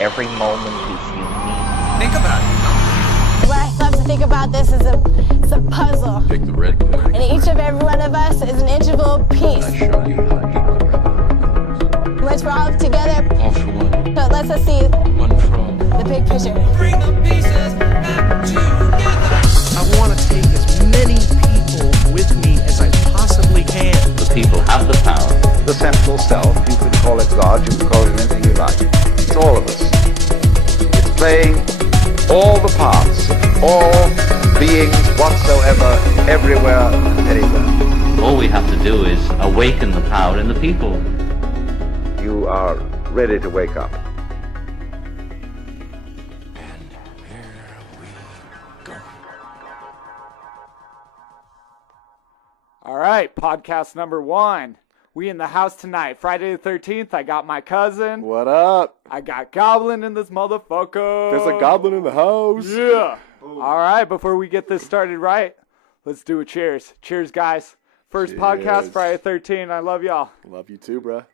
Every moment is unique. Think about it, you know? What I love to think about this is it's a puzzle. Pick the red pill. And each of every one of us is an integral piece. I show you how to keep the revenue. Once we're all together, All for one. so lets us see One for all. the big picture. Bring the pieces back together. I want to take as many people with me as I possibly can. The people have the power. The central self, you could call it God, you could call it anything you like. It's all of us. It's playing all the parts of all beings whatsoever, everywhere, anywhere. All we have to do is awaken the power in the people. You are ready to wake up. All right, podcast number 1. We in the house tonight. Friday the 13th, I got my cousin. What up? I got Goblin in this motherfucker. There's a goblin in the house. Yeah. All right, before we get this started right, let's do a cheers. Cheers, guys. First Cheers. podcast, Friday 13. I love y'all. Love you too, bruh.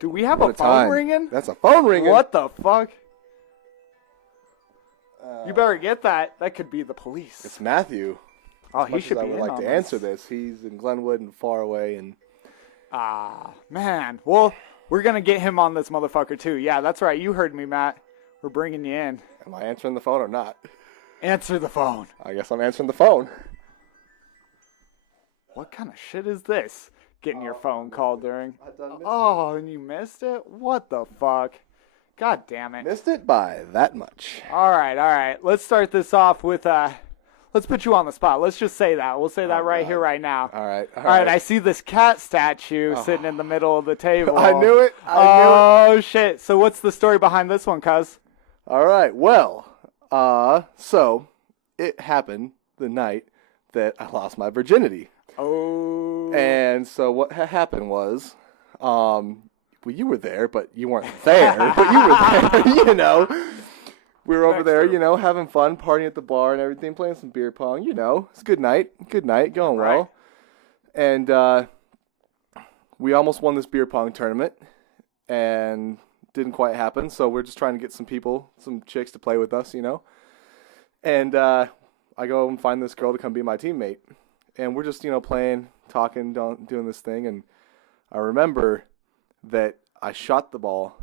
Do we have What a a phone time. ringing? That's a phone ringing. What the fuck? You better get that. That could be the police. It's Matthew. Oh, As he much should as be I would in like on to this. answer this. He's in Glenwood and far away, and Man. Well, we're going to get him on this motherfucker, too. Yeah, that's right. You heard me, Matt. We're bringing you in. am I answering the phone or not? Answer the phone. I guess I'm answering the phone. What kind of shit is this? Getting your phone call during. Oh, and you missed it? What the fuck? God damn it. Missed it by that much. All right. Let's start this off with, let's put you on the spot. Let's just say that. We'll say that right here, right now. All right. All right, I see this cat statue sitting in the middle of the table. I knew it. Oh, shit. So what's the story behind this one, cuz? All right. Well, so it happened the night that I lost my virginity. Oh. And so what happened was, well, you were there, but you weren't there. But you were there, you know. We were over there, you know, having fun, partying at the bar and everything, playing some beer pong, you know. It's a good night, going well. And we almost won this beer pong tournament, and didn't quite happen. So we're just trying to get some people, some chicks to play with us, you know. And I go and find this girl to come be my teammate. And we're just, you know, playing, talking, doing this thing. And I remember that I shot the ball,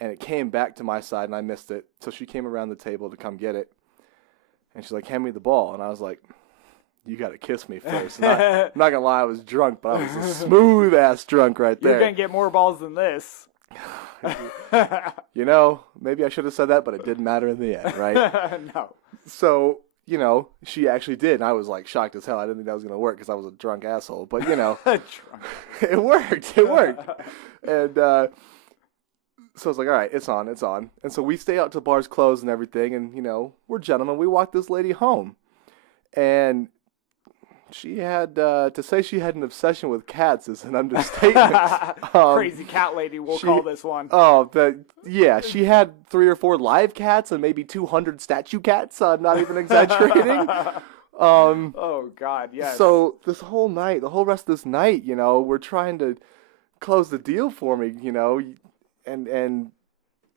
and it came back to my side, and I missed it. So she came around the table to come get it. And she's like, hand me the ball. And I was like, you got to kiss me first. I'm not going to lie, I was drunk, but I was a smooth-ass drunk right there. You're going to get more balls than this. You know, maybe I should have said that, but it didn't matter in the end, right? No. So, you know, she actually did, and I was, like, shocked as hell. I didn't think that was going to work because I was a drunk asshole. But, you know, it worked. And so I was like, all right, it's on. And so we stay out till bars close and everything, and, you know, we're gentlemen. We walk this lady home. And she had, to say she had an obsession with cats is an understatement. Crazy cat lady, we'll call this one. Yeah, she had 3 or 4 live cats and maybe 200 statue cats. I'm not even exaggerating. Oh, God, yes. So this whole night, the whole rest of this night, you know, we're trying to close the deal for me, you know, and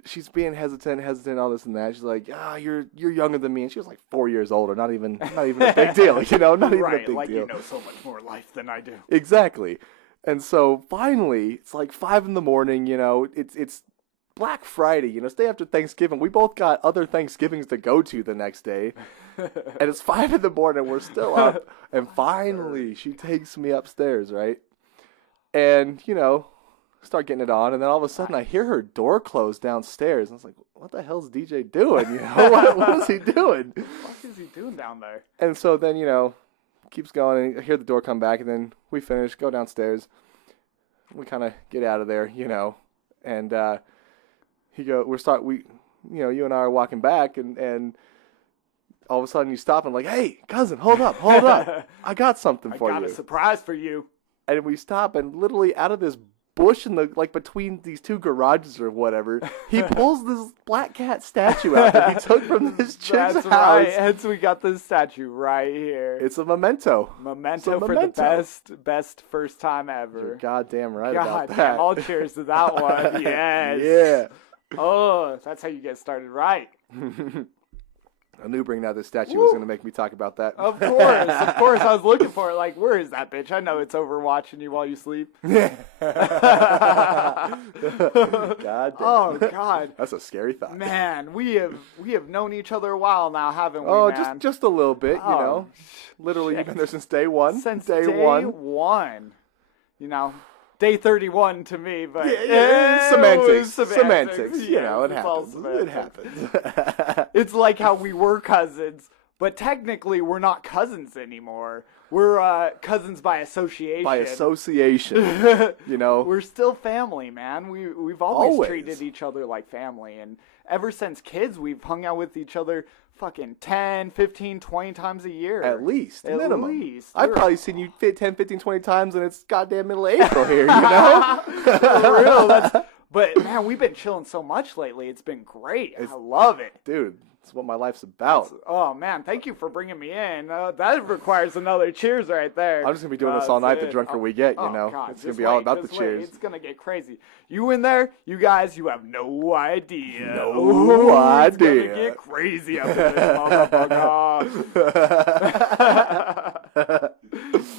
she's being hesitant, all this and that. She's like, you're younger than me, and she was like 4 years older. Not even a big deal, you know, not even a big like deal. You know so much more life than I do. Exactly. And so finally, it's like 5 a.m, you know, it's Black Friday, you know, it's day after Thanksgiving. We both got other Thanksgivings to go to the next day. And it's 5 a.m, we're still up. And finally, she takes me upstairs, right? And, you know, start getting it on. And then all of a sudden, I hear her door close downstairs. And I was like, what the hell's DJ doing? You know, what is he doing? What is he doing down there? And so then, you know, keeps going. And I hear the door come back. And then we finish, go downstairs. We kind of get out of there, you know. And you and I are walking back, and all of a sudden you stop and like, hey, cousin, hold up. I got something for you. I got a surprise for you. And we stop, and literally out of this bush in the between these two garages or whatever, he pulls this black cat statue out that he took from this chick's That's house. right. Hence we got this statue right here. It's a memento. Memento It's a for memento. the best first time ever. You're goddamn right God about that. damn, I'll cheers to that one. Yes. Yeah. Oh, that's how you get started right. I knew bringing out this statue was going to make me talk about that. Of course. I was looking for it. Like, where is that bitch? I know it's over watching you while you sleep. God damn. Oh, God. That's a scary thought. Man, we have known each other a while now, haven't we, Oh, man? just a little bit, you Oh, know. Literally, shit. you've been there since day one. Since day one. one. You know, day 31 to me, but Yeah, semantics. Semantics. You Yes, know, it it's all happens. It semantics. happens. It's like how we were cousins, but technically we're not cousins anymore. We're cousins by association. By association. You know. We're still family, man. We've always Always. treated each other like family, and ever since kids, we've hung out with each other fucking 10, 15, 20 times a year. At least. At minimum. least. I've We're- probably seen you 10, 15, 20 times, and it's goddamn middle of April here, you know? For real, but man, we've been chilling so much lately. It's been great. I love it. Dude, that's what my life's about. Oh man, thank you for bringing me in. That requires another cheers right there. I'm just going to be doing this all night the it. drunker we get, you know? God, It's going just to be all wait, about the just wait. cheers. It's going to get crazy. You in there, you guys, you have no idea. No Ooh, It's going idea. to get crazy up in this motherfucker.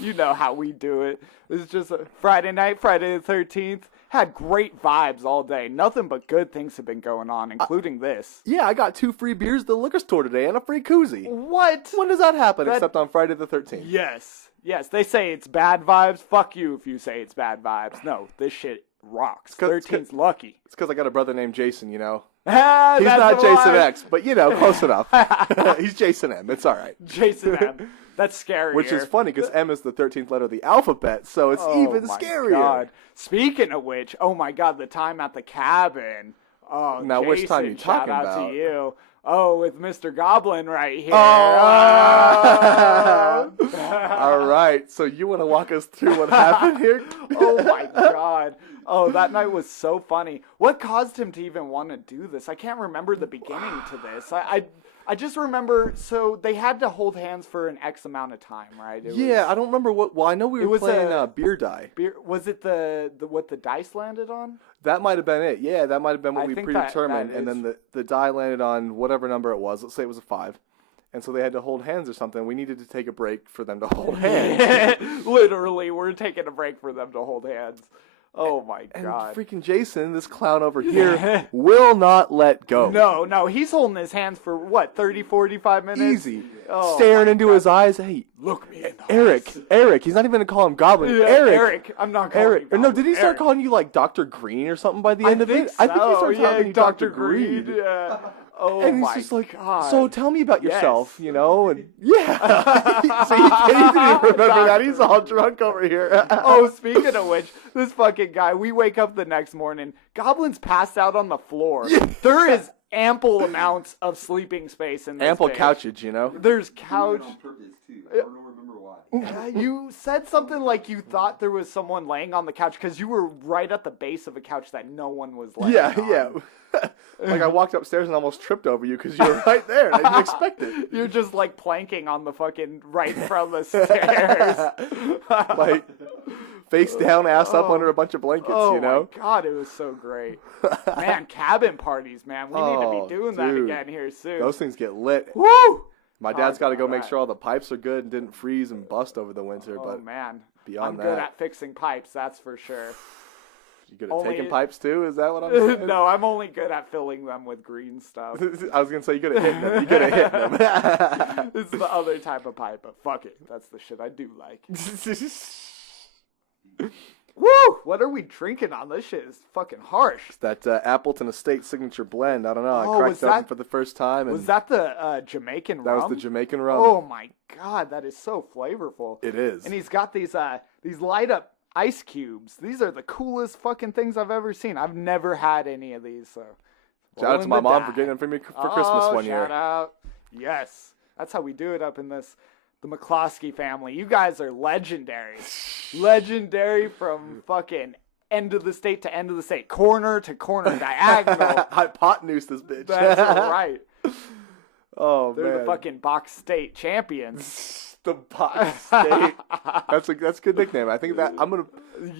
You know how we do it. It's just a Friday night, Friday the 13th. Had great vibes all day. Nothing but good things have been going on, including this. Yeah, I got 2 free beers at the liquor store today and a free koozie. What? When does that happen That- except on Friday the 13th? Yes. Yes, they say it's bad vibes. Fuck you if you say it's bad vibes. No, this shit rocks. 13's lucky. It's because I got a brother named Jason, you know? Ah, He's that's not the Jason one. X, but, you know, close enough. He's Jason M. It's all right. Jason M. That's scarier. Which is funny because M is the 13th letter of the alphabet, so it's even my scarier. God. Speaking of which, oh my God, the time at the cabin. Oh, Now, Jason, which time you shout talking out about? to you. Oh, with Mr. Goblin right here. Oh. All right, so you want to walk us through what happened here? Oh my God. Oh, that night was so funny. What caused him to even want to do this? I can't remember the beginning to this. I just remember, so they had to hold hands for an X amount of time, right? It Yeah, I don't remember what. Well, I know we were was playing a- beer die. was it the what the dice landed on? That might have been it. Yeah, that might have been what I we think that predetermined, and is- then the die landed on whatever number it was. Let's say it was a 5, and so they had to hold hands or something. We needed to take a break for them to hold hands. Literally, we're taking a break for them to hold hands. Oh my And God. freaking Jason, this clown over here, will not let go. No, he's holding his hands for what, 30, 45 minutes? Easy. Oh, Staring my into God. his eyes. Hey, Look me in the Eric. He's not even going to call him Goblin. Yeah, Eric. I'm not calling Eric. you Or no, Goblin. did he start Eric. calling you like Dr. Green or something by the end of think it? I think he so. started calling you Dr. Green. Green. Yeah. Oh And he's my just like, God. so tell me about Yes. yourself, you know? And yeah. So he didn't even remember that. He's all drunk over here. Oh, speaking of which, this fucking guy, we wake up the next morning, Goblin's passed out on the floor. There is ample amounts of sleeping space in this Ample bitch. couchage, you know? There's couch. on purpose too. I don't remember why. You said something like you thought there was someone laying on the couch because you were right at the base of a couch that no one was laying on. Yeah. Like I walked upstairs and almost tripped over you because you were right there. And I didn't expect it. You're just like planking on the fucking right in front of the stairs. Like face down, ass up under a bunch of blankets, Oh you know? my God, it was so great. Man, cabin parties, man. We need to Oh, be doing that dude. again here soon. Those things get lit. Woo! My dad's got to go All make right. sure all the pipes are good and didn't freeze and bust over the winter. Oh But man, beyond I'm good that- at fixing pipes, that's for sure. you good at only- taking pipes too? Is that what I'm saying? No, I'm only good at filling them with green stuff. I was gonna say you good at hitting them. You good at hitting them. This is the other type of pipe, but fuck it. That's the shit I do like. Woo! What are we drinking on? This shit is fucking harsh. That Appleton Estate signature blend. I don't know. Oh, I was cracked it open that- for the first time, and Was that the Jamaican rum? that was the Jamaican rum. Oh my God, that is so flavorful. It is. And he's got these light up ice cubes. These are the coolest fucking things I've ever seen. I've never had any of these. So Shout out rolling to my the mom die. for getting them for me for Christmas one year. Shout out. Yes. That's how we do it up in the McCloskey family. You guys are legendary. Legendary from fucking end of the state to end of the state, corner to corner, diagonal. Hypotenuse this bitch. That's right. Oh, They're man. the fucking box state champions. The box state. That's a good nickname. I think that I'm gonna.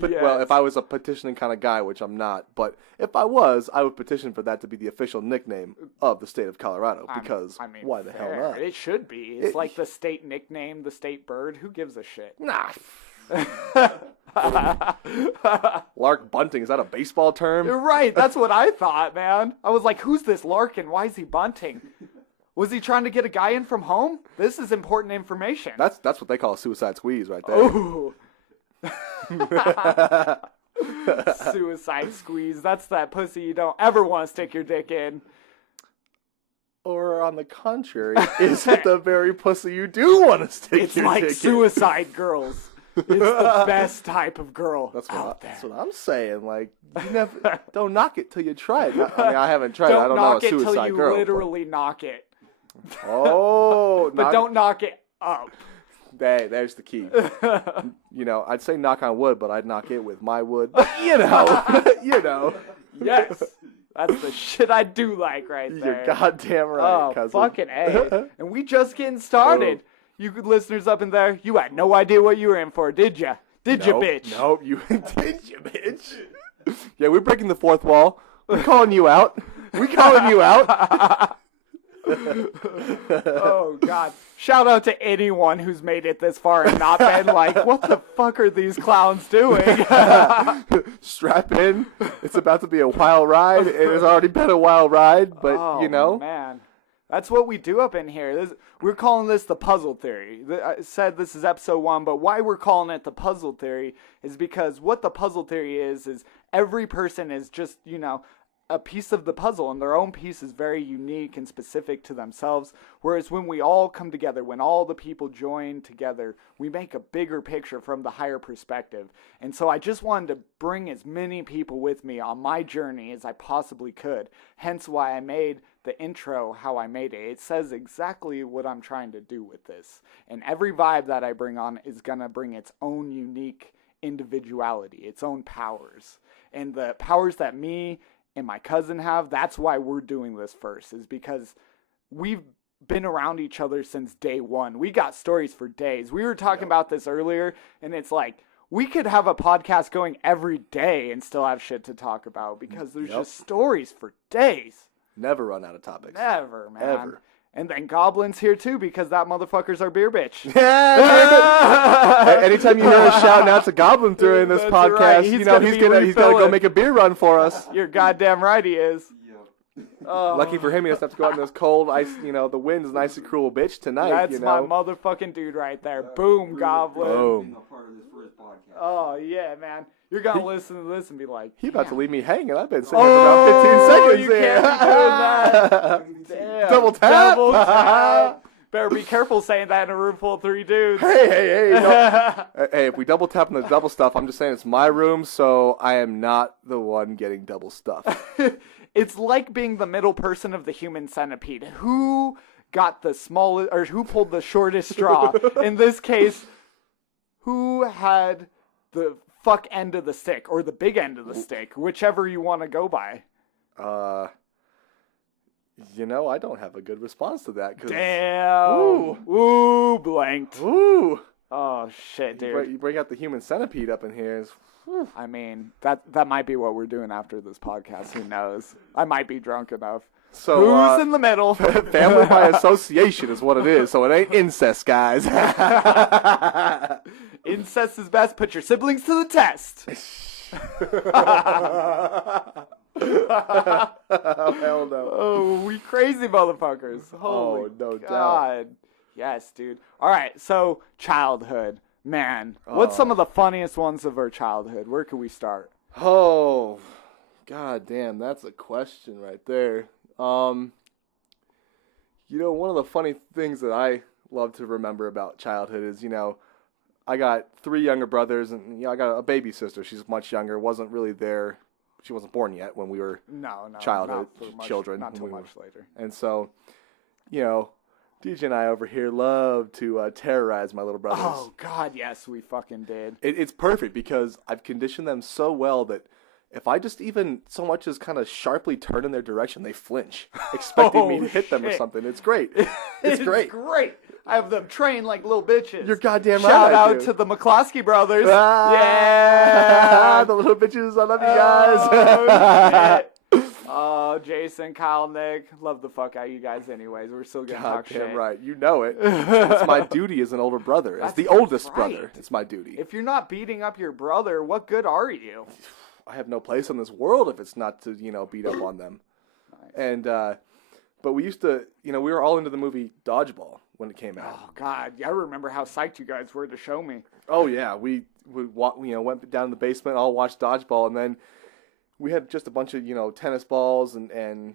Well, if I was a petitioning kind of guy, which I'm not, but if I was, I would petition for that to be the official nickname of the state of Colorado. Because why the hell not? It should be. It's like the state nickname, the state bird. Who gives a shit? Nah. Lark bunting, is that a baseball term? You're right. That's what I thought, man. I was like, who's this Larkin? Why is he bunting? Was he trying to get a guy in from home? This is important information. That's what they call a suicide squeeze right there. Ooh. Suicide squeeze. That's that pussy you don't ever want to stick your dick in. Or on the contrary, is it the very pussy you do want to stick It's your like dick in? suicide girls. It's the best type of girl. That's what I'm saying. Like, you never don't knock it till you try it. I mean, I haven't tried it. I don't know a knock it till suicide you girl. literally knock it. Oh, but don't knock it up. Hey, there's the key. You know, I'd say knock on wood, but I'd knock it with my wood. You know. Yes. That's the shit I do like right there. You're goddamn right, oh, cousin. Fucking A. And we just getting started. Oh. You good listeners up in there, you had no idea what you were in for, did ya? Did you, bitch? Nope, you did you, bitch? Yeah, we're breaking the fourth wall. We're calling you out. Oh, God. Shout out to anyone who's made it this far and not been like, what the fuck are these clowns doing? Strap in. It's about to be a wild ride. It has already been a wild ride, but, you know. Man. That's what we do up in here. We're calling this the puzzle theory. I said this is episode 1, but why we're calling it the puzzle theory is because what the puzzle theory is every person is just, you know, a piece of the puzzle, and their own piece is very unique and specific to themselves. Whereas when we all come together, when all the people join together, we make a bigger picture from the higher perspective. And so I just wanted to bring as many people with me on my journey as I possibly could. Hence why I made the intro how I made it. It says exactly what I'm trying to do with this. And every vibe that I bring on is going to bring its own unique individuality, its own powers. And the powers that me and my cousin have, that's why we're doing this first, is because we've been around each other since day one. We got stories for days. We were talking about this earlier, and it's like, we could have a podcast going every day and still have shit to talk about because there's just stories for days. Never run out of topics. Never, man. Ever. And then Goblin's here too because that motherfucker's our beer bitch. Anytime you hear us shouting out to Goblin during this That's podcast, right. he's gonna go make a beer run for us. You're goddamn right he is. Lucky for him, he doesn't have to go out in this cold ice. You know, the wind's nice and cruel, bitch. Tonight, That's you know. my motherfucking dude right there. Boom, Goblin. Boom. Oh yeah, man. You're gonna listen to this and be like, He about to leave me hanging. I've been sitting here for about 15 seconds. You here. can't be doing that. Damn. Double tap. Double tap. Better be careful saying that in a room full of 3 dudes. Hey. Hey, if we double tap on the double stuff, I'm just saying it's my room, so I am not the one getting double stuff. It's like being the middle person of the human centipede. Who got the smallest, or who pulled the shortest straw? In this case, who had the fuck end of the stick, or the big end of the stick, whichever you want to go by. You know, I don't have a good response to that. Damn. Ooh, blanked. Ooh. Oh, shit, dude. You bring out the human centipede up in here. I mean, that might be what we're doing after this podcast. Who knows? I might be drunk enough. So who's in the middle? Family by association is what it is, so it ain't incest, guys. Incest is best. Put your siblings to the test. Oh, hell no. Oh, we crazy motherfuckers. Holy no God. doubt. Yes, dude. All right, so childhood. Man, what's some of the funniest ones of our childhood? Where could we start? Oh, God damn, that's a question right there. You know, one of the funny things that I love to remember about childhood is, you know, I got 3 younger brothers, and you know, I got a baby sister. She's much younger. Wasn't really there. She wasn't born yet when we were childhood children. Not too much later. And so, you know, DJ and I over here love to terrorize my little brothers. Oh, God, yes, we fucking did. It's perfect because I've conditioned them so well that if I just even so much as kind of sharply turn in their direction, they flinch, expecting me to hit them or shit. something. It's great. It's great. Great. I have them trained like little bitches. You're goddamn right. Shout I out do. to the McCloskey brothers. Yeah. The little bitches. I love you guys. Oh, shit. Oh, Jason, Kyle, Nick, love the fuck out of you guys anyways. We're still gonna talk shit. Goddamn right. You know it. It's my duty as an older brother. As the oldest brother, it's my duty. If you're not beating up your brother, what good are you? I have no place in this world if it's not to, beat up on them. Nice. And, but we used to, we were all into the movie Dodgeball when it came out. Oh, God. I remember how psyched you guys were to show me. Oh, yeah. We went down in the basement, all watched Dodgeball, and then we had just a bunch of, tennis balls and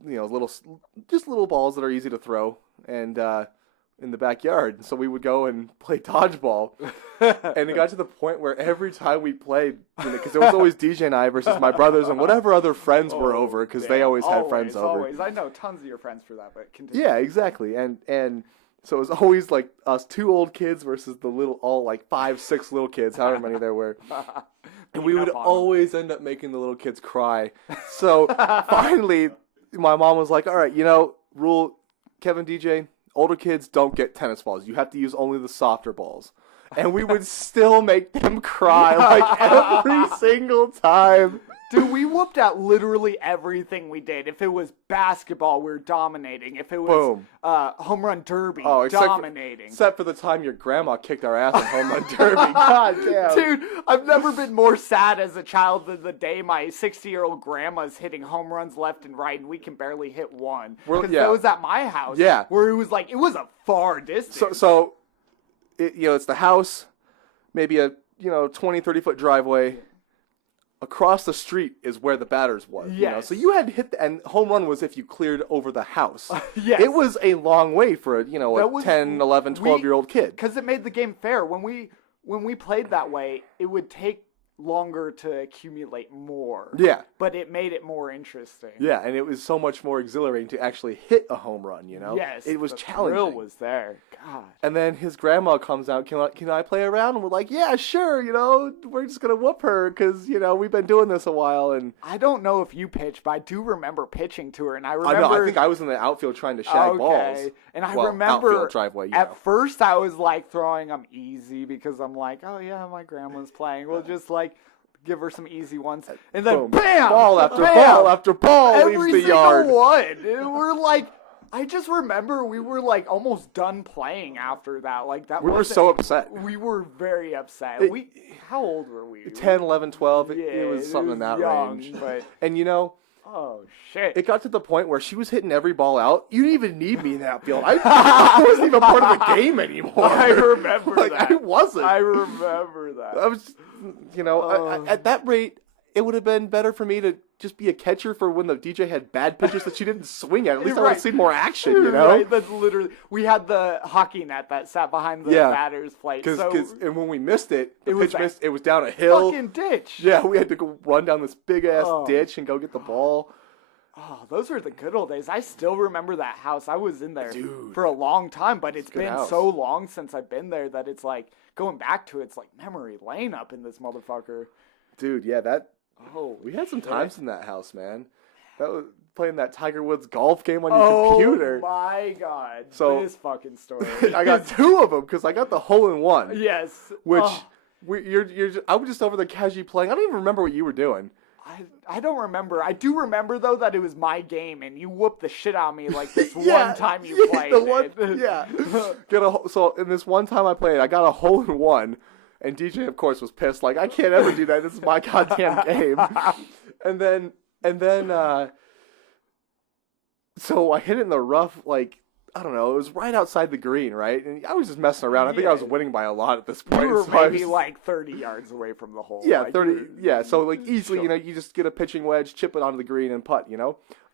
little balls that are easy to throw and in the backyard. So we would go and play dodgeball. And it got to the point where every time we played, because there was always DJ and I versus my brothers and whatever other friends were over, because they always had friends over. Always. I know tons of your friends for that, but continue. Yeah, exactly. And so it was always like us two old kids versus the all 5, 6 little kids, however many there were. And we would always end up making the little kids cry. So finally, my mom was like, all right, rule, Kevin, DJ, older kids don't get tennis balls. You have to use only the softer balls. And we would still make them cry every single time. Dude, we whooped out literally everything we did. If it was basketball, we were dominating. If it was home run derby, dominating. Except for the time your grandma kicked our ass in home run derby. God damn. Dude, I've never been more sad as a child than the day my 60-year-old grandma's hitting home runs left and right, and we can barely hit one. Because that was at my house. Yeah. Where it was a far distance. So it's the house, maybe a 20, 30-foot driveway. Across the street is where the batters was. Yes. So you had hit and home run was if you cleared over the house. Yes. It was a long way for a 10, 11, 12-year-old kid. Because it made the game fair. When we played that way, it would take longer to accumulate more. Yeah. But it made it more interesting. Yeah, and it was so much more exhilarating to actually hit a home run, Yes. It was the challenging. Thrill was there. God. And then his grandma comes out, can I play around? And we're like, yeah, sure, we're just going to whoop her because, we've been doing this a while. And I don't know if you pitched, but I do remember pitching to her. And I remember... I think I was in the outfield trying to shag balls. And I remember outfield, driveway, at first I was throwing them easy because I'm like, oh yeah, my grandma's playing. We'll just give her some easy ones. And then boom, bam! Ball after bam, ball after ball leaves the yard. Every single one. And we're I just remember we were almost done playing after that. We were so upset. We were very upset. How old were we? 10, 11, 12. Yeah, it was something in that young, range. But... And oh shit! It got to the point where she was hitting every ball out. You didn't even need me in that field. I wasn't even part of the game anymore. I remember that. I wasn't. I remember that. I was, at that rate, it would have been better for me to just be a catcher for when the DJ had bad pitches that she didn't swing at. At least I would have seen more action, Right, that's literally... We had the hockey net that sat behind the batter's plate. And when we missed it, pitch missed, it was down a hill. Fucking ditch. Yeah, we had to go run down this big-ass ditch and go get the ball. Oh, those are the good old days. I still remember that house. I was in there for a long time, but it's been so long since I've been there that it's going back to it's memory lane up in this motherfucker. Dude, yeah, we had some times in that house, man. That was playing that Tiger Woods golf game on your computer. Oh my god. So, this fucking story. I got 2 of them because I got the hole-in-one. Yes. Which I was just over there casually playing. I don't even remember what you were doing. I don't remember. I do remember though that it was my game and you whooped the shit out of me this one time you played. So in this one time I played, I got a hole-in-one. And DJ, of course, was pissed. I can't ever do that. This is my goddamn game. And then, so I hit it in the rough, I don't know. It was right outside the green, right? And I was just messing around. I think I was winning by a lot at this point. You were maybe 30 yards away from the hole. Yeah, 30. Yeah, so easily, you just get a pitching wedge, chip it onto the green, and putt.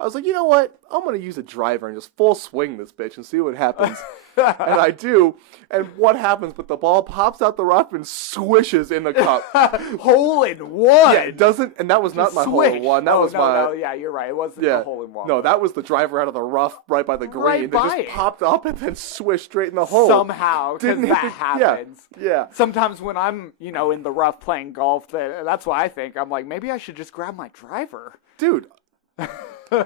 I was like, you know what? I'm going to use a driver and just full swing this bitch and see what happens. And I do. And what happens? But the ball pops out the rough and swishes in the cup. Hole in one. Yeah, it doesn't. And that was not my hole in one. That was my. No, yeah, you're right. It wasn't the hole in one. No, that was the driver out of the rough right by the green. Right by that just it. popped up and then swished straight in the hole. Somehow, because Didn't hit that the- happens. Yeah. Sometimes when I'm, in the rough playing golf, that's what I think. I'm like, maybe I should just grab my driver. Dude.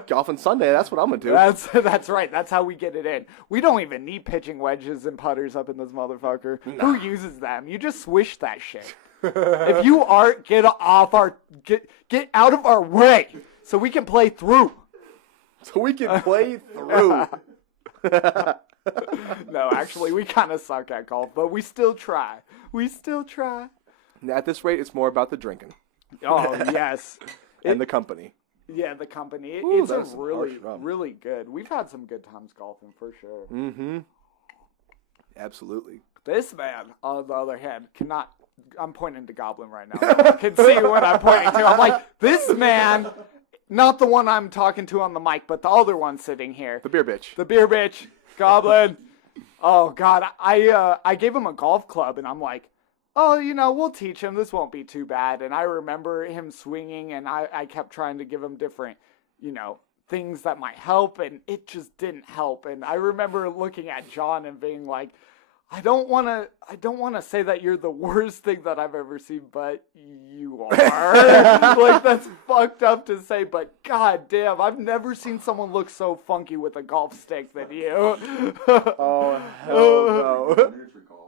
Golf on Sunday, that's what I'm going to do. That's right. That's how we get it in. We don't even need pitching wedges and putters up in this motherfucker. Who uses them? You just swish that shit. If you are, get out of our way so we can play through. So we can play through. No, actually, we kind of suck at golf, but we still try. At this rate, it's more about the drinking. Oh, yes. And the company. Yeah, the company. Ooh, It's that's a some really, harsh rum. really good. We've had some good times golfing for sure. Mm-hmm. Absolutely. This man, on the other hand, cannot. I'm pointing to Goblin right now. You can see what I'm pointing to. I'm like, this man, not the one I'm talking to on the mic, but the other one sitting here. The beer bitch. The beer bitch. Goblin. Oh, God. I gave him a golf club, and I'm like, oh, we'll teach him. This won't be too bad. And I remember him swinging, and I kept trying to give him different, things that might help, and it just didn't help. And I remember looking at John and being like, I don't want to say that you're the worst thing that I've ever seen, but you are. Like, that's fucked up to say, but god damn, I've never seen someone look so funky with a golf stick than you. Oh, hell no. Miniature golf.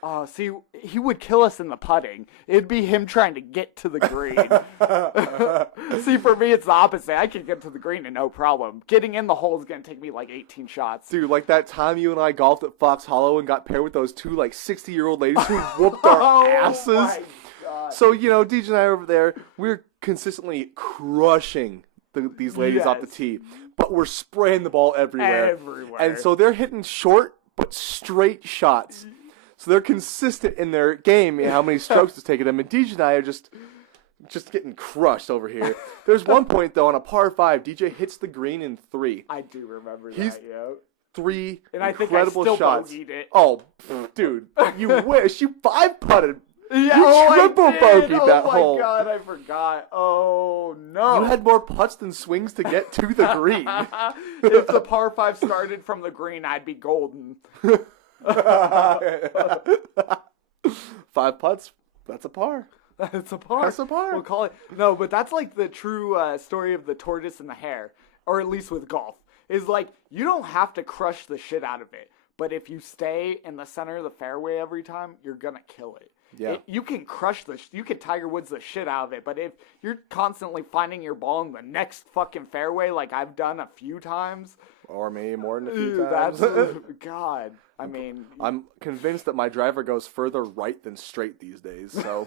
Oh, see, he would kill us in the putting. It'd be him trying to get to the green. See, for me, it's the opposite. I can get to the green and no problem. Getting in the hole is going to take me like 18 shots. Dude, like that time you and I golfed at Fox Hollow and got paired with those two, 60-year-old ladies who whooped our asses. My God. So, DJ and I over there, we're consistently crushing these ladies off the Yes. tee. But we're spraying the ball everywhere. And so they're hitting short but straight shots. So they're consistent in their game and how many strokes it's taking them. And DJ and I are just getting crushed over here. There's one point, though, on a par 5, DJ hits the green in 3. I do remember He's- that, yeah. 3 And I think incredible I still shots. bogeyed it. Oh, dude, you wish. You 5-putted. Yeah, You triple I did. bogeyed that hole. Oh my god, I forgot. Oh no. You had more putts than swings to get to the green. If the par 5 started from the green, I'd be golden. 5 putts, that's a par. That's a par. That's a par. We'll call it. No, but that's like the true story of the tortoise and the hare, or at least with golf. Is like, you don't have to crush the shit out of it, but if you stay in the center of the fairway every time, you're gonna kill it. Yeah. You can crush you can Tiger Woods the shit out of it, but if you're constantly finding your ball in the next fucking fairway, like I've done a few times, Or maybe more than a few dude, times. that's God. I mean, I'm convinced that my driver goes further right than straight these days. So,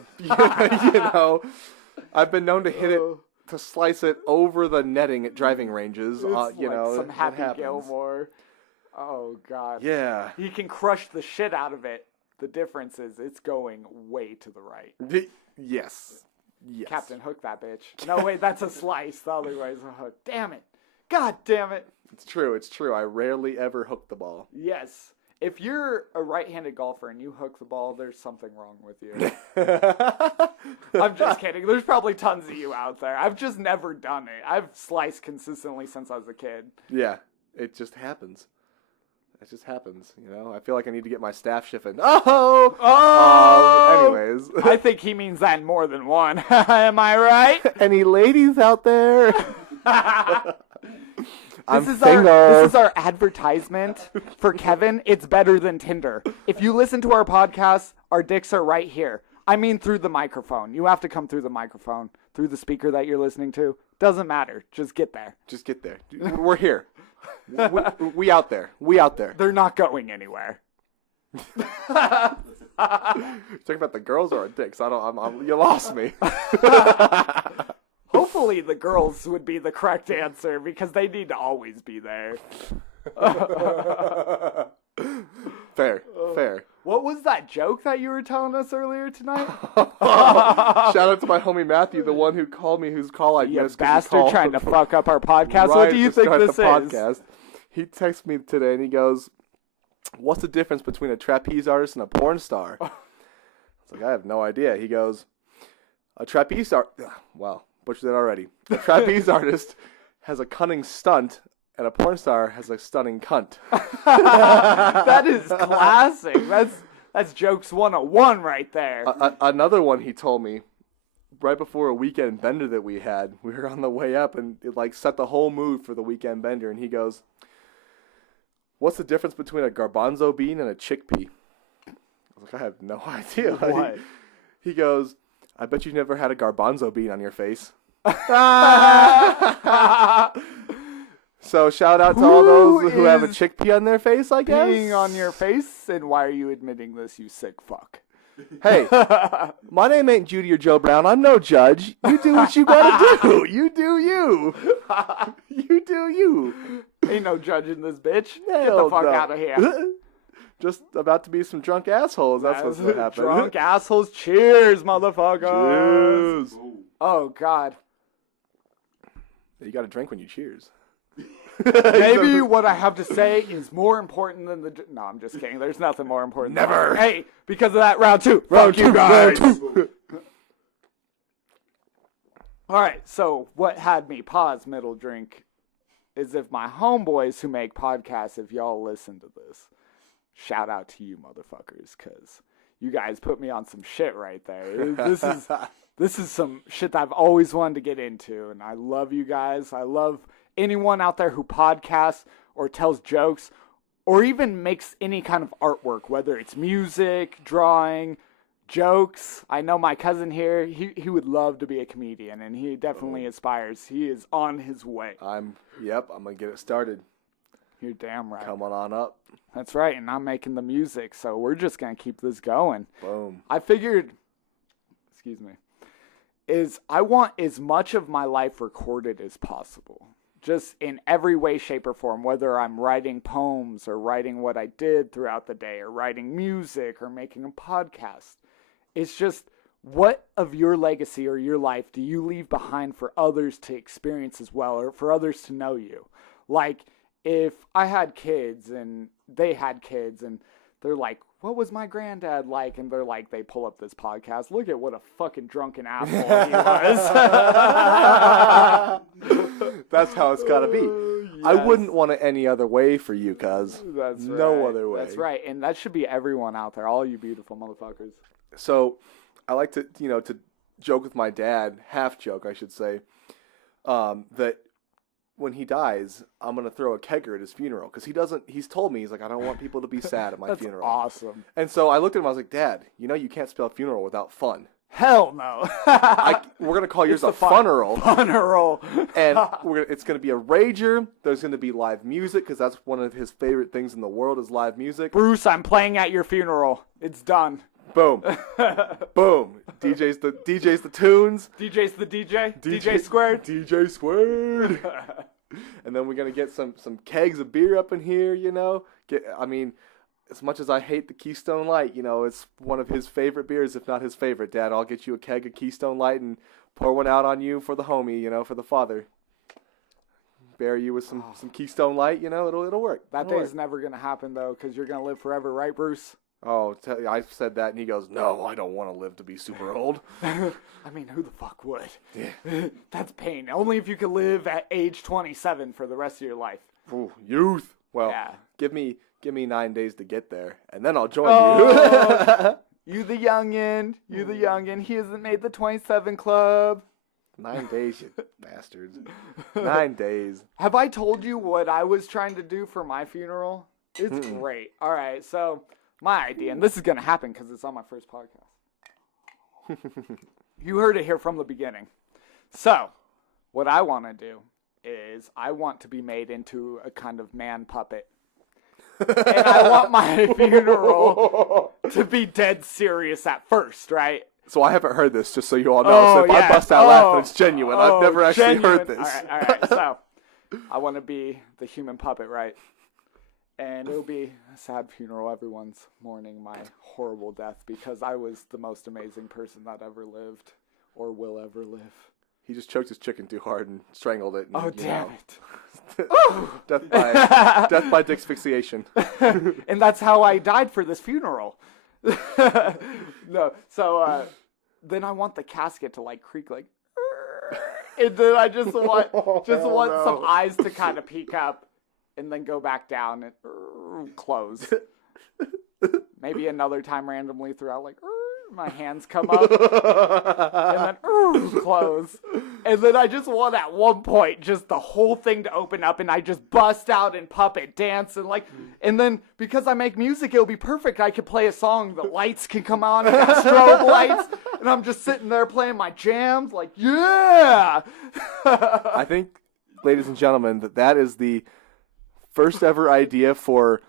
I've been known to hit it, to slice it over the netting at driving ranges. it's like some it Happy happens. Gilmore. Oh God. Yeah. He can crush the shit out of it. The difference is it's going way to the right. Yes. Captain Hook that bitch. No, wait, that's a slice. The other way is a hook. Damn it. God damn it. It's true. I rarely ever hook the ball. Yes. If you're a right-handed golfer and you hook the ball, there's something wrong with you. I'm just kidding. There's probably tons of you out there. I've just never done it. I've sliced consistently since I was a kid. Yeah. It just happens. It just happens, I feel like I need to get my staff shifted. Oh! Anyways. I think he means that in more than one. Am I right? Any ladies out there? This is our advertisement for Kevin. It's better than Tinder. If you listen to our podcast, our dicks are right here. I mean through the microphone. You have to come through the microphone, through the speaker that you're listening to. Doesn't matter. Just get there. Just get there. We're here. We out there. We out there. They're not going anywhere. Talking about the girls or our dicks? You lost me. Hopefully the girls would be the correct answer because they need to always be there. Fair. What was that joke that you were telling us earlier tonight? Shout out to my homie Matthew, the one who called me, whose call I You missed. 'cause he bastard called trying to fuck up our podcast. right What do you to think start this the is? podcast. He texted me today and he goes, "What's the difference between a trapeze artist and a porn star?" I was like, "I have no idea." He goes, "A trapeze butchered that already. A trapeze artist has a cunning stunt, and a porn star has a stunning cunt." That is classic. That's jokes 101 right there. Another one he told me right before a weekend bender that we had. We were on the way up, and it like set the whole mood for the weekend bender. And he goes, "What's the difference between a garbanzo bean and a chickpea?" I was like, "I have no idea." What? He goes, "I bet you never had a garbanzo bean on your face." So shout out to all those who have a chickpea on their face, I guess. Being on your face, and why are you admitting this, you sick fuck? Hey, my name ain't Judy or Joe Brown. I'm no judge. You do what you gotta do. You do you. You do you. Ain't no judging this bitch. Get Hell the fuck no. out of here. Just about to be some drunk assholes. That's what's gonna happen. Drunk assholes. Cheers, motherfuckers. Cheers. Oh, God. You gotta drink when you cheers. Maybe what I have to say is more important than the... No, I'm just kidding. There's nothing more important. Never. Hey, because of that, round two. Round Fuck two, you guys. round two. All right, so what had me pause middle drink is if my homeboys who make podcasts, if y'all listen to this, shout out to you motherfuckers, because you guys put me on some shit right there. This is some shit that I've always wanted to get into, and I love you guys. I love anyone out there who podcasts or tells jokes or even makes any kind of artwork, whether it's music, drawing, jokes. I know my cousin here, he would love to be a comedian, and he definitely aspires. He is on his way. I'm gonna get it started. You're damn right. Come on up. That's right, and I'm making the music, so we're just going to keep this going. Boom. I figured, I want as much of my life recorded as possible. Just in every way, shape, or form, whether I'm writing poems or writing what I did throughout the day or writing music or making a podcast. It's just, what of your legacy or your life do you leave behind for others to experience as well, or for others to know you? Like, if I had kids and they had kids and they're like, what was my granddad like? And they're like, they pull up this podcast. Look at what a fucking drunken asshole he was. That's how it's gotta be. Yes. I wouldn't want it any other way for you, cuz. That's no right. other way. That's right. And that should be everyone out there, all you beautiful motherfuckers. So, I like to, to joke with my dad, half joke, I should say, that when he dies, I'm going to throw a kegger at his funeral. Because he's told me, he's like, I don't want people to be sad at my That's funeral. awesome. And so I looked at him, I was like, Dad, you can't spell funeral without fun. Hell no. We're going to call yours a funeral. Funeral. And it's going to be a rager. There's going to be live music, because that's one of his favorite things in the world is live music. Bruce, I'm playing at your funeral. It's done. Boom. Boom. DJ's the tunes. DJ's the DJ. DJ squared. DJ squared. And then we're going to get some kegs of beer up in here, as much as I hate the Keystone Light, it's one of his favorite beers, if not his favorite. Dad, I'll get you a keg of Keystone Light and pour one out on you for the homie, for the father. Bury you with some Keystone Light, it'll work. That day's never going to happen, though, because you're going to live forever, right, Bruce? Oh, I said that, and he goes, no, I don't want to live to be super old. I mean, who the fuck would? Yeah. That's pain. Only if you could live at age 27 for the rest of your life. Ooh, youth. Well, yeah. Give me 9 days to get there, and then I'll join you. You the youngin'. You the youngin'. He hasn't made the 27 club. 9 days, you bastards. 9 days. Have I told you what I was trying to do for my funeral? It's great. All right, so my idea, and this is going to happen because it's on my first podcast. You heard it here from the beginning. So, what I want to do is I want to be made into a kind of man puppet. And I want my funeral to be dead serious at first, right? So I haven't heard this, just so you all know. So if I bust out laughing, it's genuine. I've never actually heard this. All right. So I want to be the human puppet, right? And it'll be a sad funeral. Everyone's mourning my horrible death because I was the most amazing person that ever lived or will ever live. He just choked his chicken too hard and strangled it. And, Oh, damn it. death by asphyxiation. And that's how I died for this funeral. No, so then I want the casket to like creak like, and then I just want some eyes to kind of peek up, and then go back down and close. Maybe another time randomly throughout, like my hands come up, and then close. And then I just want at one point just the whole thing to open up, and I just bust out and puppet dance and like, and then because I make music, it'll be perfect. I could play a song, the lights can come on, and got strobe lights, and I'm just sitting there playing my jams, like yeah. I think, ladies and gentlemen, that is the first ever idea for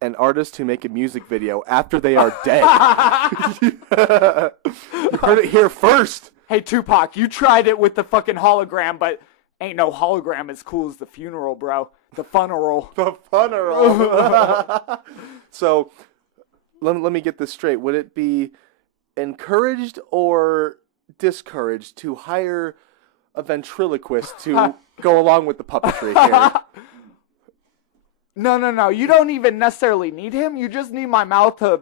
an artist to make a music video after they are dead. You heard it here first. Hey, Tupac, you tried it with the fucking hologram, but ain't no hologram as cool as the funeral, bro. The funeral. The funeral. So, let me get this straight. Would it be encouraged or discouraged to hire a ventriloquist to go along with the puppetry here? No. You don't even necessarily need him. You just need my mouth to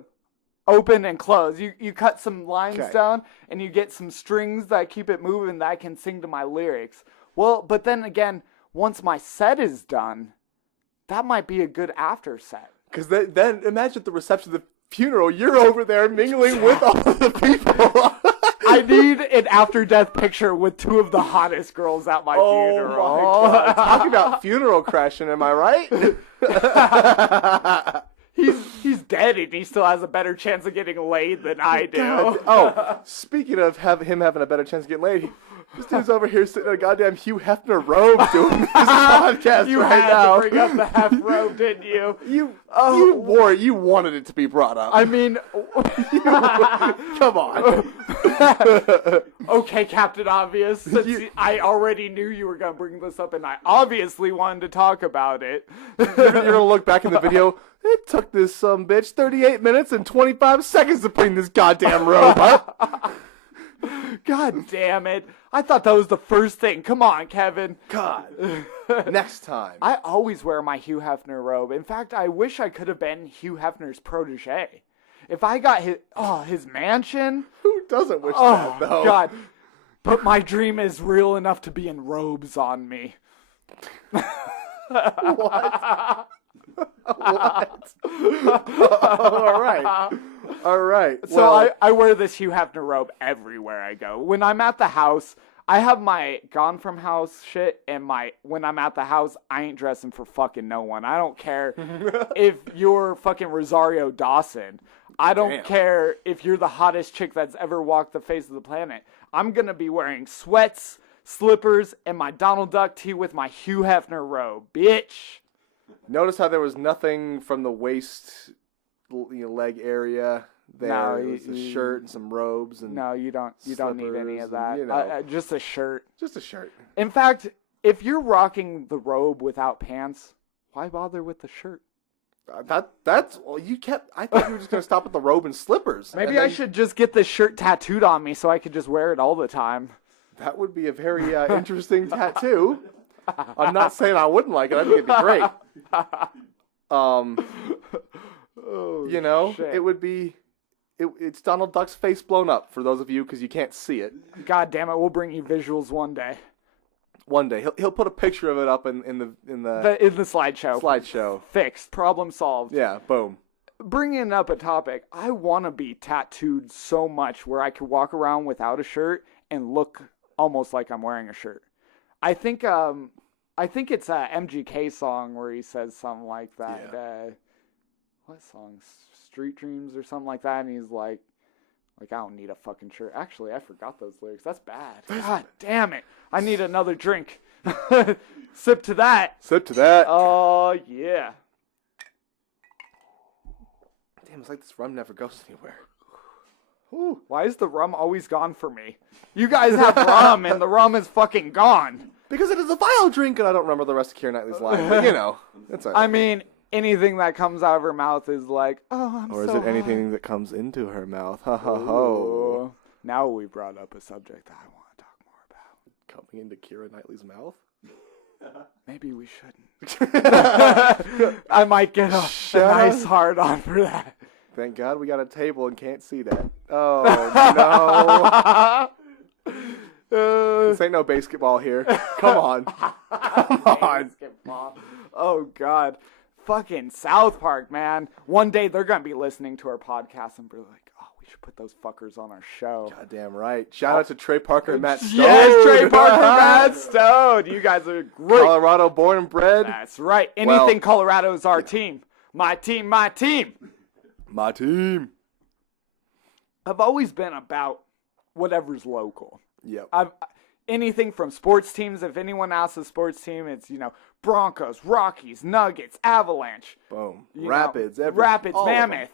open and close. You cut some lines down, and you get some strings that keep it moving that I can sing to my lyrics. Well, but then again, once my set is done, that might be a good after set. Because then imagine the reception of the funeral. You're over there mingling with all of the people. I need an after-death picture with two of the hottest girls at my funeral. Oh my God. Talking about funeral crashing, am I right? He's dead, and he still has a better chance of getting laid than I do. God. Oh, speaking of him having a better chance of getting laid, this dude's over here sitting in a goddamn Hugh Hefner robe doing this podcast You right had now. to bring up the half robe, didn't you? You wore it. You wanted it to be brought up. I mean, come on. Okay, Captain Obvious. Since I already knew you were going to bring this up, and I obviously wanted to talk about it. You're going to look back in the video. It took this bitch 38 minutes and 25 seconds to bring this goddamn robe up. God damn it. I thought that was the first thing. Come on, Kevin. God. Next time. I always wear my Hugh Hefner robe. In fact, I wish I could have been Hugh Hefner's protege. If I got his mansion. Who doesn't wish that, though? God. But my dream is real enough to be in robes on me. What? What? All right. So I wear this Hugh Hefner robe everywhere I go. When I'm at the house, I have my Gone From House shit, and when I'm at the house, I ain't dressing for fucking no one. I don't care if you're fucking Rosario Dawson. I don't care if you're the hottest chick that's ever walked the face of the planet. I'm going to be wearing sweats, slippers, and my Donald Duck tee with my Hugh Hefner robe, bitch. Notice how there was nothing from the waist, leg area there. No, it was a shirt and some robes and no, you don't need any of that. And, just a shirt. Just a shirt. In fact, if you're rocking the robe without pants, why bother with the shirt? That's you kept. I thought you were just gonna stop at the robe and slippers. Maybe I should just get this shirt tattooed on me so I could just wear it all the time. That would be a very interesting tattoo. I'm not saying I wouldn't like it. I think it'd be great. Shit. It would be. It's Donald Duck's face blown up for those of you because you can't see it. God damn it! We'll bring you visuals one day. One day he'll put a picture of it up in the slideshow. Slideshow. Fixed. Problem solved. Yeah. Boom. Bringing up a topic, I want to be tattooed so much where I could walk around without a shirt and look almost like I'm wearing a shirt. I think it's a MGK song where he says something like that. Yeah. What song? Street Dreams or something like that. And he's like I don't need a fucking shirt. Actually, I forgot those lyrics. That's bad. God damn it. I need another drink. Sip to that. Sip to that. Oh, yeah. Damn, it's like this rum never goes anywhere. Ooh, why is the rum always gone for me? You guys have rum, and the rum is fucking gone. Because it is a vile drink, and I don't remember the rest of Keira Knightley's line. But, it's all right. I mean, anything that comes out of her mouth is like, oh, I'm Or so is it anything high. that comes into her mouth? Ha ha ho. Ooh. Now we brought up a subject that I want to talk more about. Coming into Keira Knightley's mouth? Maybe we shouldn't. I might get a nice hard on for that. Thank God we got a table and can't see that. Oh, no. This ain't no basketball here. Come on. Come on. Basketball. Oh, God. Fucking South Park, man. One day they're going to be listening to our podcast and be like, oh, we should put those fuckers on our show. Goddamn right. Shout out to Trey Parker and Matt Stone. Yes, Trey Parker, Matt Stone. You guys are great. Colorado born and bred. That's right. Anything Colorado is our team. My team, my team. My team. I've always been about whatever's local. Yep. Anything from sports teams. If anyone asks a sports team, it's, Broncos, Rockies, Nuggets, Avalanche. Boom. Rapids, all Mammoth.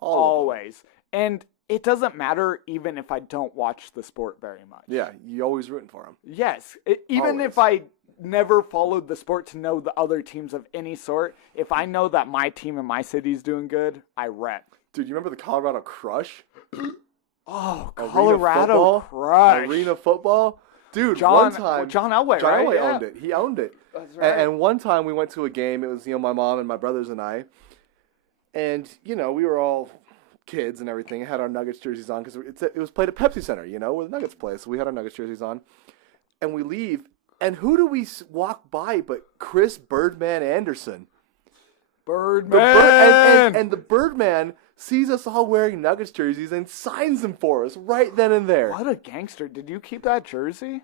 Always. Always. And it doesn't matter even if I don't watch the sport very much. Yeah, you always rooting for them. Yes. Even Always. if I never followed the sport to know the other teams of any sort, if I know that my team in my city's doing good, I rep. Dude, you remember the Colorado Crush? Oh, Arena Colorado football? Crush. Arena football? Dude, John one time... John Elway, John right? Elway Yeah. owned it. He owned it. That's right. And one time we went to a game. It was, my mom and my brothers and I. And, we were all kids and everything. Had our Nuggets jerseys on because it was played at Pepsi Center, where the Nuggets play. So we had our Nuggets jerseys on. And we leave. And who do we walk by but Chris Birdman Anderson? Birdman! And the Birdman sees us all wearing Nuggets jerseys and signs them for us right then and there. What a gangster. Did you keep that jersey?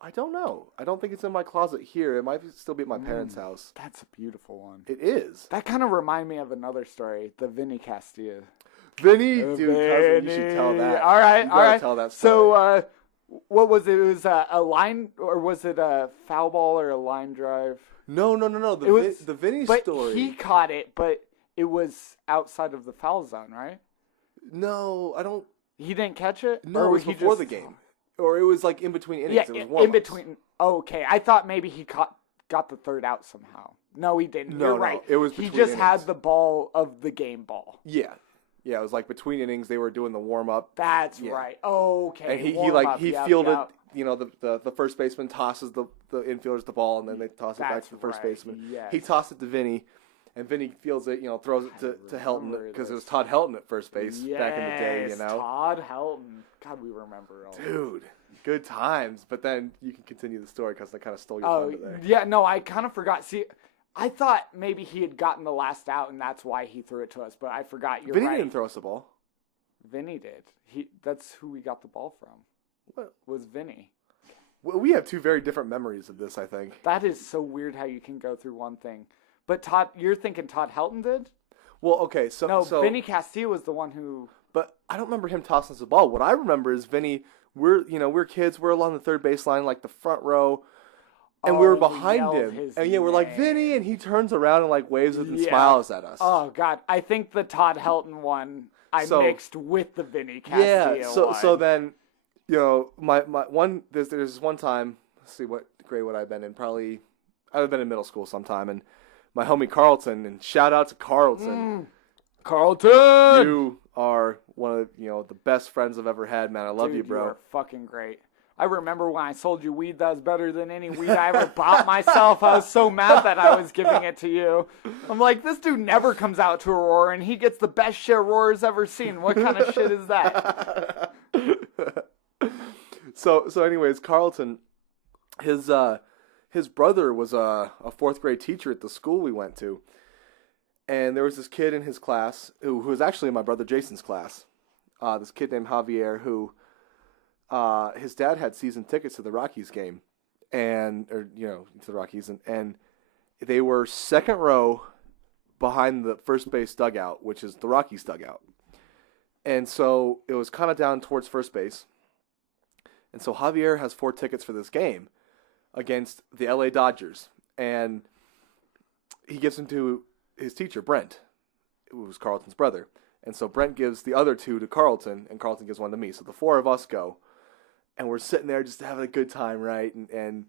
I don't know. I don't think it's in my closet here. It might still be at my parents' house. That's a beautiful one. It is. That kind of reminded me of another story, the Vinny Castilla. Vinny, dude, cousin, you should tell that. All right, You all gotta right. tell that story. So, what was it? It was a line, or was it a foul ball or a line drive? No. The Vinny But story. he caught it, but it was outside of the foul zone, right? No, I don't. He didn't catch it? No, Or it was he before just- the game. Or it was like in between innings. Yeah, It was in warm-ups. between. Oh, okay, I thought maybe he got the third out somehow. No, he didn't. No, You're no, right. it was he between just had innings. the ball of the game ball. Yeah, it was like between innings. They were doing the warm up, That's Yeah. right. Okay. and he warm-up. he Yep, fielded. yep. The first baseman tosses the infielders the ball, and then they toss it back That's to the first right, baseman. yes. He tossed it to Vinny, and Vinny fields it. Throws it to Helton remember because it was this. Todd Helton at first base back in the day. Yes, Todd Helton. God, we remember all this. Dude, good times. But then you can continue the story because I kind of stole your Oh, thunder there. yeah, no, I kind of forgot. See, I thought maybe he had gotten the last out, and that's why he threw it to us, but I forgot. You're Vinny right. didn't throw us the ball. Vinny did. That's who we got the ball from. What? Was Vinny. Well, we have two very different memories of this, I think. That is so weird how you can go through one thing. But Todd, you're thinking Todd Helton did? Well, okay, so No, so, Vinny Castilla was the one who. but I don't remember him tossing us the ball. What I remember is Vinny. We're kids. We're along the third baseline, like the front row, and we were we behind yelled him. his And we're like name. Vinny, and he turns around and like waves and Yeah. smiles at us. Oh God, I think the Todd Helton one I So- mixed with the Vinny Castilla yeah. So one. then, my one there's this one time. Let's see what grade would I have been in? Probably I would have been in middle school sometime, and my homie Carlton, and shout out to Carlton. Carlton. You are one of the best friends I've ever had, man. I love Dude, you, bro. You are fucking great. I remember when I sold you weed that was better than any weed I ever bought myself. I was so mad that I was giving it to you. I'm like, this dude never comes out to Aurora, and he gets the best shit Aurora's ever seen. What kind of shit is that? So anyways, Carlton, his brother was a fourth grade teacher at the school we went to, and there was this kid in his class who was actually in my brother Jason's class. This kid named Javier who. His dad had season tickets to the Rockies game, to the Rockies, and they were second row behind the first base dugout, which is the Rockies dugout. And so it was kind of down towards first base. And so Javier has 4 tickets for this game against the LA Dodgers, and he gives them to his teacher, Brent, who was Carlton's brother. And so Brent gives the other 2 to Carlton, and Carlton gives 1 to me. So the 4 of us go. And we're sitting there just having a good time, right? And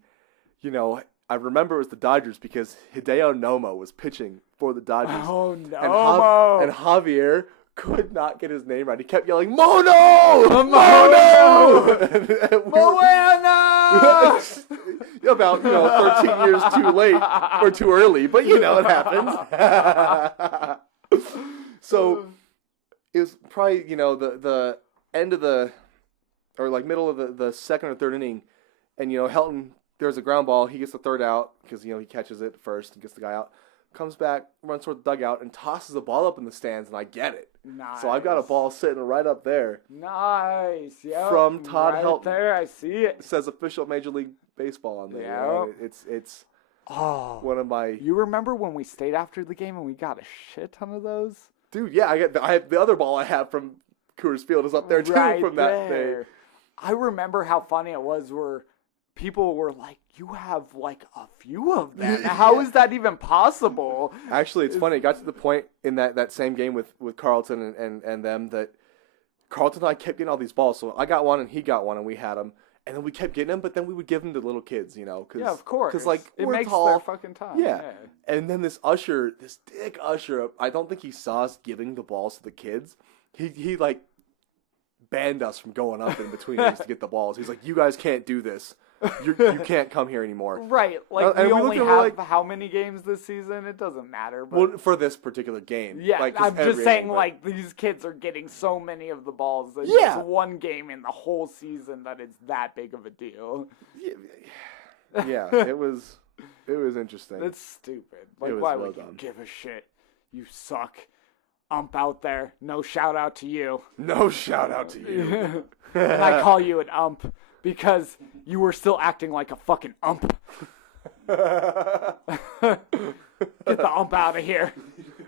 I remember it was the Dodgers because Hideo Nomo was pitching for the Dodgers. Oh, no. And Javier could not get his name right. He kept yelling, Mono! Mono! Moana! About 13 years too late or too early, but it happens. So it was probably the end of middle of the second or third inning, and Helton, there's a ground ball. He gets the third out because he catches it first and gets the guy out. Comes back, runs toward the dugout, and tosses the ball up in the stands, and I get it. Nice. So I've got a ball sitting right up there. Nice. Yep. From Todd right Helton. there, I see it. It says official Major League Baseball on there. Yeah. It's Oh, one of my... you remember when we stayed after the game and we got a shit ton of those? Dude, yeah, I have the other ball I have from Coors Field is up there too Right from that there. day. I remember how funny it was where people were like, you have like a few of them. How is that even possible? Actually, it's funny. It got to the point in that same game with Carlton and them that Carlton and I kept getting all these balls. So I got one and he got one and we had them. And then we kept getting them, but then we would give them to little kids, Cause, yeah, of course. Because, like, it we're makes tall. their fucking time. Yeah. And then this dick usher, I don't think he saw us giving the balls to the kids. He like, banned us from going up in between innings to get the balls. He's like, you guys can't do this. You can't come here anymore. Right. Like, And we we only looked at have like, how many games this season? It doesn't matter. But well, for this particular game. yeah, like, I'm just every saying, inning, like, these kids are getting so many of the balls that Yeah. it's one game in the whole season that it's that big of a deal. Yeah, it was interesting. That's stupid. Like, It was why well would you done. give a shit? You suck. Ump out there. No shout out to you. No shout out to you. And I call you an ump because you were still acting like a fucking ump. Get the ump out of here.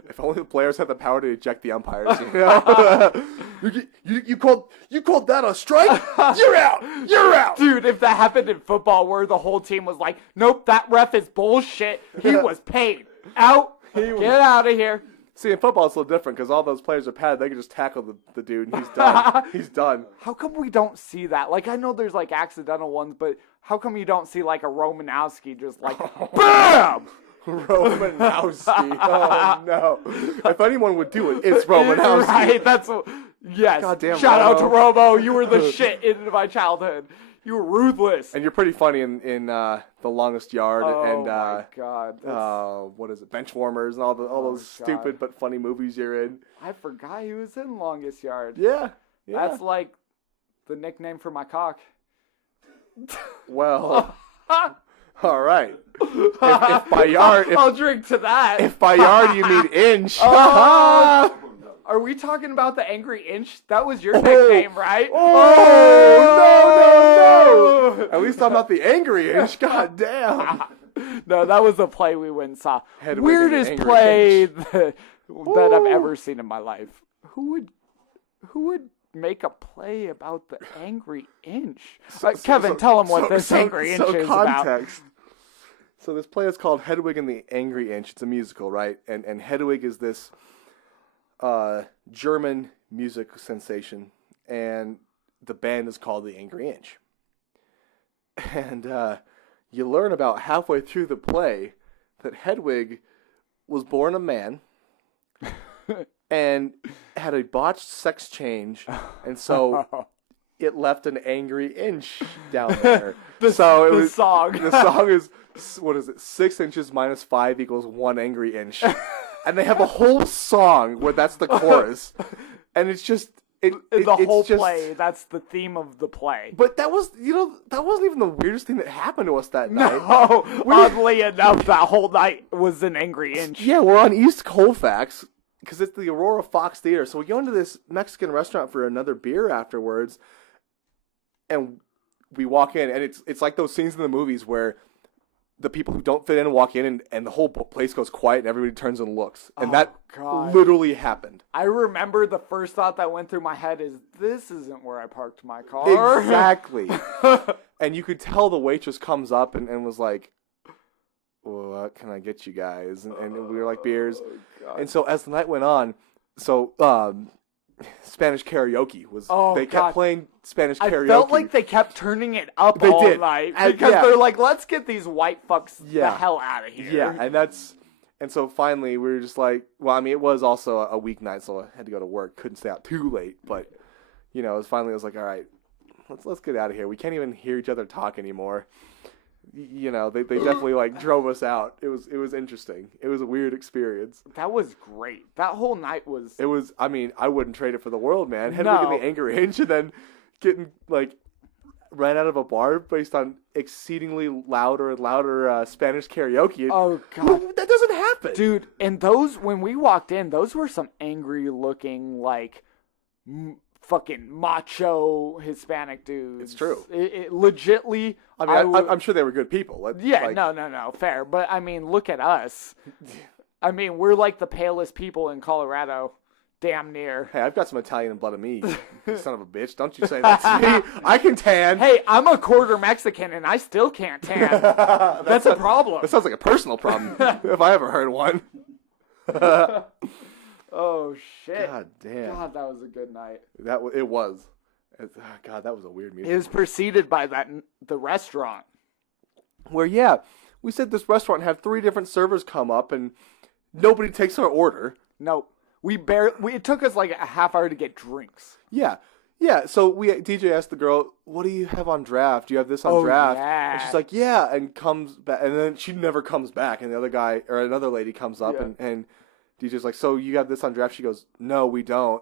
If only the players had the power to eject the umpires. You called that a strike? You're out. You're out. Dude, if that happened in football where the whole team was like, nope, that ref is bullshit. He was paid. Out. Get out of here. See, in football it's a little different because all those players are padded. They can just tackle the dude and he's done. He's done. How come we don't see that? Like, I know there's like accidental ones, but how come you don't see like a Romanowski just like, BAM! Romanowski. Oh no! If anyone would do it, it's Romanowski. Right, that's what. Yes. Goddamn Shout out to Romo. Romo. You were the shit in my childhood. You were ruthless. And you're pretty funny in The Longest Yard and my God. what is it? Bench Warmers and all those God. stupid but funny movies you're in. I forgot he was in Longest Yard. Yeah. That's like the nickname for my cock. Well. All right. If by yard, I'll drink to that. if by yard you mean inch. Are we talking about the Angry Inch? That was your nickname, right? Oh, no. At least I'm not the angry inch. God damn. No, that was a play we went and saw. Hedwig and the Weirdest Angry play Inch. that I've ever seen in my life. Who would make a play about the Angry Inch? Kevin, tell him what this Angry Inch is context. So this play is called Hedwig and the Angry Inch. It's a musical, right? And Hedwig is this German music sensation, and the band is called the Angry Inch. And you learn about halfway through the play that Hedwig was born a man and had a botched sex change, and so it left an angry inch down there. The song is, what is it? 6 inches minus 5 equals 1 angry inch. And they have a whole song where that's the chorus. And it's just... play, that's the theme of the play. But that was, that wasn't even the weirdest thing that happened to us that night. No, oddly enough, that whole night was an Angry Inch. Yeah, we're on East Colfax, because it's the Aurora Fox Theater. So we go into this Mexican restaurant for another beer afterwards, and we walk in, and it's like those scenes in the movies where the people who don't fit in walk in, and the whole place goes quiet, and everybody turns and looks. And that literally happened. I remember the first thought that went through my head is, this isn't where I parked my car. Exactly. And you could tell the waitress comes up and was like, well, what can I get you guys? And we were like, beers. And so as the night went on, so Spanish karaoke was. Oh, they kept God. playing Spanish karaoke. I felt like they kept turning it up They all did. night And- because yeah. they're like, let's get these white fucks the Yeah. hell out of here. Yeah, and so finally we were just like, well, I mean, it was also a weeknight, so I had to go to work. Couldn't stay out too late, but you know, it was like, all right, let's get out of here. We can't even hear each other talk anymore. You know, they definitely like drove us out. It was interesting. It was a weird experience. That was great. That whole night was. It was. I mean, I wouldn't trade it for the world, man. Heading No. to the Anger Range and then getting like ran out of a bar based on exceedingly louder and louder Spanish karaoke. Oh, God. That doesn't happen, Dude, and those, when we walked in, those were some angry looking, like, fucking macho Hispanic dudes. It's true. It legitly. I mean, I'm sure they were good people. Yeah, like, no, fair. But, I mean, look at us. I mean, we're like the palest people in Colorado. Damn near. Hey, I've got some Italian blood in me, you son of a bitch. Don't you say that to me. I can tan. Hey, I'm a quarter Mexican and I still can't tan. That's a problem. That sounds like a personal problem, if I ever heard one. Oh, shit. God damn. God, that was a good night. It was. God, that was a weird music. It was preceded by the restaurant. Where, yeah, we said this restaurant had 3 different servers come up and nobody takes our order. Nope. It took us like a half hour to get drinks. Yeah. Yeah, so DJ asked the girl, what do you have on draft? Do you have this on Oh, draft? yeah. And she's like, yeah, and comes back, and then she never comes back, and the other guy, or another lady comes up, Yeah. and DJ's like, so you have this on draft? She goes, no, we don't.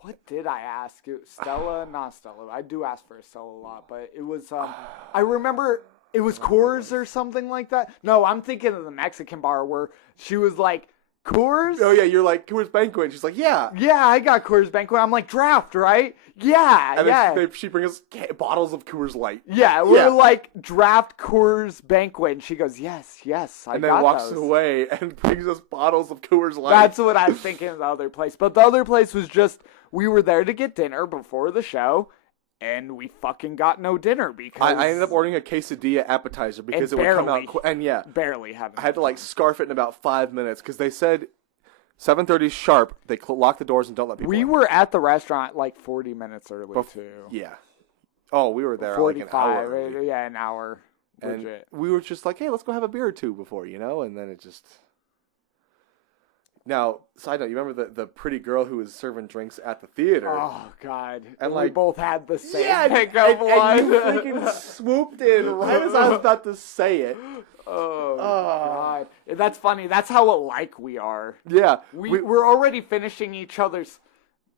What did I ask? Stella? Not Stella. I do ask for a Stella a lot, but it was, I remember it was Coors or something like that. No, I'm thinking of the Mexican bar where she was like, Coors? Oh, yeah, you're like, Coors Banquet. And she's like, yeah. Yeah, I got Coors Banquet. I'm like, draft, right? Yeah, And yeah. then she brings us bottles of Coors Light. Yeah, we're like, draft Coors Banquet. And she goes, yes, I got those. And then walks away and brings us bottles of Coors Light. That's what I was thinking of the other place. But the other place was just, we were there to get dinner before the show, and we fucking got no dinner because... I ended up ordering a quesadilla appetizer because it would come out... And yeah, barely having I had to like scarf it in about 5 minutes because they said 7:30 sharp. They lock the doors and don't let people We in. were at the restaurant like 40 minutes early, too. Yeah. Oh, we were there 45, like an hour early. yeah, an hour. And Legit. we were just like, hey, let's go have a beer or two before, you know? And then it just... Now, side note, you remember the pretty girl who was serving drinks at the theater? Oh, God. And we like, both had the same yeah, pickup line. and you freaking swooped in right as I was about to say it. Oh, God. That's funny. That's how alike we are. Yeah. We're already finishing each other's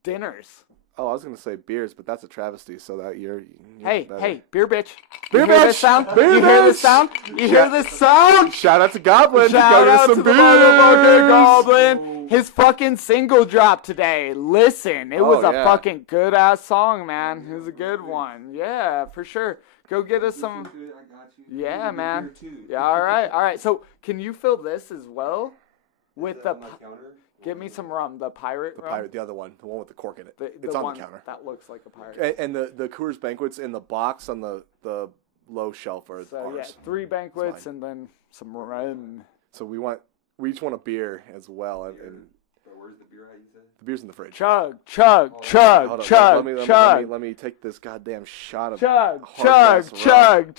dinners. Oh, I was going to say beers, but that's a travesty, so that you're Hey, better. hey, beer bitch. Beer You hear bitch. this sound? Beer You hear this bitch. sound? You hear this sound? Shout out to Goblin. Shout Go get out some to the beers. motherfucking Goblin. His fucking single dropped today. Listen, it was a yeah. fucking good ass song, man. It was a good one. Yeah, for sure. Go get us some. I got you. Yeah, man. Beer too. Yeah, all right. So, can you fill this as well with the? On my counter? Give me some rum. The pirate rum. Pirate, the other one, the one with the cork in it. The it's on one the counter. That looks like a pirate. And the Coors Banquets in the box on the low shelf are So ours. yeah, 3 banquets fine. and then some rum. So we each want a beer as well, and But where's the beer at, you said? the beer's in the fridge. Chug, Hold on, chug. let me take this goddamn shot of Chug, hard-ass rum.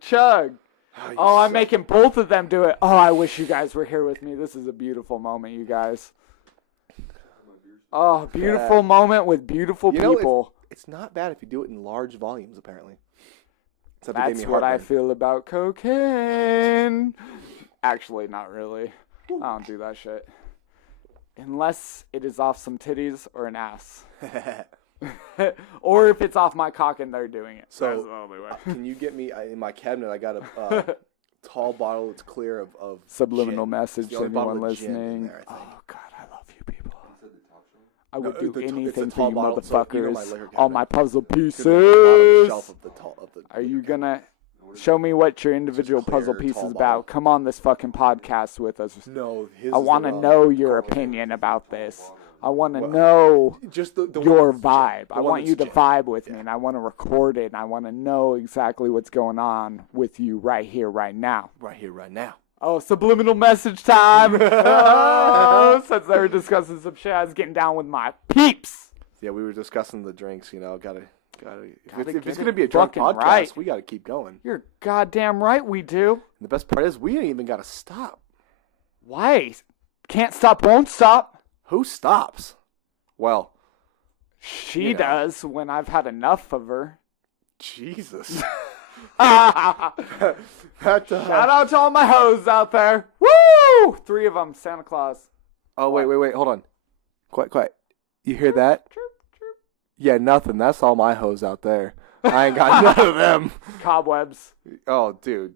chug. Oh, you Oh, I'm suck. making both of them do it. Oh, I wish you guys were here with me. This is a beautiful moment, you guys. Oh, beautiful moment with beautiful You know, people. It's not bad if you do it in large volumes, apparently. Except it gave That's me what I heartburn. feel about cocaine. Actually, not really. I don't do that shit. Unless it is off some titties or an ass. Or if it's off my cock and they're doing it. So, That's the only way. Can you get me in my cabinet? I got a tall bottle that's clear of Subliminal gin. message It's the to only bottle anyone of gin in listening. there, I think. Oh, God, I love you people. You said the top shelf? I would No, do it's a anything tall for you bottle, so you know my motherfuckers. liquor All cabinet. my puzzle It's the bottom pieces. shelf of the Are you liquor gonna show me what your individual clear, puzzle piece tall is bottle. about? Come on this fucking podcast with us. cabinet. No, his I want to know your opinion about this. I want to know just the your one that's vibe. gin. The I one want you to that's gin. vibe with me, and I want to record it, and I want to know exactly what's going on with you right here, right now. Right here, right now. Oh, subliminal message time. Oh, since they were discussing some shit, I was getting down with my peeps. Yeah, we were discussing the drinks, you know, gotta if get it's it gonna be a drunk fucking podcast, right. we gotta keep going. You're goddamn right we do. And the best part is we ain't even gotta stop. Why? Can't stop, won't stop. Who stops? Well, She You know. does when I've had enough of her. Jesus. Shout That, out to all my hoes out there. Woo! 3 of them, Santa Claus. oh, wait, hold on. Quiet. You hear that? Yeah, nothing. That's all my hoes out there. I ain't got none of them. Cobwebs. Oh, dude.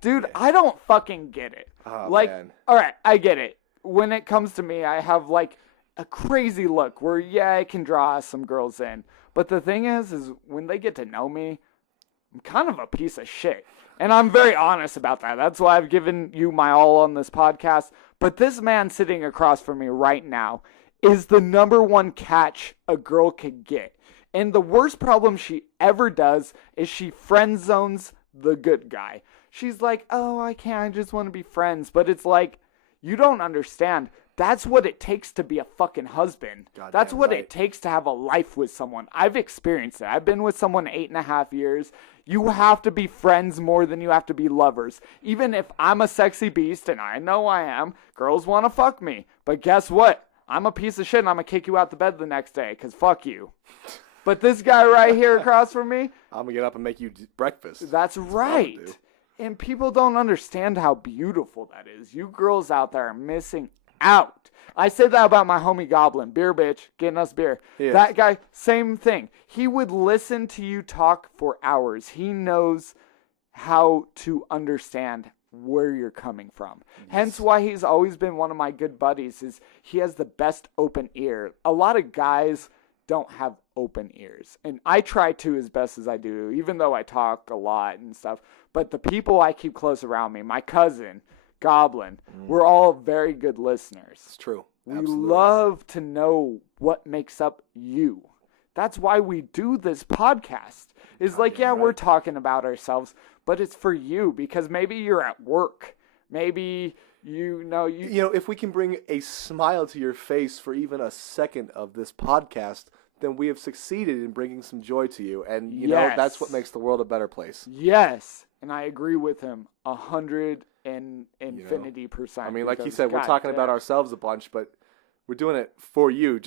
Dude, I don't fucking get it. Oh, like, man. alright, I get it. When it comes to me, I have like a crazy look where, yeah, I can draw some girls in. But the thing is when they get to know me, I'm kind of a piece of shit. And I'm very honest about that. That's why I've given you my all on this podcast. But this man sitting across from me right now is the number one catch a girl could get. And the worst problem she ever does is she friend zones the good guy. She's like, oh, I just want to be friends. But it's like, you don't understand. That's what it takes to be a fucking husband. That's what it takes to have a life with someone. I've experienced it. I've been with someone 8.5 years. You have to be friends more than you have to be lovers. Even if I'm a sexy beast, and I know I am, girls want to fuck me. But guess what? I'm a piece of shit and I'm going to kick you out the bed the next day because fuck you. But this guy right here across from me, I'm going to get up and make you breakfast. that's right. And people don't understand how beautiful that is. You girls out there are missing out. I said that about my homie Goblin, beer bitch, getting us beer. Yes. That guy, same thing. He would listen to you talk for hours. He knows how to understand where you're coming from. Hence why he's always been one of my good buddies, is he has the best open ear. A lot of guys don't have open ears. And I try to as best as I do, even though I talk a lot and stuff. But the people I keep close around me, my cousin, Goblin, we're all very good listeners. It's true. We Absolutely. love to know what makes up you. That's why we do this podcast. It's like, yeah, we're talking about ourselves, but it's for you because maybe you're at work. Maybe you know, if we can bring a smile to your face for even a second of this podcast, then we have succeeded in bringing some joy to you. And, you know, that's what makes the world a better place. Yes. And I agree with him 100 and infinity percent. I mean, like you said, we're talking about ourselves a bunch, but we're doing it for you.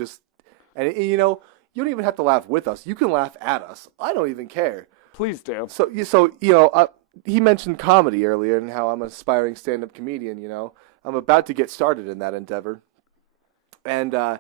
And you know, you don't even have to laugh with us. You can laugh at us. I don't even care. Please do. So you know, he mentioned comedy earlier and how I'm an aspiring stand-up comedian. You know, I'm about to get started in that endeavor, and I'm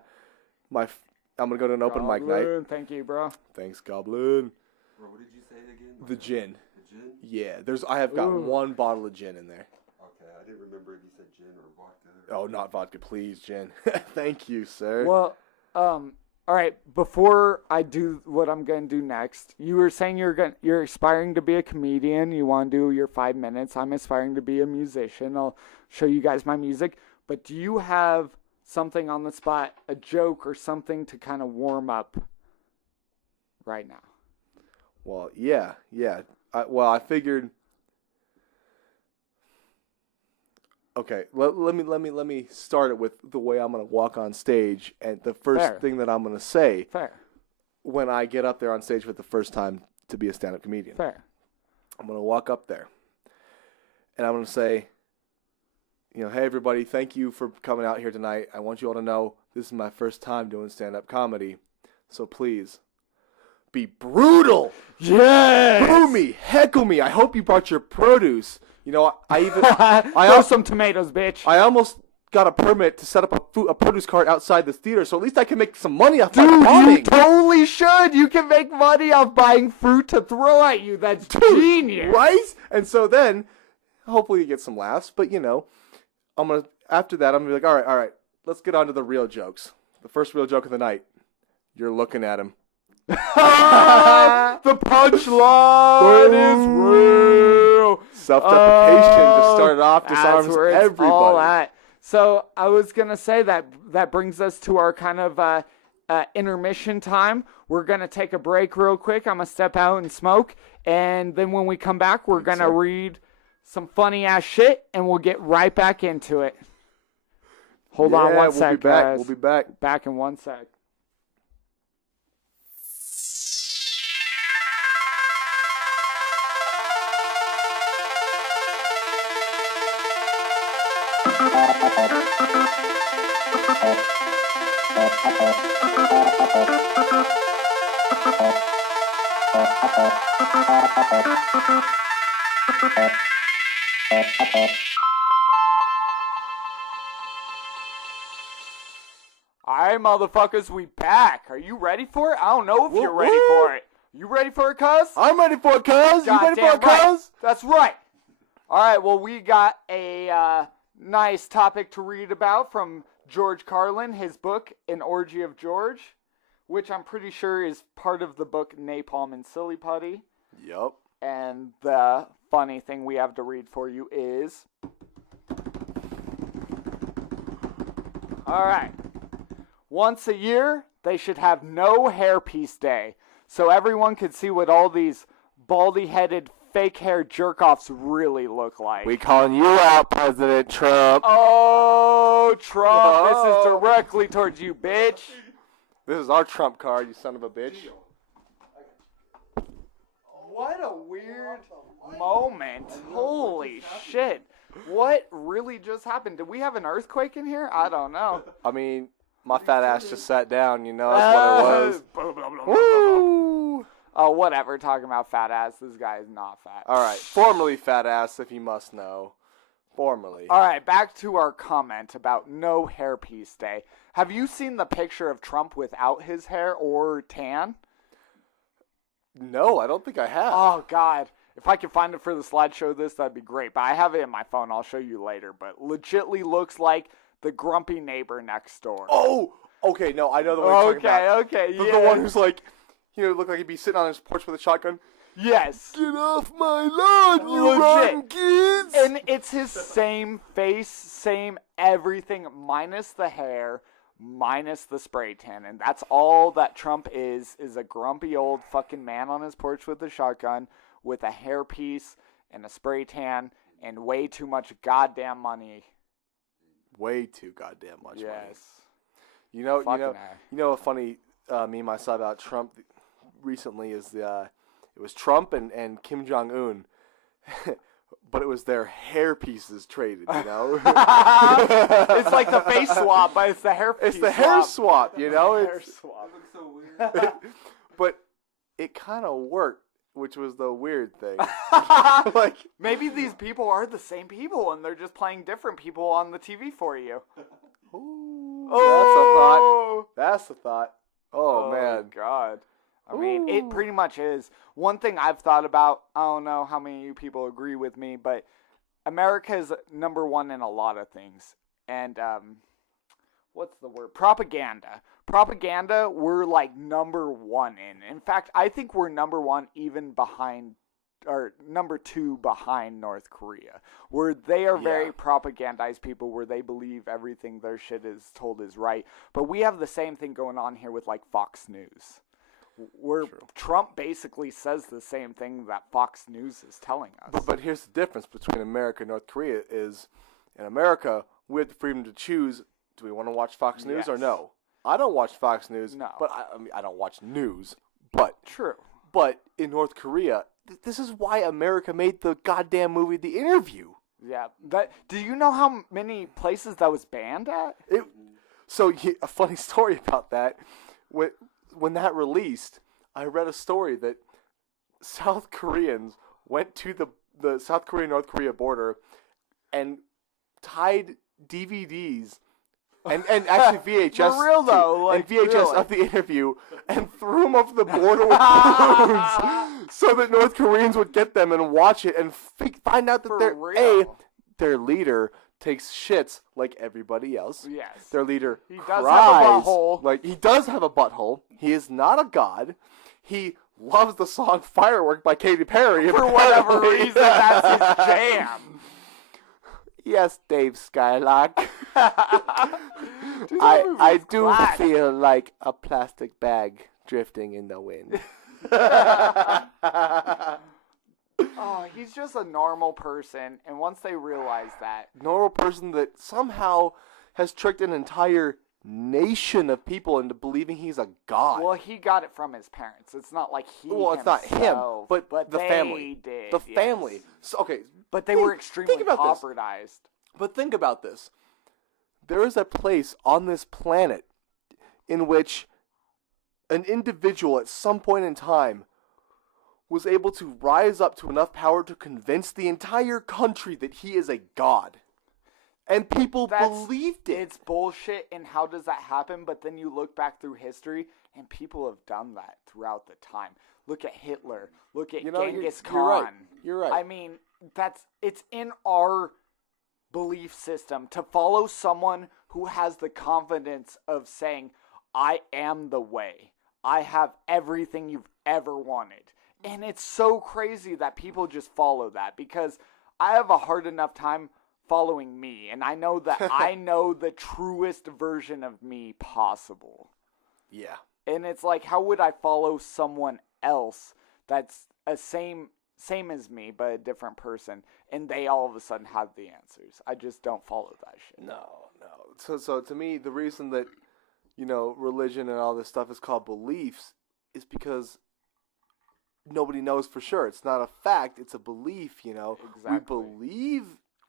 gonna go to an open mic night. Thank you, bro. Thanks, Goblin. Bro, what did you say again? The gin. The gin? Yeah, I have got one bottle of gin in there. Okay, I didn't remember if you said gin or vodka. Oh, not vodka, please, gin. Thank you, sir. Well, all right. Before I do what I'm going to do next, you were saying you're aspiring to be a comedian. You want to do your 5 minutes. I'm aspiring to be a musician. I'll show you guys my music. But do you have something on the spot, a joke or something to kind of warm up right now? Well, yeah. I figured. Okay, let me start it with the way I'm gonna walk on stage, and the first thing that I'm gonna say when I get up there on stage for the first time to be a stand-up comedian. I'm gonna walk up there, and I'm gonna say, you know, hey everybody, thank you for coming out here tonight. I want you all to know this is my first time doing stand-up comedy, so please be brutal. Yeah. Boo me, heckle me. I hope you brought your produce. You know, I throw some tomatoes, bitch. I almost got a permit to set up a produce cart outside the theater, so at least I can make some money off my awning. You totally should. You can make money off buying fruit to throw at you. That's genius, right? And so then, hopefully, you get some laughs. But you know, after that, I'm gonna be like, all right, let's get on to the real jokes. The first real joke of the night. You're looking at him. The punchline is real. Self-deprecation just started off, disarms that's where it's everybody. all at. So I was gonna say that brings us to our kind of intermission time. We're gonna take a break real quick. I'm gonna step out and smoke, and then when we come back, we're gonna read some funny ass shit, and we'll get right back into it. Hold on one sec, we'll be back. guys. We'll be back. Back in 1 sec. Alright, motherfuckers, we back. Are you ready for it? I don't know if you're ready for it. You ready for it, cuz? I'm ready for it, cuz. You ready for it, Goddamn cuz? That's right. Alright, well, we got a nice topic to read about from George Carlin, his book, An Orgy of George, which I'm pretty sure is part of the book Napalm and Silly Putty. Yup. And the funny thing we have to read for you is... Alright. Once a year, they should have no hairpiece day, so everyone could see what all these baldy-headed, fake-hair jerk-offs really look like. We calling you out, President Trump. Oh, Trump, this is directly towards you, bitch. This is our Trump card, you son of a bitch. What a weird moment. Holy shit. What really just happened? Did we have an earthquake in here? I don't know. I mean, my fat ass just sat down, you know, that's what it was. Woo! Oh, whatever. Talking about fat ass. This guy is not fat. Alright, formerly fat ass, if you must know. Formerly. Alright, back to our comment about no hairpiece day. Have you seen the picture of Trump without his hair or tan? No, I don't think I have. Oh, God. If I could find it for the slideshow of this, that'd be great. But I have it in my phone. I'll show you later. But legitly looks like the grumpy neighbor next door. Oh! Okay, no, I know the one you're talking about. Okay, The yeah. one who's like, you know, look like he'd be sitting on his porch with a shotgun. Yes. Get off my lawn, you Legit. rotten kids! And it's his same face, same everything, minus the hair, minus the spray tan. And that's all that Trump is a grumpy old fucking man on his porch with a shotgun, with a hairpiece and a spray tan and way too much goddamn money. Way too goddamn much money. Yes. You know, Fucking you know a funny meme I saw about Trump recently is it was Trump and Kim Jong-un, but it was their hair pieces traded, you know? It's like the face swap, but it's the hair piece It's the hair swap, you know? Hair It's, swap. Looks so weird. but it kind of worked, which was the weird thing. Like, maybe these people are the same people and they're just playing different people on the TV for you. ooh, Oh, that's a thought. Oh, man. God. I mean, it pretty much is. One thing I've thought about, I don't know how many of you people agree with me, but America is number one in a lot of things. And, what's the word? Propaganda. Propaganda, we're like number one in. In fact, I think we're number one even behind, or number two behind North Korea. Where they are very propagandized people, where they believe everything their shit is told is right. But we have the same thing going on here with like Fox News. Where Trump basically says the same thing that Fox News is telling us. But here's the difference between America and North Korea is, in America, we have the freedom to choose, do we want to watch Fox News or Yes. no? I don't watch Fox News, No. but I mean, I don't watch news, but True. But in North Korea, this is why America made the goddamn movie The Interview. Yeah. Do you know how many places that was banned at? So a funny story about that, when that released, I read a story that South Koreans went to the South Korea-North Korea border and tied DVDs and actually VHS For real, though, like, and VHS really? of The Interview and threw them over the border with balloons so that North Koreans would get them and watch it and find out that For their real? their leader takes shits like everybody else. Yes. Their leader He cries. does have a butthole. Like, he does have a butthole. He is not a god. He loves the song Firework by Katy Perry. For whatever apparently. reason, that's his jam. Yes, Dave Skylark. Dude, I that movie's do class. feel like a plastic bag drifting in the wind. Oh, he's just a normal person, and once they realize that, Normal person that somehow has tricked an entire nation of people into believing he's a god. well, he got it from his parents. It's not like he. Well, it's not him, himself, but the they family. Did, The yes. family. So, okay, But they think- were extremely think about this. corporatized. But think about this. There is a place on this planet in which an individual at some point in time was able to rise up to enough power to convince the entire country that he is a god. And people believed it. It's bullshit, and how does that happen? But then you look back through history, and people have done that throughout the time. Look at Hitler. Look at Genghis Khan. You're right. You're right. I mean, it's in our belief system to follow someone who has the confidence of saying, I am the way. I have everything you've ever wanted. And it's so crazy that people just follow that, because I have a hard enough time following me, and I know that I know the truest version of me possible. Yeah. And it's like, how would I follow someone else that's a same as me, but a different person, and they all of a sudden have the answers? I just don't follow that shit. No. So to me, the reason that, religion and all this stuff is called beliefs is because nobody knows for sure. It's not a fact. It's a belief, Exactly.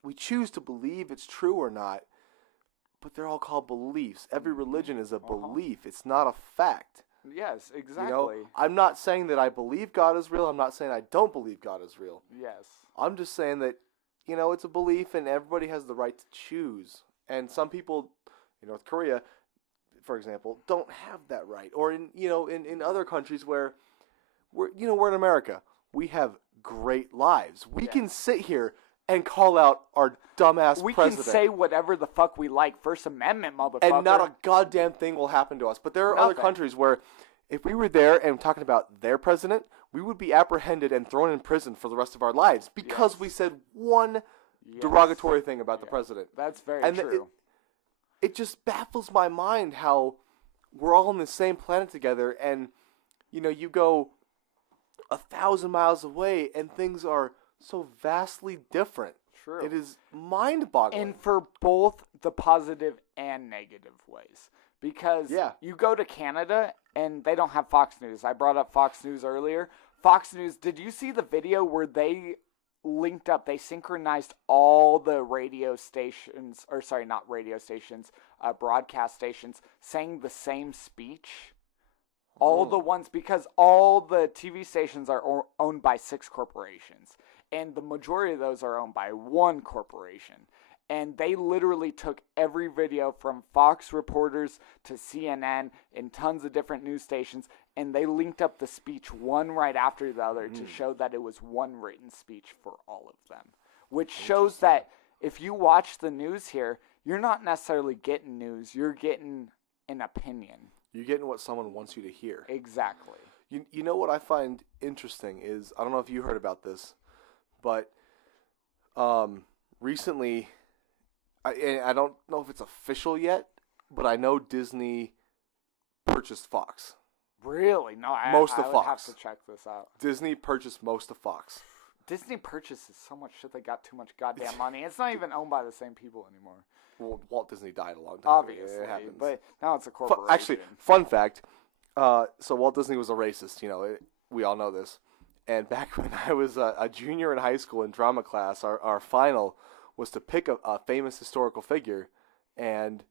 We choose to believe it's true or not, but they're all called beliefs. Every religion is a belief. It's not a fact. Yes, exactly. I'm not saying that I believe God is real. I'm not saying I don't believe God is real. Yes. I'm just saying that, it's a belief and everybody has the right to choose. And some people in North Korea, for example, don't have that right. Or in other countries where we're in America, we have great lives. We can sit here and call out our dumbass We president. can say whatever the fuck we like. First Amendment, motherfucker. And not a goddamn thing will happen to us. But there are other Nothing. countries where if we were there and talking about their president, we would be apprehended and thrown in prison for the rest of our lives because we said one derogatory thing about the president. That's very And true. It just baffles my mind how we're all on the same planet together, and you go 1,000 miles away and things are so vastly different. True. It is mind-boggling. And for both the positive and negative ways. Because you go to Canada and they don't have Fox News. I brought up Fox News earlier. Fox News, did you see the video where they linked up, they synchronized all the radio stations, or sorry, not radio stations, broadcast stations, saying the same speech? All the ones, because all the TV stations are owned by 6 corporations. And the majority of those are owned by one corporation. And they literally took every video from Fox reporters to CNN and tons of different news stations, and they linked up the speech one right after the other to show that it was one written speech for all of them. Which shows that if you watch the news here, you're not necessarily getting news, you're getting an opinion. You're getting what someone wants you to hear. Exactly. You know what I find interesting is, I don't know if you heard about this, but recently, I don't know if it's official yet, but I know Disney purchased Fox. Really? No, I Most of would Fox. have to check this out. Disney purchased most of Fox. Disney purchases so much shit, they got too much goddamn money. It's not even owned by the same people anymore. Well, Walt Disney died a long time Obviously, ago. It happens. but now it's a corporation. Actually, fun fact. So Walt Disney was a racist. We all know this. And back when I was a junior in high school in drama class, our final was to pick a famous historical figure and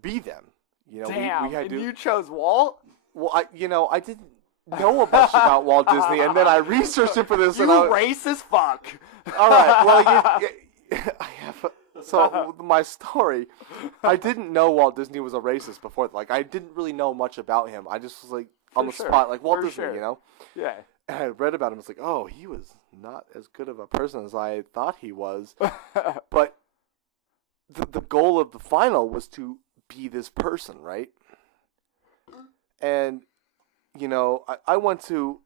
be them. Damn, we had and to. you chose Walt? Well, I didn't know much about Walt Disney, and then I researched it for this. You and racist fuck. All right. Well, I have. So my story, I didn't know Walt Disney was a racist before. Like, I didn't really know much about him. I just was like on the spot, like Walt Disney, Yeah. And I read about him. It's like, oh, he was not as good of a person as I thought he was. But the goal of the final was to be this person, right? And I went to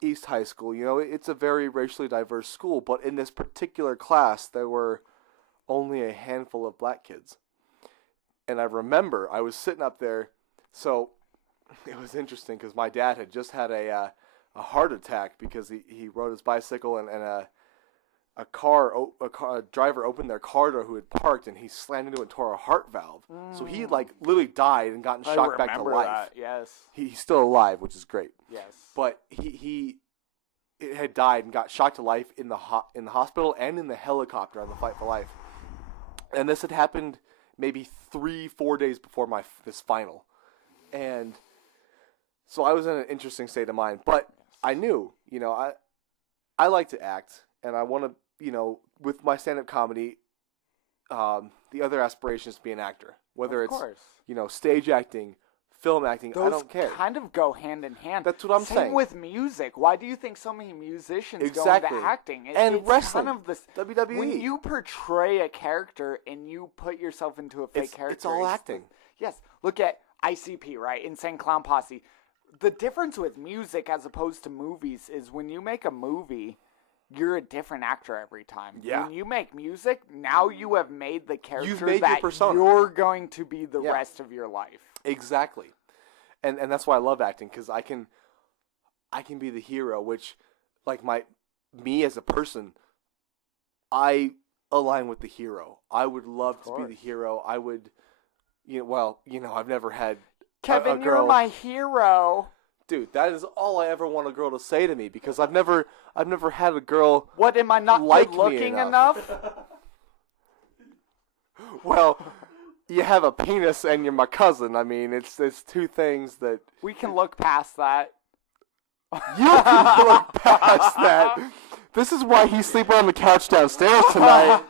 East High School. It's a very racially diverse school, but in this particular class, there were only a handful of black kids. And I remember I was sitting up there, so it was interesting because my dad had just had a heart attack because he rode his bicycle and a driver opened their car door who had parked, and he slammed into it and tore a heart valve. So he like literally died and gotten shocked back to life. That, yes. He's still alive, which is great. Yes. But he had died and got shocked to life in the hospital and in the helicopter on the fight for life. And this had happened maybe 3-4 days before this final. And so I was in an interesting state of mind. But I knew, I like to act, and I want to, with my stand-up comedy, the other aspiration is to be an actor. Whether Of course. it's, stage acting, film acting, I don't care. Those kind of go hand in hand. That's what I'm saying. Same with music. Why do you think so many musicians Exactly. go into acting? And it's wrestling. Kind of this, WWE. When you portray a character and you put yourself into a fake character. It's all acting. Yes. Look at ICP, right? Insane Clown Posse. The difference with music as opposed to movies is when you make a movie, you're a different actor every time. Yeah. When you make music, now you have made the character made your that persona. you're going to be the Yeah. rest of your life. Exactly. And that's why I love acting, because I can be the hero, which, like, me as a person, I align with the hero. I would love to be the hero. I would, I've never had Kevin, a girl. you're my hero. Dude, that is all I ever want a girl to say to me, because I've never had a girl. What, am I not like good looking me enough? Well, you have a penis and you're my cousin. I mean, it's two things that We can look past that. you can look past that. This is why he's sleeping on the couch downstairs tonight.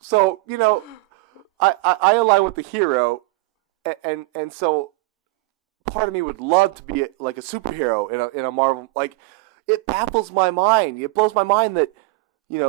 So I align with the hero, and so part of me would love to be like a superhero in a Marvel. Like, it baffles my mind. It blows my mind that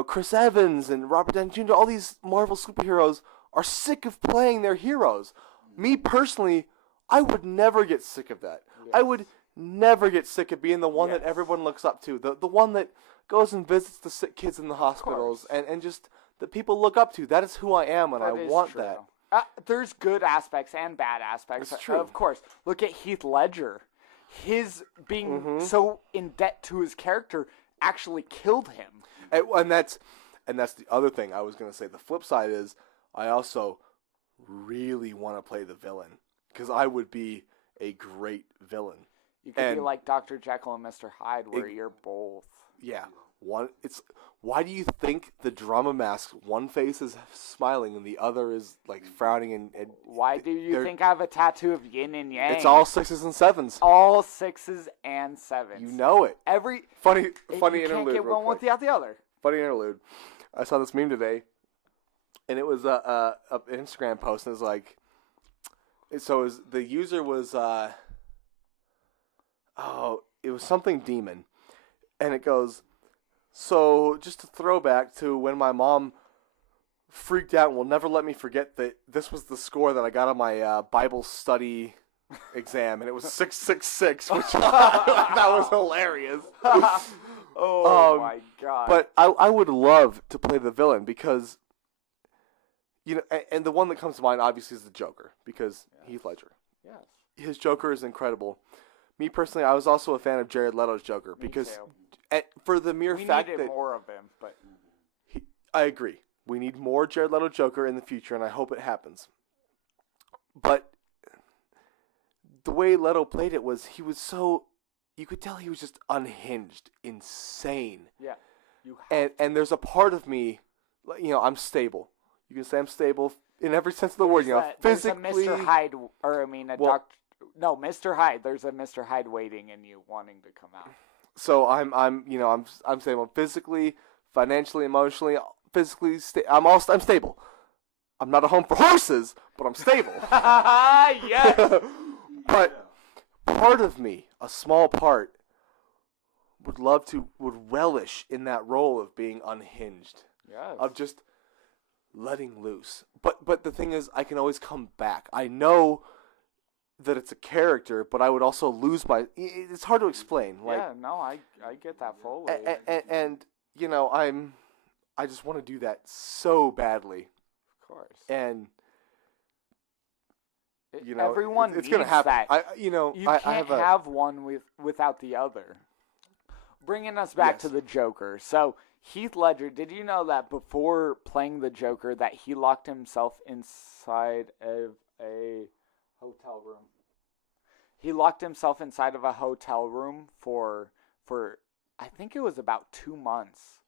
Chris Evans and Robert Downey Jr., all these Marvel superheroes are sick of playing their heroes. Me personally, I would never get sick of that. Yes. I would never get sick of being the one that Yes. everyone looks up to, the one that goes and visits the sick kids in the hospitals, and just that people look up to. That is who I am, and I That is want true. that. There's good aspects and bad aspects. It's true. Of course. Look at Heath Ledger. His being so in debt to his character actually killed him. And that's the other thing I was going to say. The flip side is I also really want to play the villain, because I would be a great villain. You could be like Dr. Jekyll and Mr. Hyde, where you're both. Yeah. Why do you think the drama mask, one face is smiling and the other is like frowning and Why do you think I have a tattoo of yin and yang? it's all 6s and 7s. All 6s and 7s. You know it. Funny you interlude. can't get real one quick. without the other. Funny interlude. I saw this meme today, and it was an Instagram post, and it was like, the user was it was something demon, and it goes, so just a throwback to when my mom freaked out and will never let me forget that this was the score that I got on my Bible study exam, and it was 666, which that was hilarious. Oh my god! But I would love to play the villain, because and the one that comes to mind obviously is the Joker, because Heath Ledger. Yes. His Joker is incredible. Me personally, I was also a fan of Jared Leto's Joker, because for the mere fact needed that more of him, but I agree. We need more Jared Leto Joker in the future, and I hope it happens. But the way Leto played it was, he was so, you could tell he was just unhinged, insane. yeah, And there's a part of me, I'm stable. You can say I'm stable in every sense of the word. Physically. There's a Mr. Hyde, or I mean a Well- doctor. No, Mr. Hyde. There's a Mr. Hyde waiting in you, wanting to come out. So I'm stable physically, financially, emotionally, physically. I'm stable. I'm not a home for horses, but I'm stable. Yes. But part of me, a small part, would relish in that role of being unhinged, Yes. of just letting loose. But the thing is, I can always come back. I know that it's a character, but I would also lose my. It's hard to explain. Like, yeah, no, I get that fully. and I just want to do that so badly. Of course. And You know, Everyone it's going to needs happen. that. You can't have have one without the other. Bringing us back to Yes. the Joker. So Heath Ledger, did you know that before playing the Joker that he locked himself inside of a hotel room? He locked himself inside of a hotel room for I think it was about 2 months.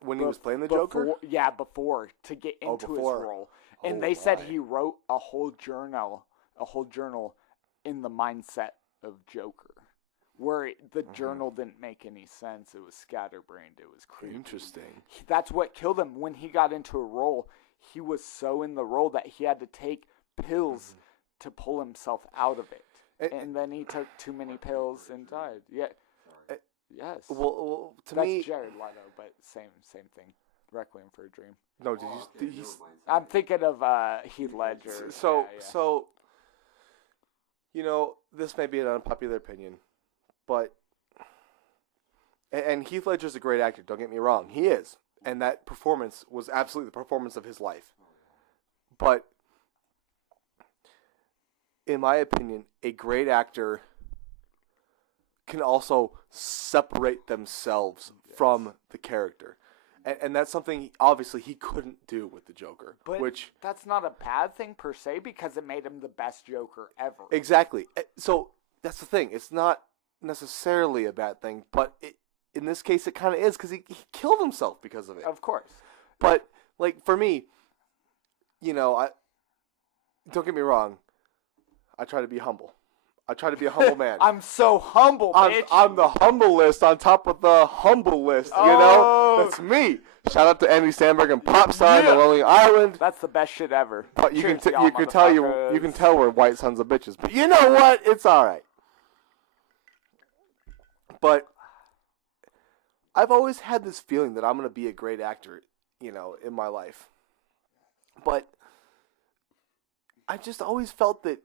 when he was playing the Joker? Yeah, before to get into his before. role. And Oh, they said my. he wrote a whole journal in the mindset of Joker, where the journal didn't make any sense. It was scatterbrained. It was creepy. Interesting. That's what killed him. When he got into a role, he was so in the role that he had to take pills to pull himself out of it. And then he took too many pills and died. Yeah. Yes. Well, to That's me, Jared Leto, but same thing. Requiem for a Dream. no. Did you? I'm thinking of Heath Ledger. So, Yeah. so, you know, this may be an unpopular opinion, but and Heath Ledger's a great actor. Don't get me wrong, he is, and that performance was absolutely the performance of his life. But in my opinion, a great actor can also separate themselves from the character. And that's something, obviously, he couldn't do with the Joker. But which that's not a bad thing per se because it made him the best Joker ever. Exactly. So that's the thing. It's not necessarily a bad thing, but in this case, it kind of is because he killed himself because of it. Of course. But, like, for me, you know, don't get me wrong. I try to be humble. I try to be a humble man. I'm so humble, bitch. I'm the humble list on top of the humble list, you Oh. know? That's me. Shout out to Andy Samberg and Pop Star and the Yeah. Lonely Island. That's the best shit ever. But you Cheers, can y'all you can tell motherfuckers. we're white sons of bitches. But you know what? It's all right. But I've always had this feeling that I'm going to be a great actor, you know, in my life. But I just always felt that,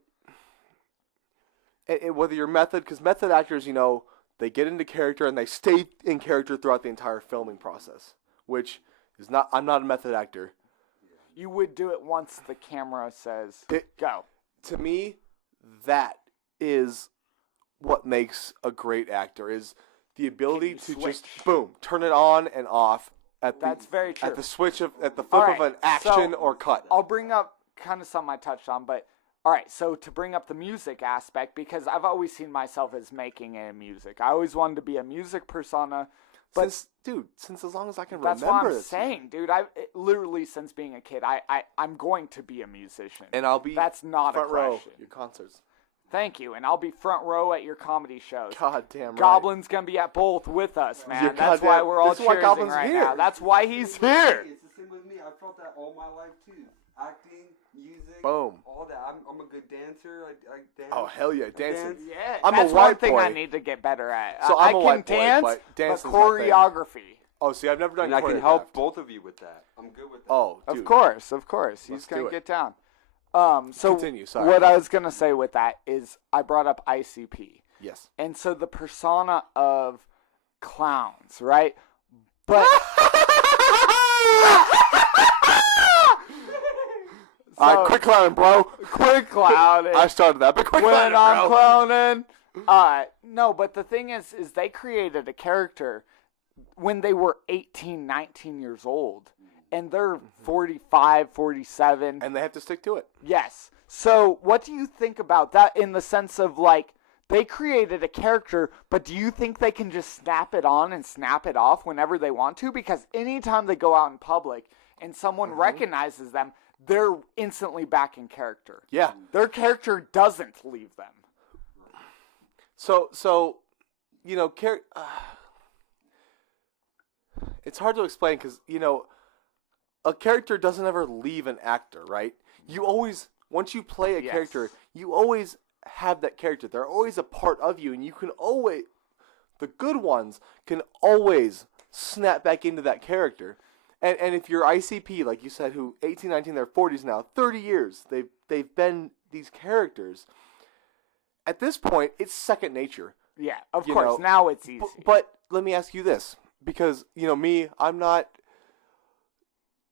and whether you're method, because method actors, you know, they get into character and they stay in character throughout the entire filming process, which is not. I'm not a method actor. You would do it once the camera says go. To me, that is what makes a great actor, is the ability to switch? just boom, turn it on and off at the That's very true. at the switch of at the flip All of right, an action so or cut. I'll bring up kind of something I touched on, but all right, so to bring up the music aspect, because I've always seen myself as making a music. I always wanted to be a music persona, but Since as long as I can that's remember what I'm this, saying, dude. Literally since being a kid, I'm going to be a musician. and I'll be That's not front a row question. your concerts. Thank you, and I'll be front row at your comedy shows. God damn right. Goblin's gonna be at both with us, man. You're That's goddamn- why we're all that's why cheersing Goblin's right here. now. That's why he's here. It's the same with me. I felt that all my life too. Acting, music, Boom. all that. I'm a good dancer. I dance. Oh hell yeah, I dancing. dance. Yeah, I'm a that's white one thing I boy. need to get better at. So I I'm a can white boy, dance, but dancing's my thing. choreography. Oh, see, I've never done. And I can choreographed. help both of you with that. I'm good with that. Oh, dude. Of course. He's Let's gonna do it. get down. So Continue, sorry. what I was gonna say with that is I brought up ICP, Yes. and so the persona of clowns, right? But All right, quick clowning, bro. quick clowning. I started that, but quick when clowning, I'm bro. clowning. No, but the thing is they created a character when they were 18, 19 years old, and they're 45, 47. And they have to stick to it. Yes. So what do you think about that in the sense of, like, they created a character, but do you think they can just snap it on and snap it off whenever they want to? Because anytime they go out in public and someone recognizes them, they're instantly back in character. Yeah. Their character doesn't leave them. So, you know, it's hard to explain because, you know, a character doesn't ever leave an actor, right? You always, once you play a Yes. character, you always have that character. They're always a part of you, and you can always, the good ones can always snap back into that character. And if you're ICP, like you said, who 18, 19, they're 40s now, 30 years, they've been these characters. At this point, it's second nature. Yeah, of You course. know, Now it's easy. But let me ask you this, because, you know, me, I'm not,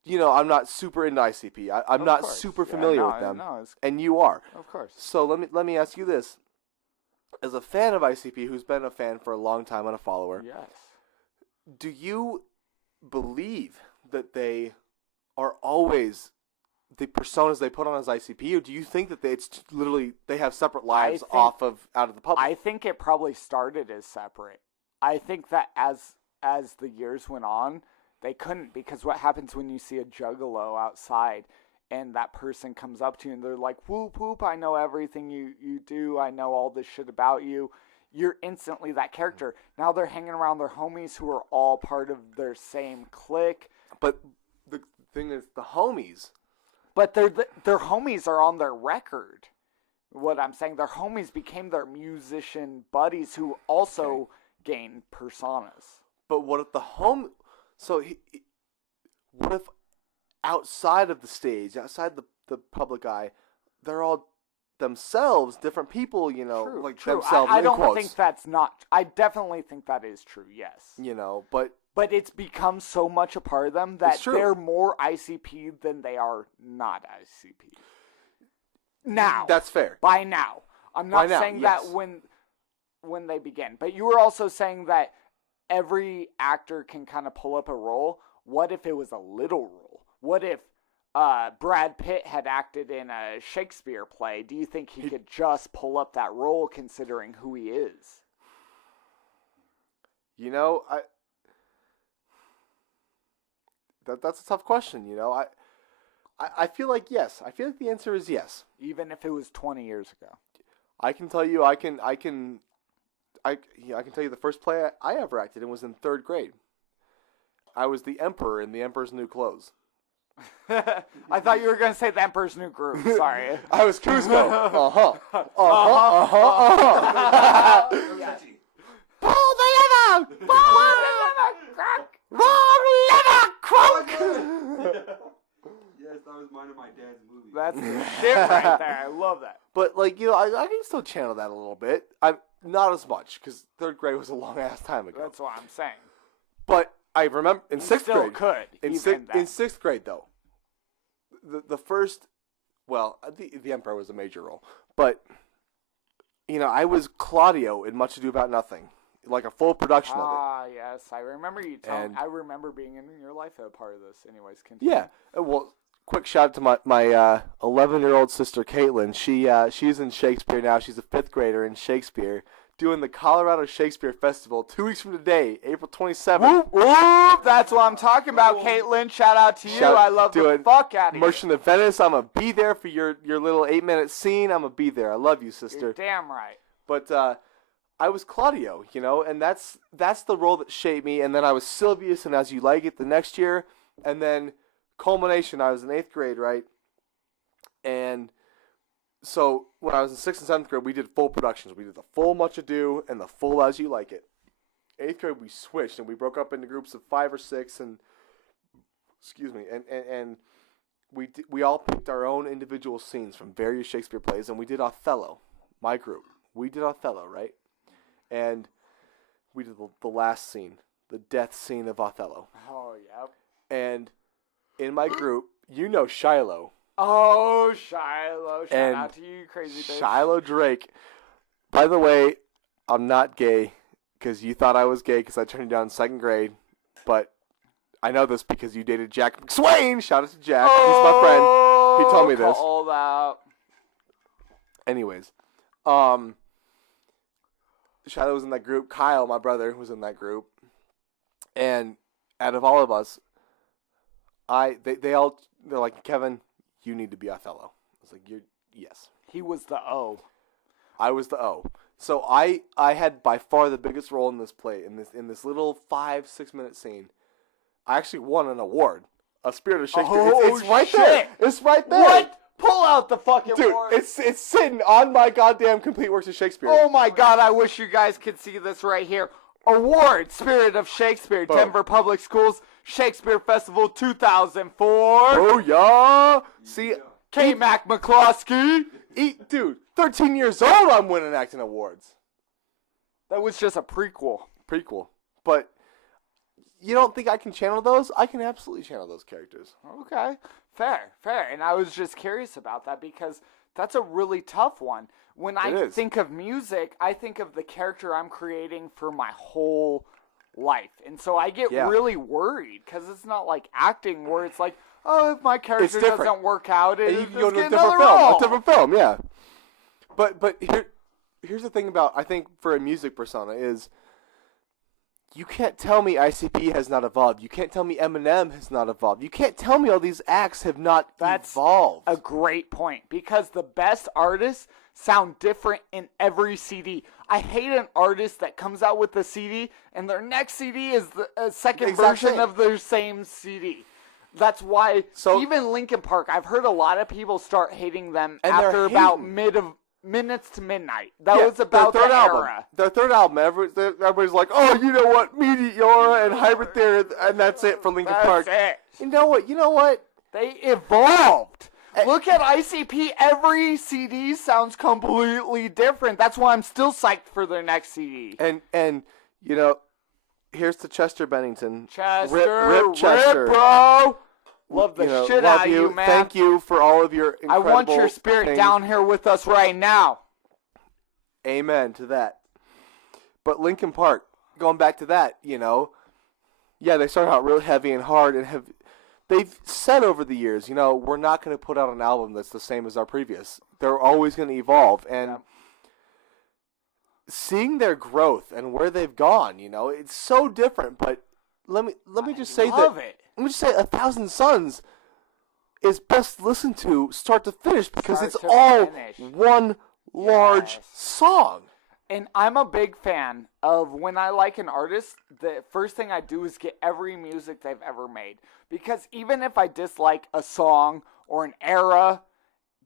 I'm not super into ICP. I'm Of not course. super Yeah, familiar no, with them, no, it's- and you are. Of course. So let me ask you this: as a fan of ICP, who's been a fan for a long time and a follower, Yes. do you believe that they are always the personas they put on as ICP, or do you think that it's literally they have separate lives out of the public? I think it probably started as separate. I think that as the years went on, they couldn't, because what happens when you see a juggalo outside and that person comes up to you and they're like, whoop, whoop, I know everything you do. I know all this shit about you. You're instantly that character. Now they're hanging around their homies who are all part of their same clique. But the thing is, the homies. But their homies are on their record. What I'm saying, their homies became their musician buddies who also gained personas. But what if the what if outside of the stage, outside the public eye, they're all themselves different people, True, like true. themselves. I in don't quotes, think that's not. I definitely think that is true. Yes. but it's become so much a part of them that It's true. they're more ICP than they are not ICP. Now, that's fair. by now, I'm By not now, saying yes. that when they begin, but you were also saying that every actor can kind of pull up a role. What if it was a little role? What if Brad Pitt had acted in a Shakespeare play? Do you think he could just pull up that role considering who he is? That's a tough question. I feel like yes. I feel like the answer is yes. Even if it was 20 years ago. I can tell you. I can tell you the first play I ever acted in was in 3rd grade. I was the Emperor in The Emperor's New Clothes. I thought you were going to say the Emperor's New Groove. Sorry. I was Cusco. Pull the lever! Wrong lever, crunk! Yes, that was mine and my dad's movie. That's shit right there. I love that. But I can still channel that a little bit. I'm not as much because 3rd grade was a long ass time ago. That's what I'm saying. But I remember in 6th Still grade. could. In even that. 6th grade though, the first, the Emperor was a major role, but I was Claudio in Much Ado About Nothing, like a full production of it. Ah, yes. I remember you telling. And- I remember being in your life a part of this. Anyways, continue. Yeah. Well, quick shout out to my 11-year-old sister Caitlin. She's in Shakespeare now. She's a 5th grader in Shakespeare, doing the Colorado Shakespeare Festival 2 weeks from today, April 27th. Whoop, whoop. That's what I'm talking about, Caitlin. Shout out to you. I love the doing fuck out of you. Merchant of Venice. I'm gonna be there for your little 8-minute scene. I'm gonna be there. I love you, sister. You're damn right. But I was Claudio, and that's the role that shaped me. And then I was Silvius and As You Like It the next year, and then culmination. I was in 8th grade, right? And so when I was in 6th and 7th grade, we did full productions. We did the full Much Ado and the full As You Like It. 8th grade, we switched and we broke up into groups of 5 or 6, and we all picked our own individual scenes from various Shakespeare plays, and we did Othello. My group, we did Othello, right? And we did the last scene, the death scene of Othello. Oh, yep. And in my group, Shiloh. Oh, Shiloh. Shout And out to you, crazy bitch. Shiloh Drake. By the way, I'm not gay because you thought I was gay because I turned you down in 2nd grade. But I know this because you dated Jack McSwain. Shout out to Jack. He's my friend. He told me this. Called out. Anyways, Shiloh was in that group. Kyle, my brother, was in that group. And out of all of us, they're like, Kevin, you need to be Othello. I was like, yes. He was the O. I was the O. So I had by far the biggest role in this play, in this little 5-6 minute scene. I actually won an award, a Spirit of Shakespeare. Oh, it's right shit. there. It's right there. What? Pull out the fucking Dude, award. it's sitting on my goddamn complete works of Shakespeare. Oh my god, I wish you guys could see this right here. Award, Spirit of Shakespeare, Boom. Denver Public Schools Shakespeare Festival 2004. Oh yeah. See, K-Mac McCloskey. dude, 13 years old, I'm winning acting awards. That was just a prequel. Prequel. But you don't think I can channel those? I can absolutely channel those characters. Okay, fair. And I was just curious about that because that's a really tough one. When I think of music, I think of the character I'm creating for my whole life. And so I get really worried because it's not like acting where it's like, oh, if my character doesn't work out, you can go to a different film, yeah. But here's the thing about, I think, for a music persona is, you can't tell me ICP has not evolved. You can't tell me Eminem has not evolved. You can't tell me all these acts have not evolved. A great point, because the best artists sound different in every CD. I hate an artist that comes out with a CD and their next CD is a second version of their same CD. That's why even Linkin Park, I've heard a lot of people start hating them after about Minutes to Midnight. That was about their era. Their third album, everybody's like, oh, you know what, Meteora and Hybrid Theory, and that's it for Linkin Park. It. You know what? They evolved. Look at ICP. Every CD sounds completely different. That's why I'm still psyched for their next CD. And you know, here's to Chester Bennington. Rip Chester. Bro. Love the shit out of you, man. Thank you for all of your incredible I want your spirit things. down here with us right now. Amen to that. But Linkin Park, going back to that, you know, they started out real heavy and hard, and they've said over the years, you know, we're not going to put out an album that's the same as our previous. They're always going to evolve, and seeing their growth and where they've gone, you know, it's so different. But let me just say that. Let me just say, 1,000 Suns is best listened to start to finish because it's all one large song. And I'm a big fan of when I like an artist, the first thing I do is get every music they've ever made. Because even if I dislike a song or an era,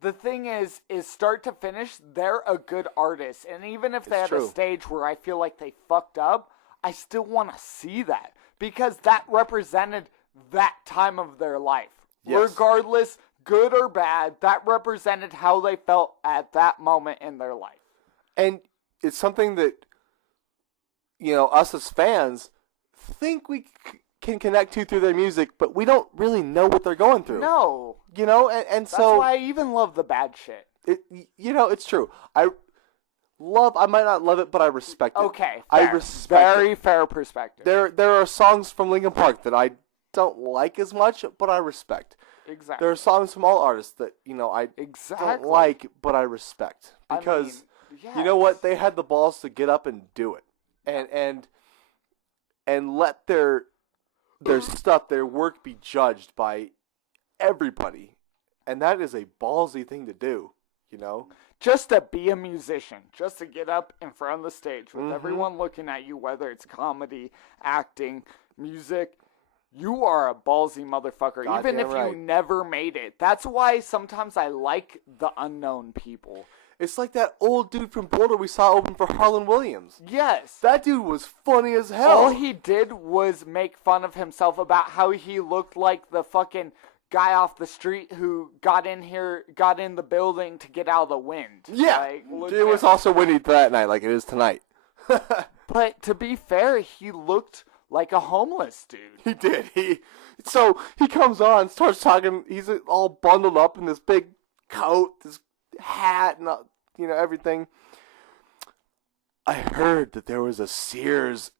the thing is start to finish, they're a good artist. And even if they have a stage where I feel like they fucked up, I still want to see that. Because that represented that time of their life. Regardless, good or bad, that represented how they felt at that moment in their life. And it's something that, you know, us as fans think we can connect to through their music, but we don't really know what they're going through. No. You know, and so... That's why I even love the bad shit. You know, it's true. I might not love it, but I respect it. Okay, fair. I respect Very fair perspective. There are songs from Linkin Park that I don't like as much, but I respect. Exactly. There are songs from all artists that, you know, I don't like, but I respect. Because, you know what? They had the balls to get up and do it. And let their stuff, their work be judged by everybody. And that is a ballsy thing to do, you know? Just to be a musician, just to get up in front of the stage with everyone looking at you, whether it's comedy, acting, music, you are a ballsy motherfucker, even if you never made it. That's why sometimes I like the unknown people. It's like that old dude from Boulder we saw open for Harlan Williams. Yes. That dude was funny as hell. All he did was make fun of himself about how he looked like the fucking guy off the street who got in the building to get out of the wind. Yeah. It was also windy that night like it is tonight. But to be fair, he looked like a homeless dude. He did. So he comes on, starts talking. He's all bundled up in this big coat, this hat, and you know, everything. I heard that there was a Sears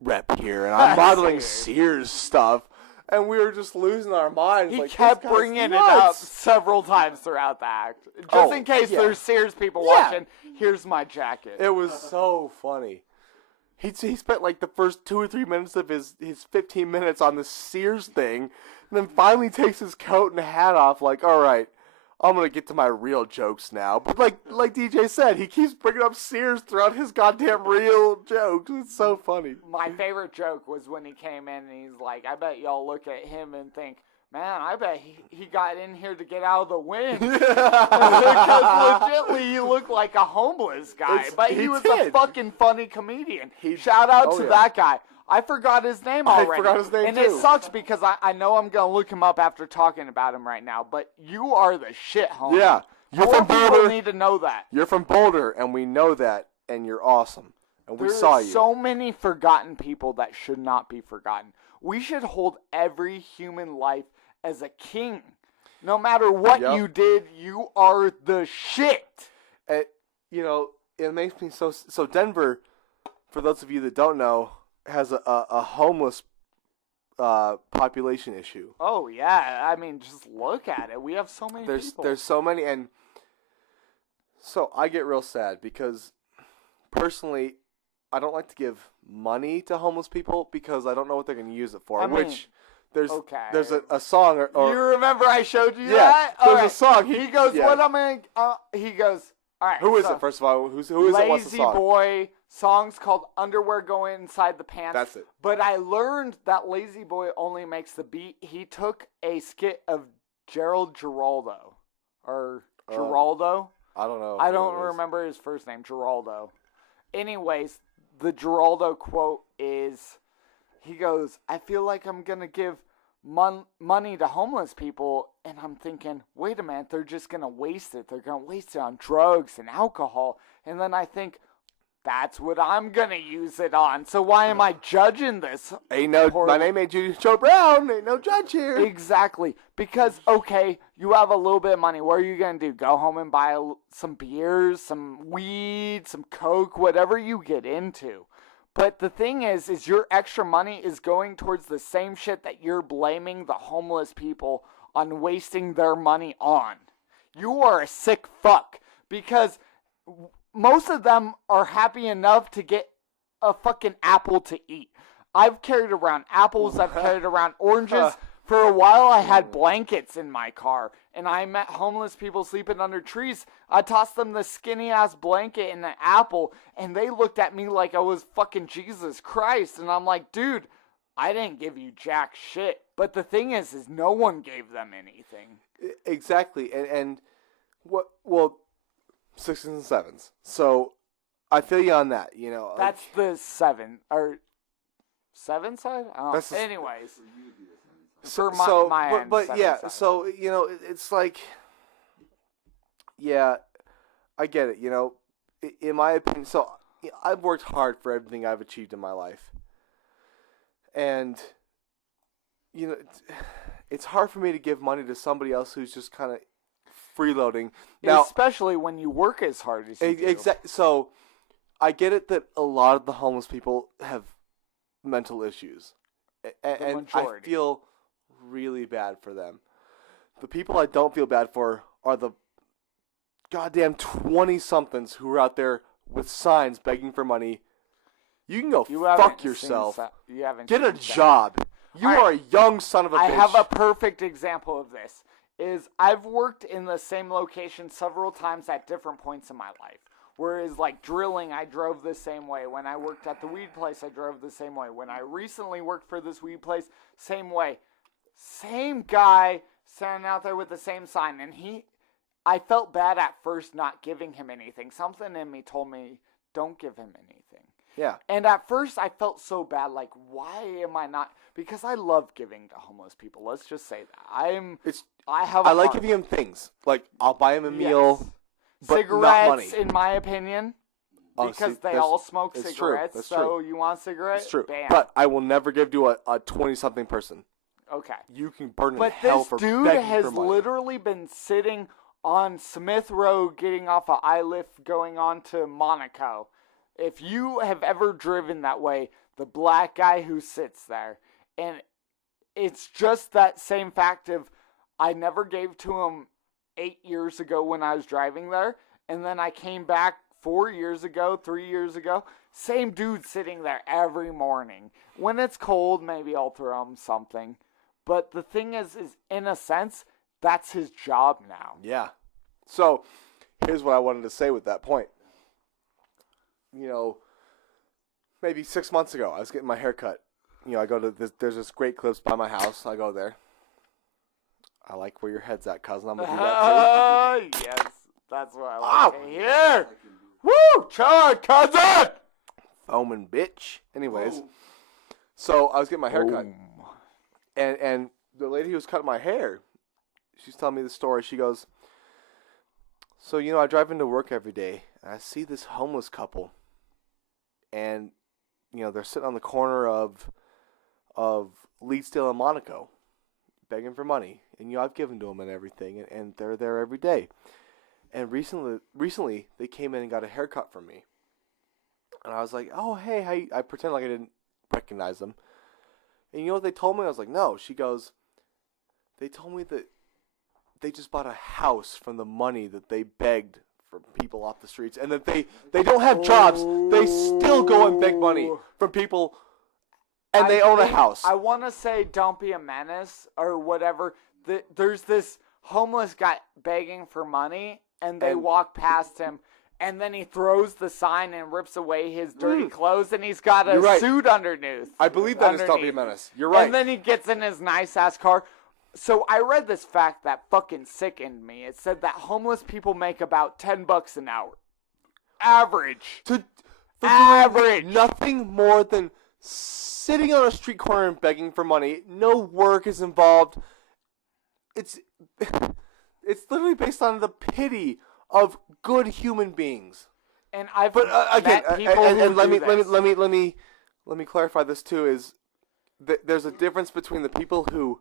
rep here, and I'm modeling Sears stuff. And we were just losing our minds. He kept bringing it up several times throughout the act. Just in case there's Sears people watching, here's my jacket. It was so funny. He spent like the first 2 or 3 minutes of his 15 minutes on the Sears thing, and then finally takes his coat and hat off like, all right, I'm going to get to my real jokes now. But like DJ said, he keeps bringing up Sears throughout his goddamn real jokes. It's so funny. My favorite joke was when he came in and he's like, I bet y'all look at him and think, man, I bet he got in here to get out of the wind. Because legitimately he looked like a homeless guy. But he was a fucking funny comedian. Shout out to that guy. I forgot his name already. I forgot his name and too. It sucks because I know I'm going to look him up after talking about him right now. But you are the shit, homie. Yeah. You're from Boulder. People need to know that. You're from Boulder, and we know that, and you're awesome. and we There saw are you. so many forgotten people that should not be forgotten. We should hold every human life as a king. No matter what Yep. you did, you are the shit. And, you know, it makes me so Denver, for those of you that don't know, has a homeless population issue. Oh yeah, I mean, just look at it. We have so many people. There's so many, and so I get real sad because personally, I don't like to give money to homeless people because I don't know what they're going to use it for. I mean, which there's okay. there's a song or you remember I showed you yeah, that? there's All a song. He goes, yeah. what am I? He goes, all right. Who is so, it? First of all, who is it? What's the Lazy song? Boy. Song's called Underwear Going Inside the Pants. That's it. But I learned that Lazy Boy only makes the beat. He took a skit of Gerald Giraldo. Or Giraldo? I don't know. I who don't it is. remember his first name, Giraldo. Anyways, the Giraldo quote is, he goes, I feel like I'm going to give money to homeless people, and I'm thinking, wait a minute, they're just going to waste it. They're going to waste it on drugs and alcohol. And then I think, that's what I'm going to use it on. So why am I judging this? Ain't no, poor- my name ain't Joe Brown. Ain't no judge here. Exactly. Because, okay, you have a little bit of money. What are you going to do? Go home and buy some beers, some weed, some Coke, whatever you get into. But the thing is your extra money is going towards the same shit that you're blaming the homeless people on wasting their money on. You are a sick fuck. Because most of them are happy enough to get a fucking apple to eat. I've carried around apples. I've carried around oranges. For a while, I had blankets in my car, and I met homeless people sleeping under trees. I tossed them the skinny-ass blanket and the apple, and they looked at me like I was fucking Jesus Christ. And I'm like, dude, I didn't give you jack shit. But the thing is no one gave them anything. Exactly, and what? Well, 6s and 7s. So I feel you on that. You know, That's the 7 or 7 side. That's the- Anyways, so, for my end, but 7 yeah. side. So you know, it's like, yeah, I get it. You know, in my opinion, so I've worked hard for everything I've achieved in my life, and you know, it's hard for me to give money to somebody else who's just kind of freeloading. Now, especially when you work as hard as you do. exactly. So, I get it that a lot of the homeless people have mental issues, and I majority. feel really bad for them. The people I don't feel bad for are the goddamn 20-somethings who are out there with signs begging for money. You can go You haven't fuck seen yourself. you haven't Get a seen that. job. You All are right. a young son of a I bitch. have a perfect example of this. Is I've worked in the same location several times at different points in my life. Whereas like drilling, I drove the same way. When I worked at the weed place, I drove the same way. When I recently worked for this weed place, same way. Same guy standing out there with the same sign. And I felt bad at first not giving him anything. Something in me told me, don't give him anything. Yeah. And at first I felt so bad, like, why am I not? Because I love giving to homeless people. Let's just say that. I I like giving him things. Like, I'll buy him a meal, but cigarettes, not money. in my opinion, Oh, because see, they that's- all smoke it's true. cigarettes. That's so true. you want cigarettes? It's true. Bam. But I will never give to a 20-something person. okay. You can burn in But hell this for dude begging has for money. literally been sitting on Smith Road getting off a I-lift going on to Monaco. If you have ever driven that way, the black guy who sits there, and it's just that same fact of I never gave to him 8 years ago when I was driving there, and then I came back 4 years ago, 3 years ago, same dude sitting there every morning. When it's cold, maybe I'll throw him something. But the thing is in a sense, that's his job now. Yeah. So, here's what I wanted to say with that point. You know, maybe 6 months ago, I was getting my hair cut. You know, I go to there's this great clips by my house. I go there. I like where your head's at, cousin. I'm gonna do that too. Yes, that's what I Ow! like to hear. Woo! Chug, cousin! Foaming bitch. Anyways, so I was getting my hair cut, and the lady who was cutting my hair, she's telling me the story. She goes, "So you know, I drive into work every day, and I see this homeless couple, and they're sitting on the corner of Leedsdale and Monaco, begging for money, and I've given to them and everything, and they're there every day. And recently they came in and got a haircut from me, and I was like, "Oh, hey, how you?" I pretend like I didn't recognize them, and you know what they told me? I was like, "No." She goes, "They told me that they just bought a house from the money that they begged from people off the streets, and that they don't have jobs. They still go and beg money from people, and they own a house." I want to say "Don't be a menace" or whatever. There's this homeless guy begging for money, and they walk past him, and then he throws the sign and rips away his dirty clothes, and he's got a suit underneath. I believe that is "Don't be a menace." You're right. And then he gets in his nice-ass car. So I read this fact that fucking sickened me. It said that homeless people make about $10 an hour. Average. For Average. doing nothing more than sitting on a street corner and begging for money. No work is involved. It's literally based on the pity of good human beings. And I've again, met people who and let me clarify this too. Is there's a difference between the people who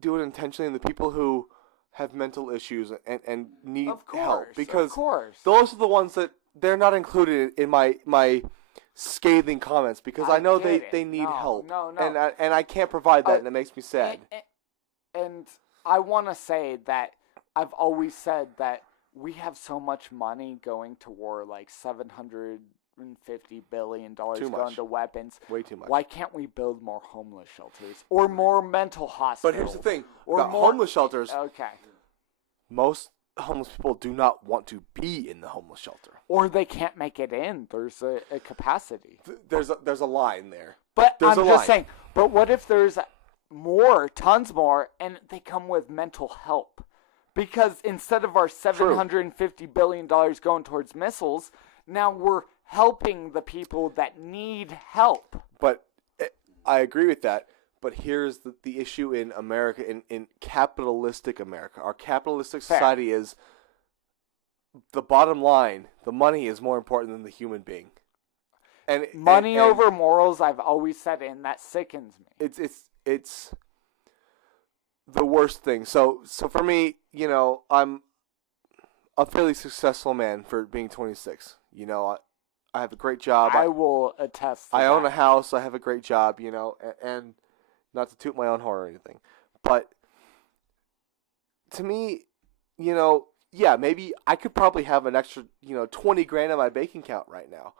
do it intentionally and the people who have mental issues and need help, because those are the ones that they're not included in my scathing comments, because I know they need help. No. And I can't provide that, and it makes me sad. And I want to say that I've always said that we have so much money going to war, like $750 billion going to weapons. Way too much. Why can't we build more homeless shelters or more mental hospitals? But here's the thing: or about more homeless shelters. Okay. Most homeless people do not want to be in the homeless shelter, or they can't make it in. There's a capacity. There's a line there. But there's I'm just saying. But what if there's more, tons more, and they come with mental help? Because instead of our $750 billion going towards missiles, now we're helping the people that need help. But I agree with that. But here's the issue in America, in capitalistic America. Our capitalistic society is, the bottom line, the money is more important than the human being. And money over morals, I've always said, and that sickens me. It's the worst thing. So for me, I'm a fairly successful man for being 26. I have a great job. I will attest to I that. own a house. I have a great job, and not to toot my own horn or anything. But to me, yeah, maybe I could probably have an extra, 20 grand in my bank account right now.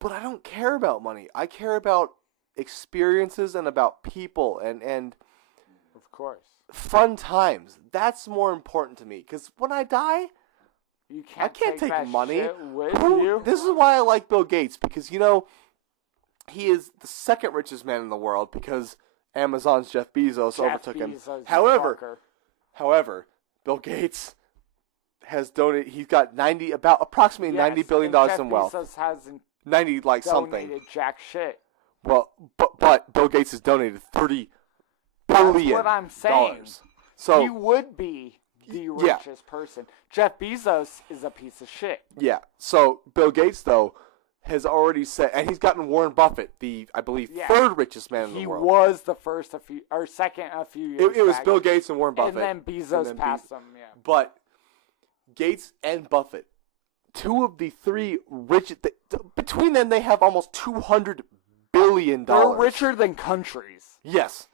But I don't care about money. I care about experiences and about people and of course, fun times. That's more important to me, because when I die, I can't take that money shit with you. This is why I like Bill Gates, because he is the second richest man in the world, because Amazon's Jeff Bezos overtook him. However, Bill Gates has donated. He's got approximately $90 billion in wealth. Bezos hasn't 90 like something. donated jack shit. Well, but Bill Gates has donated $30 billion. That's what I'm saying. So he would be the richest person. Jeff Bezos is a piece of shit. Yeah. So Bill Gates, though, has already said, and he's gotten Warren Buffett, I believe, third richest man in the world. He was the first second a few years It was back. Bill Gates and Warren Buffett. And then Bezos passed him, yeah. But Gates and Buffett, two of the three richest, between them they have almost $200 billion. They're richer than countries. Yes.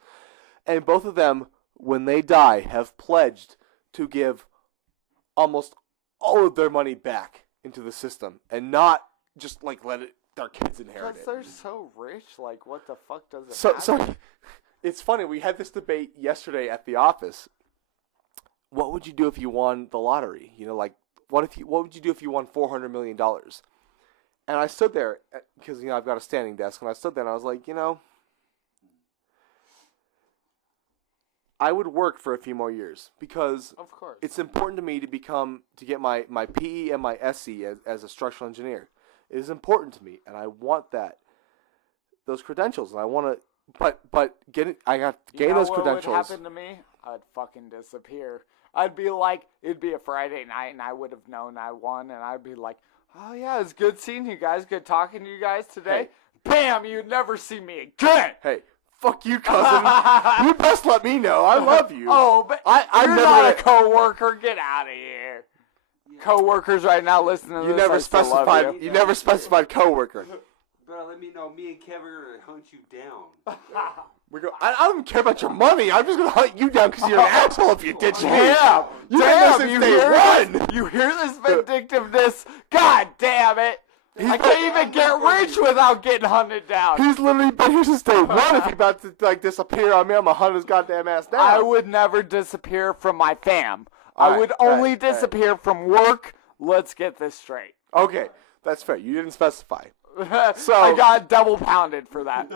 And both of them, when they die, have pledged to give almost all of their money back into the system and not just let their kids inherit it. Because they're so rich, what the fuck does it matter? So it's funny, we had this debate yesterday at the office. What would you do if you won the lottery? What would you do if you won $400 million? And I stood there, because I've got a standing desk, and I stood there and I was like, I would work for a few more years, because of course it's important to me to get my PE and my SE as a structural engineer. It is important to me, and I want those credentials, and I want to, but I got to gain those credentials. What would happen to me? I'd fucking disappear. I'd be like, it'd be a Friday night, and I would have known I won, and I'd be like, Oh, yeah, it's good seeing you guys. Good talking to you guys today. Hey. Bam, you'd never see me again. Hey, fuck you, cousin. You best let me know. I love you. Oh, but I'm you're never not a gonna- coworker. Get out of here. Coworkers right now listening to You this. never I still love specified. You never specified coworker. Better let me know. Me and Kevin are gonna hunt you down. I don't care about your money. I'm just gonna hunt you down because you're an asshole if you ditch me. Damn! You Damn! since You day hear one. this? You hear this vindictiveness? God damn it! I can't even get rich without getting hunted down. He's literally been here since day one. If he's about to disappear on me, I'm gonna hunt his goddamn ass down. I would never disappear from my fam. I Alright, would only alright, alright. disappear from work. Let's get this straight. Okay, that's fair. You didn't specify. So I got double pounded for that.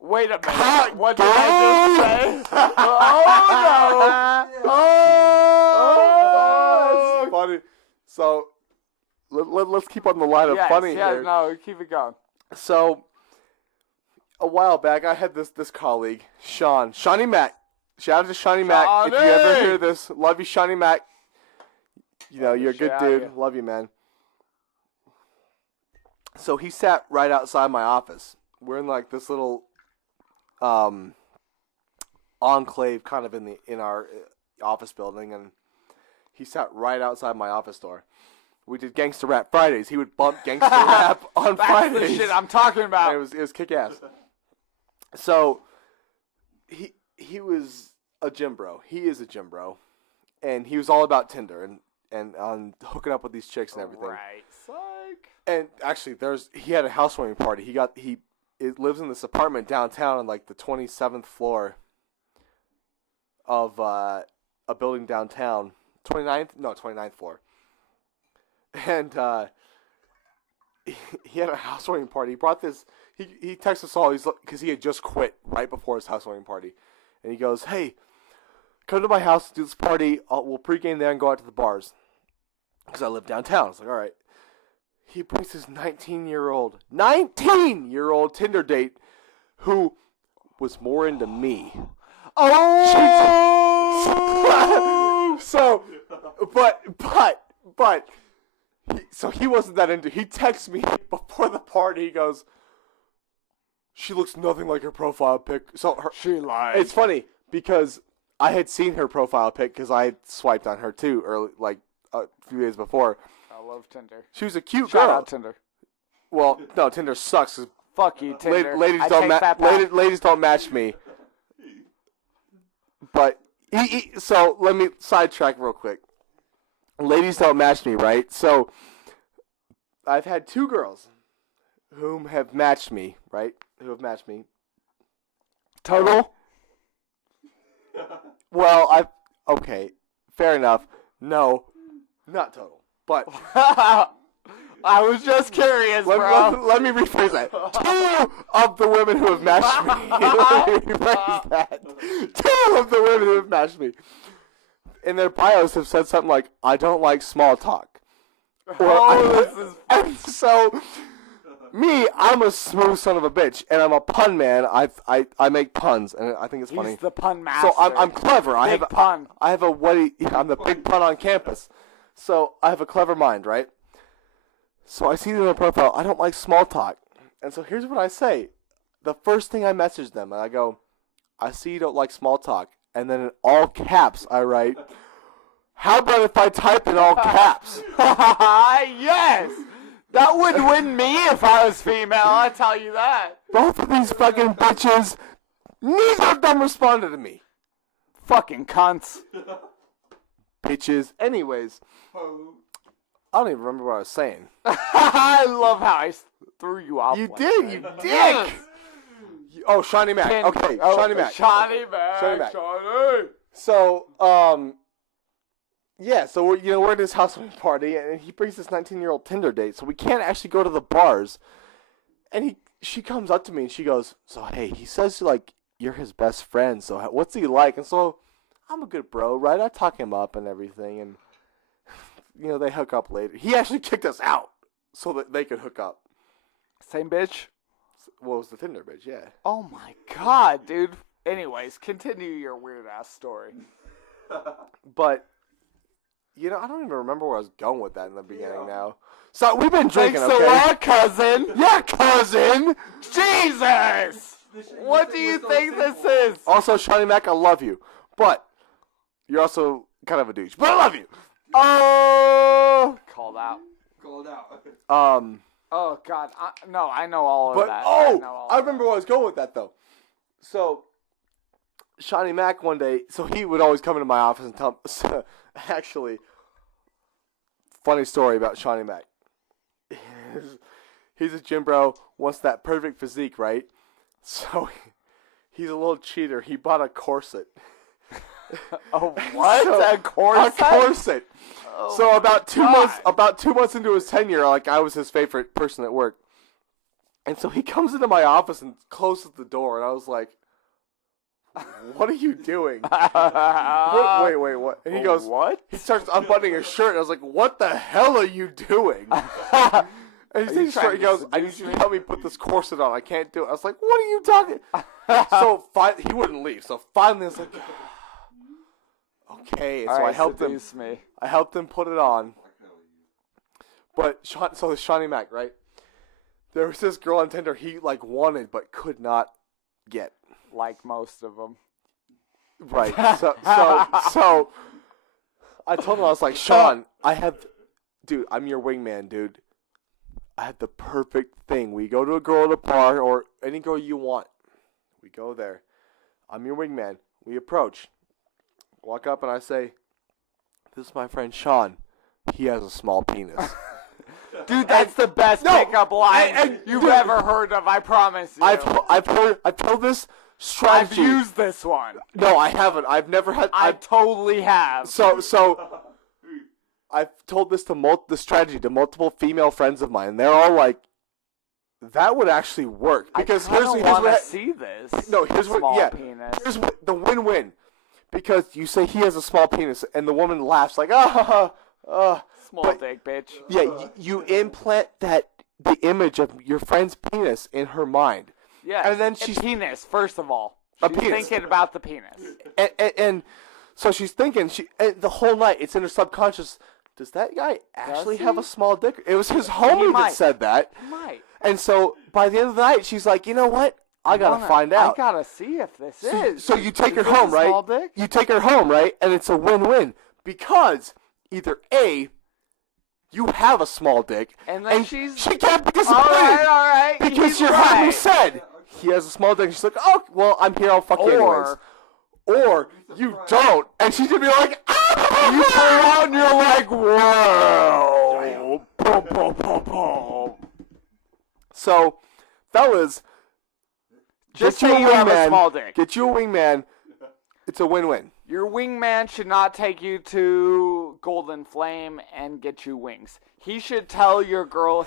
Wait a minute. What did I just say? Oh no! That's funny. So let's keep on the line of funny here. No, keep it going. So a while back, I had this colleague, Shawnee Mac. Shout out to Shawnee Mac. If you ever Shawnee! hear this, love you, Shawnee Mac. You know, you're a good Shit dude. outta you. Love you, man. So he sat right outside my office. We're in like this little enclave kind of in our office building, and he sat right outside my office door. We did Gangster Rap Fridays. He would bump Gangster Rap on That's Fridays. the shit I'm talking about. And it was kick ass. So he was a gym bro. He is a gym bro, and he was all about Tinder and on hooking up with these chicks and everything. Right. Psych. And actually, he had a housewarming party. He lives in this apartment downtown on like the 27th floor of a building downtown. 29th floor. And he had a housewarming party. He brought this. He texted us all. Because he had just quit right before his housewarming party, and he goes, "Hey, come to my house, do this party. We'll pregame there and go out to the bars." Because I live downtown. I was like, all right. He brings his 19-year-old Tinder date, who was more into me. Oh! So, so he wasn't that into. He texts me before the party. He goes, "She looks nothing like her profile pic." So She lied. it's funny because I had seen her profile pic because I had swiped on her too early, like a few days before. I love Tinder. She was a cute Shout girl. out Tinder. Well, no, Tinder sucks. 'Cause Fuck you, Tinder. ladies I don't take that back. ladies don't match me. But so let me sidetrack real quick. Ladies don't match me, right? So I've had two girls whom have matched me, right? Who have matched me. Total? Well, okay, fair enough. No, not total. But I was just curious, bro. let me rephrase that. Two of the women who have matched me. Let me rephrase that. Two of the women who have matched me. In their bios have said something like, "I don't like small talk." And so, I'm a smooth son of a bitch, and I'm a pun man. I make puns, and I think it's funny. He's the pun master. So I'm clever. Big pun. I have a witty. I'm the big pun on campus. So I have a clever mind, right? So I see in their profile, I don't like small talk, and so here's what I say. The first thing I message them, and I go, "I see you don't like small talk," and then in all caps I write, "How about if I type in all caps?" Yes! That would win me if I was female, I tell you that. Both of these fucking bitches, neither of them responded to me. Fucking cunts. Bitches. Anyways, I don't even remember what I was saying. I love how I threw you off. You like did, that. you dick! Yes. Oh, Shawnee Mac. Okay, Shawnee Mac. Shawnee Mac. Shawnee Mac. Shawnee. So, yeah, so we're at his housewarming party, and he brings this 19-year-old Tinder date, so we can't actually go to the bars. And she comes up to me and she goes, "So hey, he says like you're his best friend. So what's he like?" And so I'm a good bro, right? I talk him up and everything, and they hook up later. He actually kicked us out so that they could hook up. Same bitch? Well, it was the Tinder bitch, yeah. Oh my god, dude. Anyways, continue your weird ass story. But You know, I don't even remember where I was going with that in the beginning now. So we've been drinking, Thanks okay? a lot, cousin. Yeah, cousin! Jesus! What do you think this is? Also, Shawnee Mac, I love you. But you're also kind of a douche. But I love you. Oh! Called out. Called out. Oh, God. No, I know all of But, that. I remember where I was going with that, though. So, Shawnee Mac one day, so he would always come into my office and tell me, actually, funny story about Shawnee Mac. He's a gym bro, wants that perfect physique, right? So, he's a little cheater. He bought a corset. Oh, what? So, a corset? A corset. Oh, so about 2 God. months, about 2 months into his tenure, like I was his favorite person at work. And so he comes into my office and closes the door, and I was like, "What are you doing?" Wait, what? And he goes, "What?" He starts unbuttoning his shirt, and I was like, "What the hell are you doing?" And he goes, "I need you to help me put this corset on. I can't do it." I was like, "What are you talking?" So he wouldn't leave. So finally, I was like, "Okay." So I helped him. I helped him put it on. But so the Shawnee Mac, right? There was this girl on Tinder he like wanted but could not get. Like most of them. Right. So I told him, I was like, "Sean, dude, I'm your wingman, dude. I have the perfect thing. We go to a girl at a bar or any girl you want. We go there. I'm your wingman. We approach. Walk up and I say, 'This is my friend Sean. He has a small penis.'" Dude, that's the best pickup line you've ever heard of, I promise you. I've told this strategy. I've used this one. No, I haven't. I've never had. I totally have. So I've told this strategy to multiple female friends of mine, and they're all like, "That would actually work." Because I want to see this. No, here's what. Small Yeah, penis. here's what the win-win. Because you say he has a small penis, and the woman laughs like, Small dick, bitch. Yeah, you implant the image of your friend's penis in her mind. Yeah, and then she's penis. First of all, a she's penis. thinking about the penis, and so she's thinking the whole night. It's in her subconscious. Does that guy actually have a small dick? It was his homie that said that. He might. And so by the end of the night, she's like, "You know what? I gotta find out. I gotta see if this is." So you take her home, right? Small dick? You take her home, right? And it's a win-win because either A, you have a small dick, and then she can't be disappointed. All right. Because your homie said he has a small dick. She's like, "Oh, well, I'm here. I'll fuck you anyways." Or you don't, and she's gonna be like, "Ah!" You turn around and you're like, "Whoa!" Boom, boom, boom, boom. So, fellas, just say you have a small dick. Get you a wingman. It's a win-win. Your wingman should not take you to Golden Flame and get you wings. He should tell your girl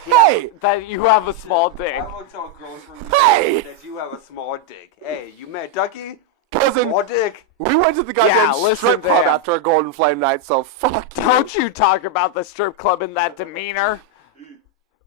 that you have a small dick. I will tell girls from that you have a small dick. Hey, you met Ducky? Cousin, small dick. We went to the goddamn strip club after a Golden Flame night, so fuck. Don't you talk about the strip club in that demeanor.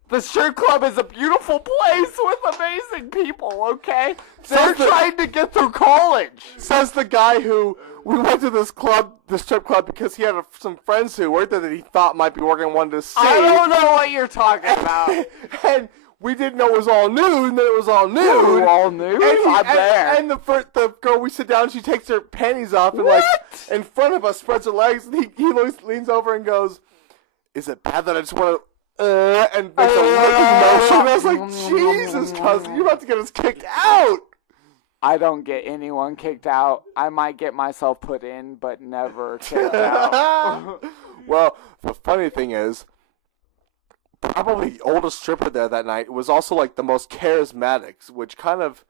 The strip club is a beautiful place with amazing people, okay? They're trying to get through college. Says the guy who, we went to this club, the strip club, because he had some friends who worked there that he thought might be working and wanted to see. I don't know what you're talking about. And we didn't know it was all nude, and then it was all nude. All nude? I'm there. And the girl, we sit down, she takes her panties off, and like, in front of us, spreads her legs, and he leans over and goes, "Is it bad that I just want to... and makes a licking motion?" I was like, "Jesus, cousin, you're about to get us kicked out." I don't get anyone kicked out. I might get myself put in, but never kicked out. Well, the funny thing is, probably the oldest stripper there that night was also like the most charismatic, which kind of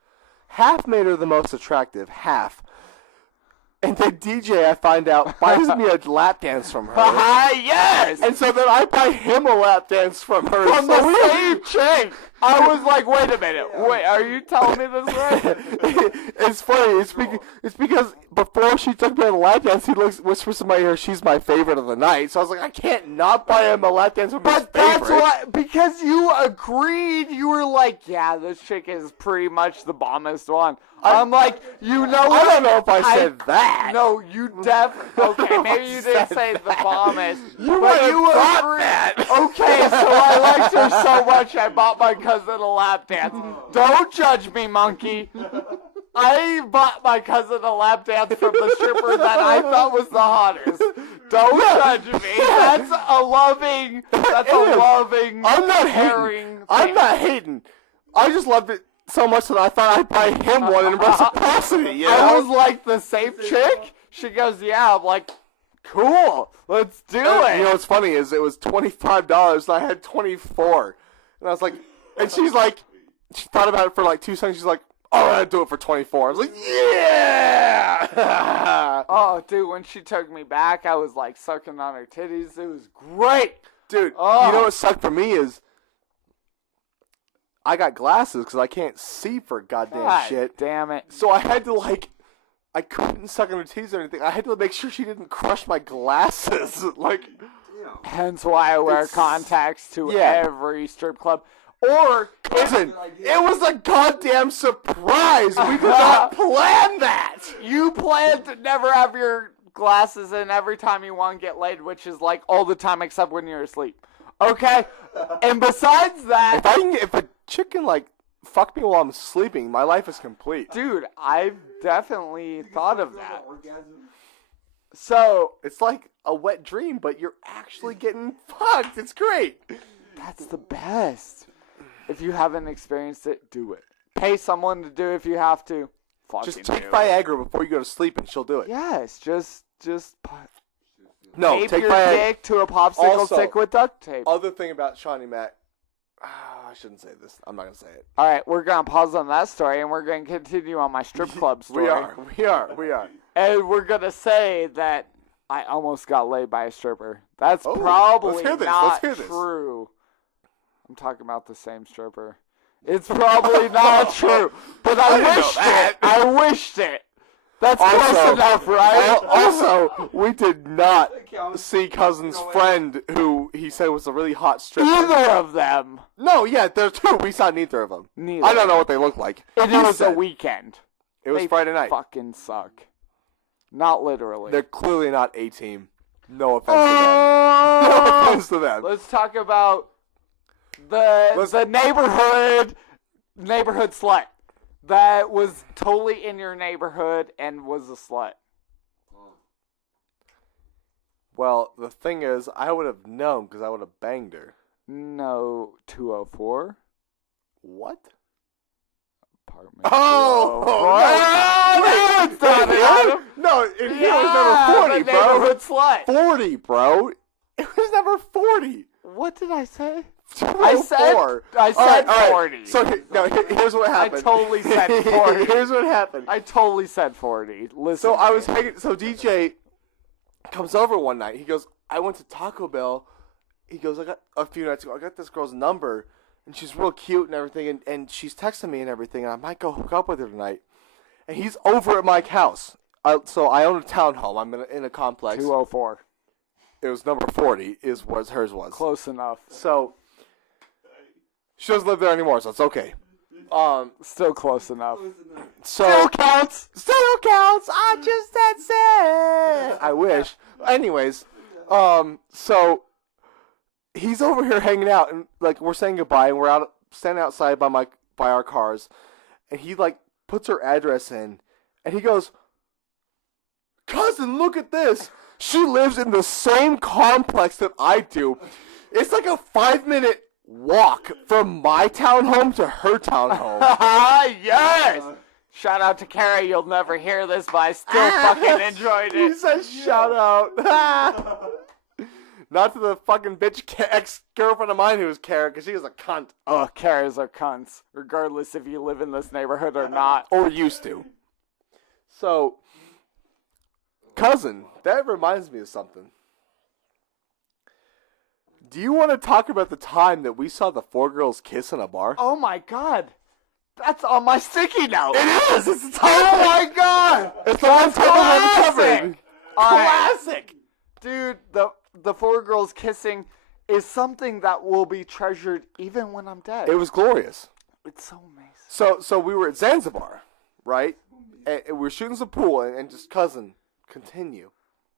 half made her the most attractive, half. And the DJ, I find out, buys me a lap dance from her. Yes! And so then I buy him a lap dance from her. From the same chick! I was like, wait a minute. Wait, are you telling me this right? It's funny. It's because before she took me on the lap dance, he whispers in my ear, "She's my favorite of the night." So I was like, I can't not buy him a lap dance from his favorite. That's why, because you agreed. You were like, yeah, this chick is pretty much the bombest one. I'm like, you know what? I don't know if I said that. No, you okay, maybe you didn't say the bombest. You but would you have thought agreed. that. Okay, so I liked her so much I bought my cousin a lap dance. Don't judge me, monkey. I bought my cousin a lap dance from the stripper that I thought was the hottest. Don't judge me. That's a loving. I'm not caring hating. I'm not hating. I just loved it so much that I thought I'd buy him one in reciprocity. You know? I was like, the safe chick? She goes, yeah. I'm like, cool. Let's do it. You know what's funny is it was $25 and I had 24, and I was like, and she's like, she thought about it for like 2 seconds. She's like, "Oh, I'd do it for 24." I was like, yeah. Oh, dude, when she took me back, I was like sucking on her titties. It was great. Dude, Oh. you know what sucked for me is I got glasses because I can't see for goddamn God shit. damn it. So I had to I couldn't suck on her titties or anything. I had to make sure she didn't crush my glasses. Hence why I wear contacts to Yeah. every strip club. Or, Listen, it was a goddamn surprise. We did not plan that. you plan to never have your glasses in every time you want to get laid, which is like all the time except when you're asleep. Okay? And besides that, If a chick can fuck me while I'm sleeping, my life is complete. dude, I've definitely thought of that. So, It's like a wet dream, but you're actually getting fucked. It's great. that's the best. If you haven't experienced it, do it. Pay someone to do it if you have to. Fucking Just take do it. Viagra before you go to sleep, and she'll do it. Yes, just No, tape take your Viagra. dick to a popsicle Also- stick with duct tape. Other thing about Shawnee Mac, I shouldn't say this. I'm not gonna say it. All right, we're gonna pause on that story, and we're gonna continue on my strip club story. We are. And we're gonna say that I almost got laid by a stripper. That's Oh, probably let's hear this. not Let's hear this. true. I'm talking about the same stripper. It's probably not true, but I didn't know wished that. it. I wished it. That's close enough, right? Also, we did not see Cousin's friend, who he said was a really hot stripper. Either of them. No, yeah, there's two. We saw neither of them. Neither. I don't know what they look like. It He was a said weekend. It was They Friday night. Fucking suck. Not literally. They're clearly not A-team. No offense to them. No offense to them. Let's talk about the neighborhood slut that was totally in your neighborhood and was a slut. Well, the thing is, I would have known because I would have banged her. No, 204 What? apartment. Oh, no, it's not Adam. No, it Yeah, was never 40, the bro. neighborhood slut. 40, bro. It was never 40. What did I say? 204. I said All right. 40. So here's what happened. I totally said 40. Here's what happened. I totally said 40. Listen. So I was hanging. So DJ comes over one night. He goes, "I went to Taco Bell." He goes, "I got a few nights ago. I got this girl's number, and she's real cute and everything, and she's texting me and everything, and I might go hook up with her tonight." And he's over at my house. So I own a townhome. I'm in a complex. 204. It was number 40. Is what hers was. Close enough. So she doesn't live there anymore, so it's okay. Still close enough. So Still counts. Still counts. I just said it. I wish. Anyways, so he's over here hanging out, and we're saying goodbye, and we're standing outside by our cars, and he puts her address in, and he goes, "Cousin, look at this. She lives in the same complex that I do. It's like a 5-minute walk from my townhome to her townhome." Yes! Shout out to Carrie. You'll never hear this, but I still fucking enjoyed He it. says shout out. Not to the fucking bitch ex-girlfriend of mine who was Kara, because she is a cunt. Oh, Carries are cunts, regardless if you live in this neighborhood or not. Or used to. So, cousin, that reminds me of something. Do you want to talk about the time that we saw the 4 girls kiss in a bar? Oh my god. That's on my sticky note. It is! It's the Oh my god! It's the one time I've ever Classic! covered. Classic! Dude, the 4 girls kissing is something that will be treasured even when I'm dead. It was glorious. It's so amazing. So we were at Zanzibar, right? And we were shooting some pool, and just cousin, continue.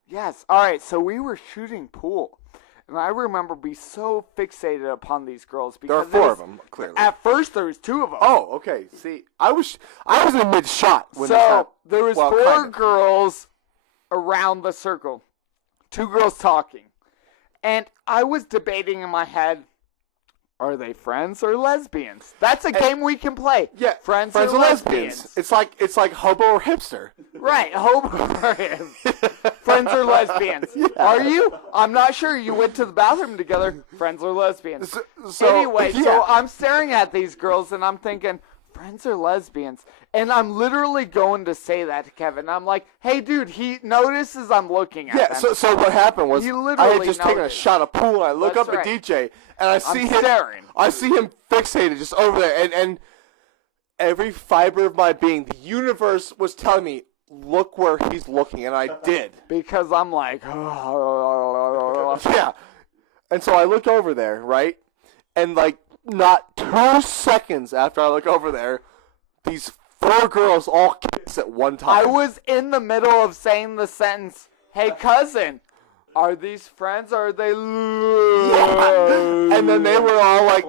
Yes. All right. So we were shooting pool, and I remember being so fixated upon these girls because There are 4 of them, clearly. At first, there was 2 of them. Oh, okay. See, I was in mid-shot when this So happened. there was Well, 4 kinda. girls around the circle, 2 girls talking, and I was debating in my head. Are they friends or lesbians? That's a game we can play. Yeah, friends or or lesbians. It's like hobo or hipster. Right, hope friends or lesbians. Are you? I'm not sure. You went to the bathroom together. Friends or lesbians. Anyway, so I'm staring at these girls and I'm thinking, friends or lesbians? And I'm literally going to say that to Kevin. I'm like, hey, dude, he notices I'm looking at them. So what happened was He I literally had just taken a noticed. shot of pool, and I look That's up right. at DJ, and I see him staring. I see him fixated just over there, and every fiber of my being, the universe was telling me, look where he's looking, and I did. Because I'm like, Yeah. And so I look over there, right? And like not 2 seconds after I look over there, these 4 girls all kiss at one time. I was in the middle of saying the sentence, hey, cousin, are these friends or are they And then they were all like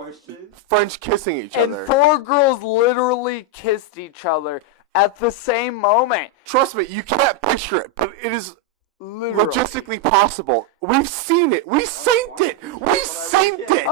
French kissing each And other. 4 girls literally kissed each other at the same moment. Trust me, you can't picture it, but it is Literally. logistically possible. We've seen it. We synced it. We synced it.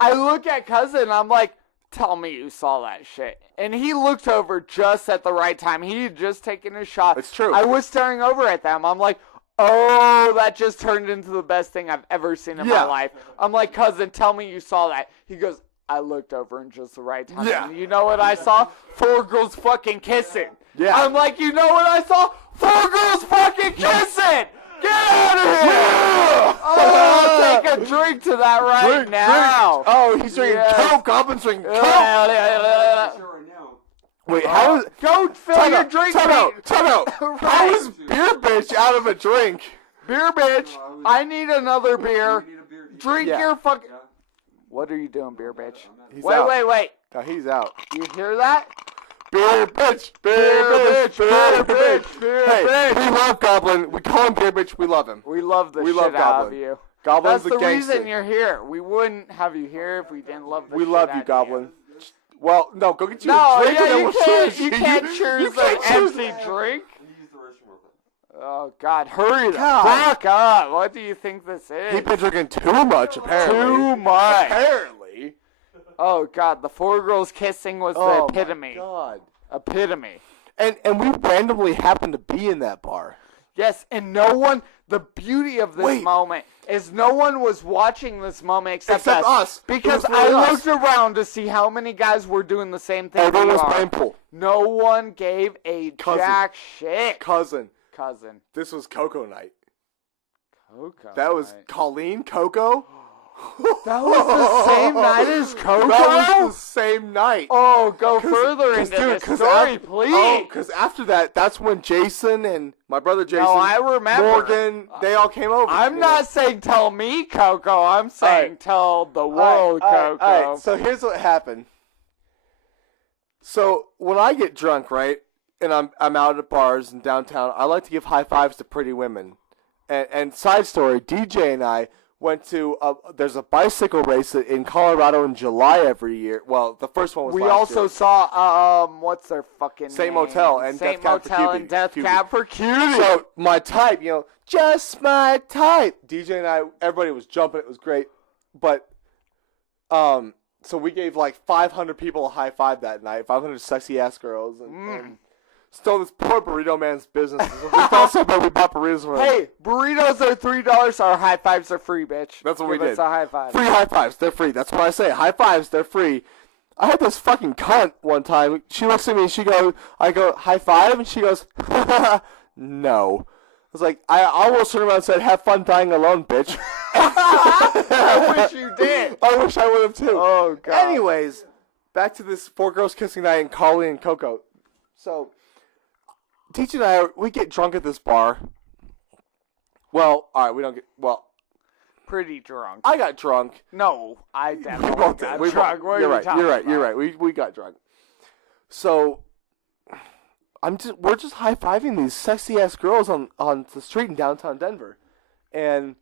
I look at cousin and I'm like, tell me you saw that shit. And he looked over just at the right time. He had just taken a shot. It's true. I was staring over at them. I'm like, oh, that just turned into the best thing I've ever seen in my life. I'm like, cousin, tell me you saw that. He goes, I looked over in just the right time. Yeah. And you know what I saw? 4 girls fucking kissing. Yeah. I'm like, you know what I saw? 4 girls fucking kissing! Get out of here! Oh, take a drink to that right now. Drink. Oh, he's drinking Coke. Goblin's drinking Coke. Wait, how is... Go fill your drink. Time out. How is beer bitch out of a drink? Beer bitch, I need another beer. Drink Yeah. your fucking... What are you doing, beer bitch? He's out. Wait. No, he's out. You hear that? Beer bitch. Hey, we love Goblin. We call him beer bitch. We love him. We love the We shit love out Goblin. of you. Goblin's That's the gangster. reason you're here. We wouldn't have you here if we didn't love the We shit love out you, of Goblin. Well, no, go get you No, a drink and yeah, then you we'll can't. choose You can't choose an can't choose- empty drink. Oh God, hurry the God. fuck up! What do you think this is? He's been drinking too much, apparently. Too much. Apparently. Oh God, the 4 girls kissing was the epitome. My God. Epitome. And we randomly happened to be in that bar. Yes, and no one. The beauty of this moment is no one was watching this moment except us. Because It was I really us. looked around to see how many guys were doing the same thing. Everyone we was are. playing pool. No one gave a jack shit. Cousin. This was Coco night. Coco. That was Colleen Coco. That was the same night as Coco? That was the same night. Oh, go further into the story, please. Because after that, that's when Jason and my brother Jason, I remember. Morgan, they all came over. I'm not saying tell me, Coco. I'm saying tell the world, Coco. All right, so here's what happened. So when I get drunk, right, and I'm out at bars in downtown, I like to give high fives to pretty women. And side story, DJ and I went to there's a bicycle race in Colorado in July every year. Well, the first one was We last also year. saw what's their fucking Same name? Motel and Same Death Cab for Motel Cutie. and Death Cutie. Cab for Cutie. So my type, just my type. DJ and I, everybody was jumping. It was great, but so we gave like 500 people a high five that night. 500 sexy ass girls, and stole this poor burrito man's business. We felt so bad we bought burritos for him. Hey, burritos are $3. Our high fives are free, bitch. That's what we Give did. us a high five. Free high fives, they're free. That's what I say. High fives, they're free. I had this fucking cunt one time. She looks at me and I go, high five? And she goes, no. I was like, I almost turned around and said, have fun dying alone, bitch. And I wish you did. I wish I would have too. Oh, God. Anyways, back to this 4 girls kissing night and Colleen and Coco. So, Teach and I, we get drunk at this bar. Well, all right, we don't get, well, Pretty drunk. I got drunk. No, I We definitely both got did. We drunk. both- What are you're you right. talking You're right. about? You're right. We got drunk. So we're just high fiving these sexy ass girls on the street in downtown Denver, and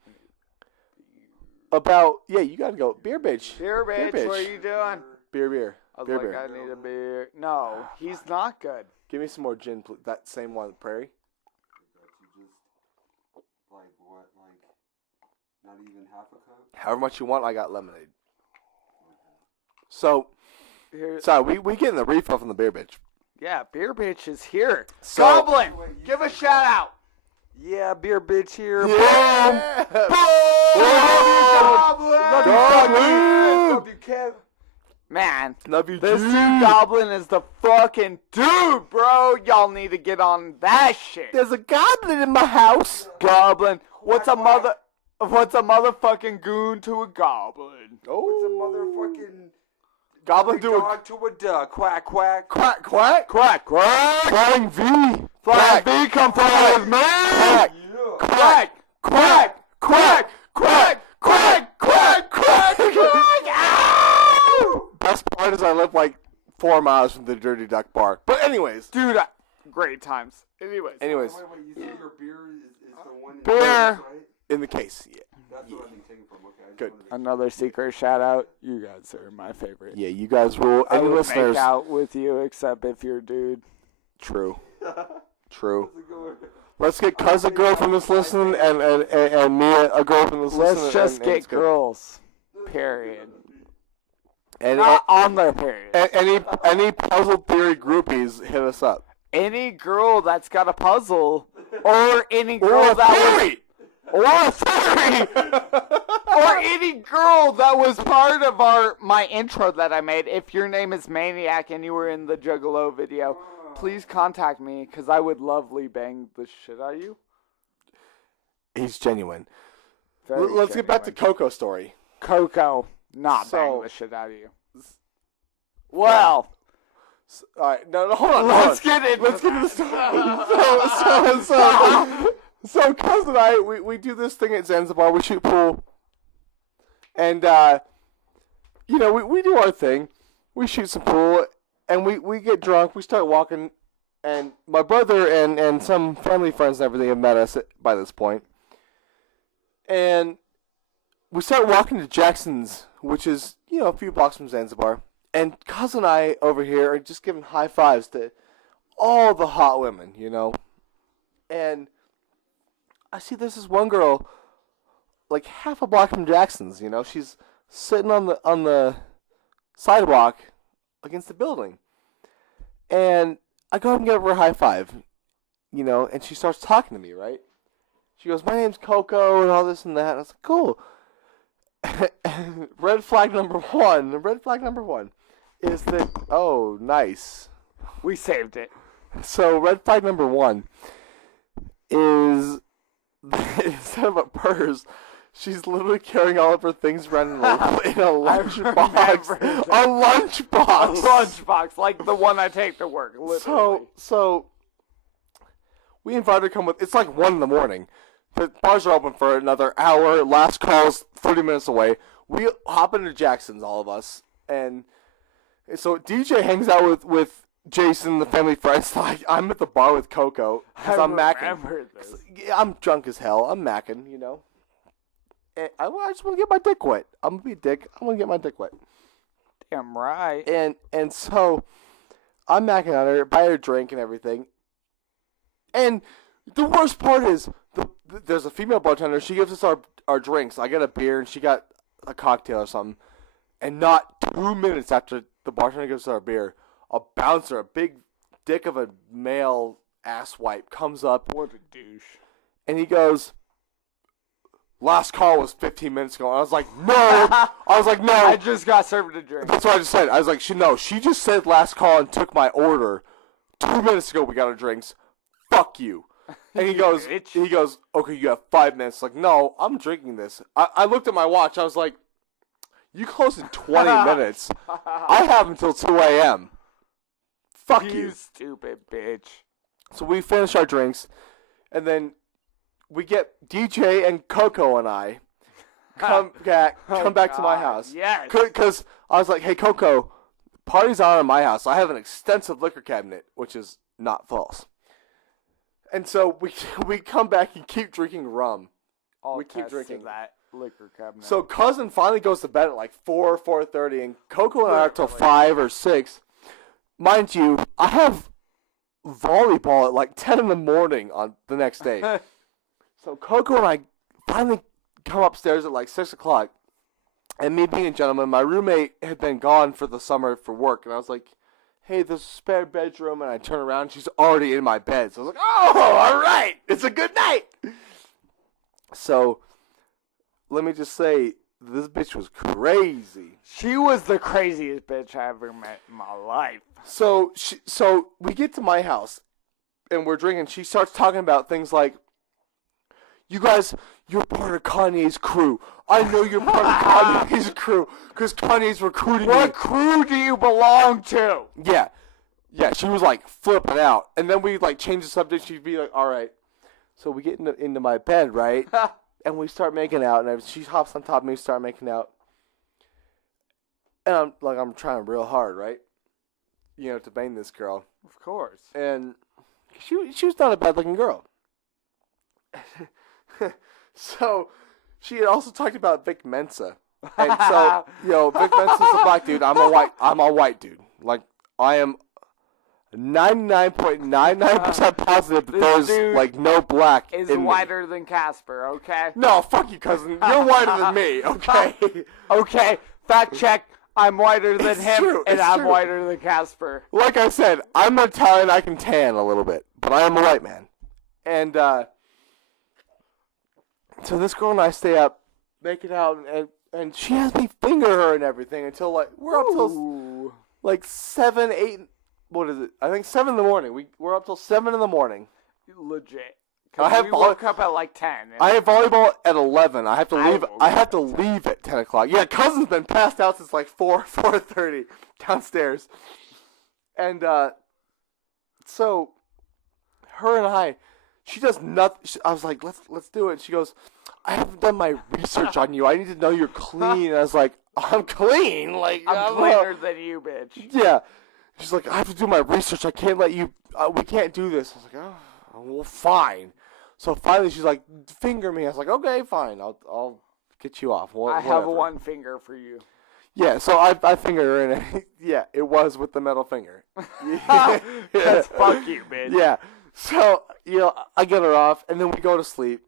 you gotta go beer bitch. Beer bitch, what are you doing? Beer. I was Beer, like, beer. I need a beer. No, he's not good. Give me some more gin, please. That same one, Prairie. You just, like, what, like, not even half a cup? However much you want, I got lemonade. So, Here, sorry, we getting the refill from the beer bitch. yeah, beer bitch is here. So- Goblin, give a shout out. Yeah, beer bitch here. Yeah! Goblin! Love you, Kev. Man, Love you, this G. dude Goblin is the fucking dude, bro. Y'all need to get on that shit. There's a goblin in my house. Goblin, what's a motherfucking goon to a goblin? What's a motherfucking Goblin do a dog to a duck? Quack, quack. quack, quack, Quack, quack. flying V. Flying V, come fly with me. Quack, Quack, quack, quack, quack, quack, quack, quack, quack. Ow! Best part is I live like 4 miles from the Dirty Duck Bar. But anyways, Dude, great times. Anyways. Wait, you say your beer is the one in Beer. the right? in the case, yeah. That's what I've been taking from, okay? I just Good. wanted to- Another secret shout out. You guys are my favorite. Yeah, you guys rule. I Any would listeners? make out with you except if you're a dude. True. True. How's it going? Let's get Cuz a girl from this listen and Mia a girl from this listen. Let's just and get it's good. girls. Period. And Not on their period. any puzzle theory groupies, hit us up. Any girl that's got a puzzle, or any girl Or a that theory. was, or a theory, or any girl that was part of my intro that I made. If your name is Maniac and you were in the Juggalo video, please contact me because I would lovely bang the shit out of you. He's genuine. Very Let's get back to genuine. Coco story. Coco, not So- bang the shit out of you. Well, All right, no, hold on. let's get it. Let's get to the story. So, Cuz and I, we do this thing at Zanzibar. We shoot pool, and we do our thing. We shoot some pool, and we get drunk. We start walking, and my brother and some family friends and everything have met us by this point, and we start walking to Jackson's, which is a few blocks from Zanzibar. And Cuz and I over here are just giving high fives to all the hot women, And I see there's this one girl, like half a block from Jackson's, she's sitting on the sidewalk against the building. And I go up and give her a high five, and she starts talking to me, right? She goes, "My name's Coco," and all this and that. And I was like, cool. Red flag number one is that, oh, nice. We saved it. So red flag number one is that instead of a purse, she's literally carrying all of her things around in a lunchbox. remember A lunchbox. Lunchbox, like the one I take to work, literally. So we invite her to come with. It's like 1 a.m. The bars are open for another hour. Last call's 30 minutes away. We hop into Jackson's, all of us, and so DJ hangs out with Jason, the family friends. Like, I'm at the bar with Coco because I'm macking. remember this. Yeah, I'm drunk as hell. I'm macking, And I just want to get my dick wet. I'm gonna be a dick. I'm gonna get my dick wet. Damn right. And so I'm macking on her, buy her a drink and everything. And the worst part is there's a female bartender. She gives us our drinks. I get a beer and she got a cocktail or something. And not 2 minutes after the bartender gives us our beer, a bouncer, a big dick of a male asswipe, comes up. What a douche. And he goes, "Last call was 15 minutes ago." And I was like, no. No. I just got served a drink. That's what I just said. I was like, she just said last call and took my order. 2 minutes ago we got our drinks. Fuck you. And he goes, okay, you have 5 minutes. Like, no, I'm drinking this. I looked at my watch. I was like, you close in 20 minutes. I have until 2 a.m. Fuck you. You stupid bitch. So we finish our drinks, and then we get DJ and Coco and I come back to my house. Yes. Because I was like, hey, Coco, party's on in my house. I have an extensive liquor cabinet, which is not false. And so we come back and keep drinking rum. We keep drinking that liquor cabinet. So cousin finally goes to bed at like 4:30, and Coco and I are up till 5 or 6. Mind you, I have volleyball at like 10 in the morning on the next day. So Coco and I finally come upstairs at like 6 o'clock. And me being a gentleman, my roommate had been gone for the summer for work. And I was like, hey, there's a spare bedroom. And I turn around, and she's already in my bed. So I was like, oh, all right. It's a good night. So let me just say, this bitch was crazy. She was the craziest bitch I ever met in my life. So we get to my house, and we're drinking. She starts talking about things like, you guys, you're part of Kanye's crew. I know you're part of Kanye's crew, because Kanye's recruiting me. What crew do you belong to? Yeah. Yeah, she was like flipping out. And then we like change the subject. She'd be like, all right. So we get into my bed, right? And we start making out, and she hops on top of me, start making out. And I'm trying real hard, right? You know, to bang this girl. Of course. And she was not a bad-looking girl. So she had also talked about Vic Mensa. And so, Vic Mensa's a black dude. I'm a white dude. Like, I am 99.99% positive that there's like no black is in whiter me. Than Casper, okay? No, fuck you, cousin. You're whiter than me, okay? Okay, fact check. I'm whiter than It's him, true, and it's I'm true. whiter than Casper. Like I said, I'm Italian. I can tan a little bit, but I am a white man. And so this girl and I stay up, make it out, and she has me finger her and everything until like we're up till like 7, 8. What is it? I think 7 in the morning. We're up till 7 in the morning. Legit. I We woke up at like 10. I have volleyball at 11. I have to leave. I have to leave at 10 o'clock. Yeah, cousin's been passed out since like 4:30 downstairs, and so her and I, she does nothing. I was like, let's do it. And she goes, I haven't done my research on you. I need to know you're clean. And I was like, I'm clean. Like I'm cleaner than you, bitch. Yeah. She's like, I have to do my research. I can't let you. We can't do this. I was like, oh, well, fine. So finally, she's like, finger me. I was like, okay, fine. I'll get you off. I have one finger for you. Yeah, so I fingered her, and yeah, it was with the middle finger. That's fuck you, bitch. Yeah. So, I get her off, and then we go to sleep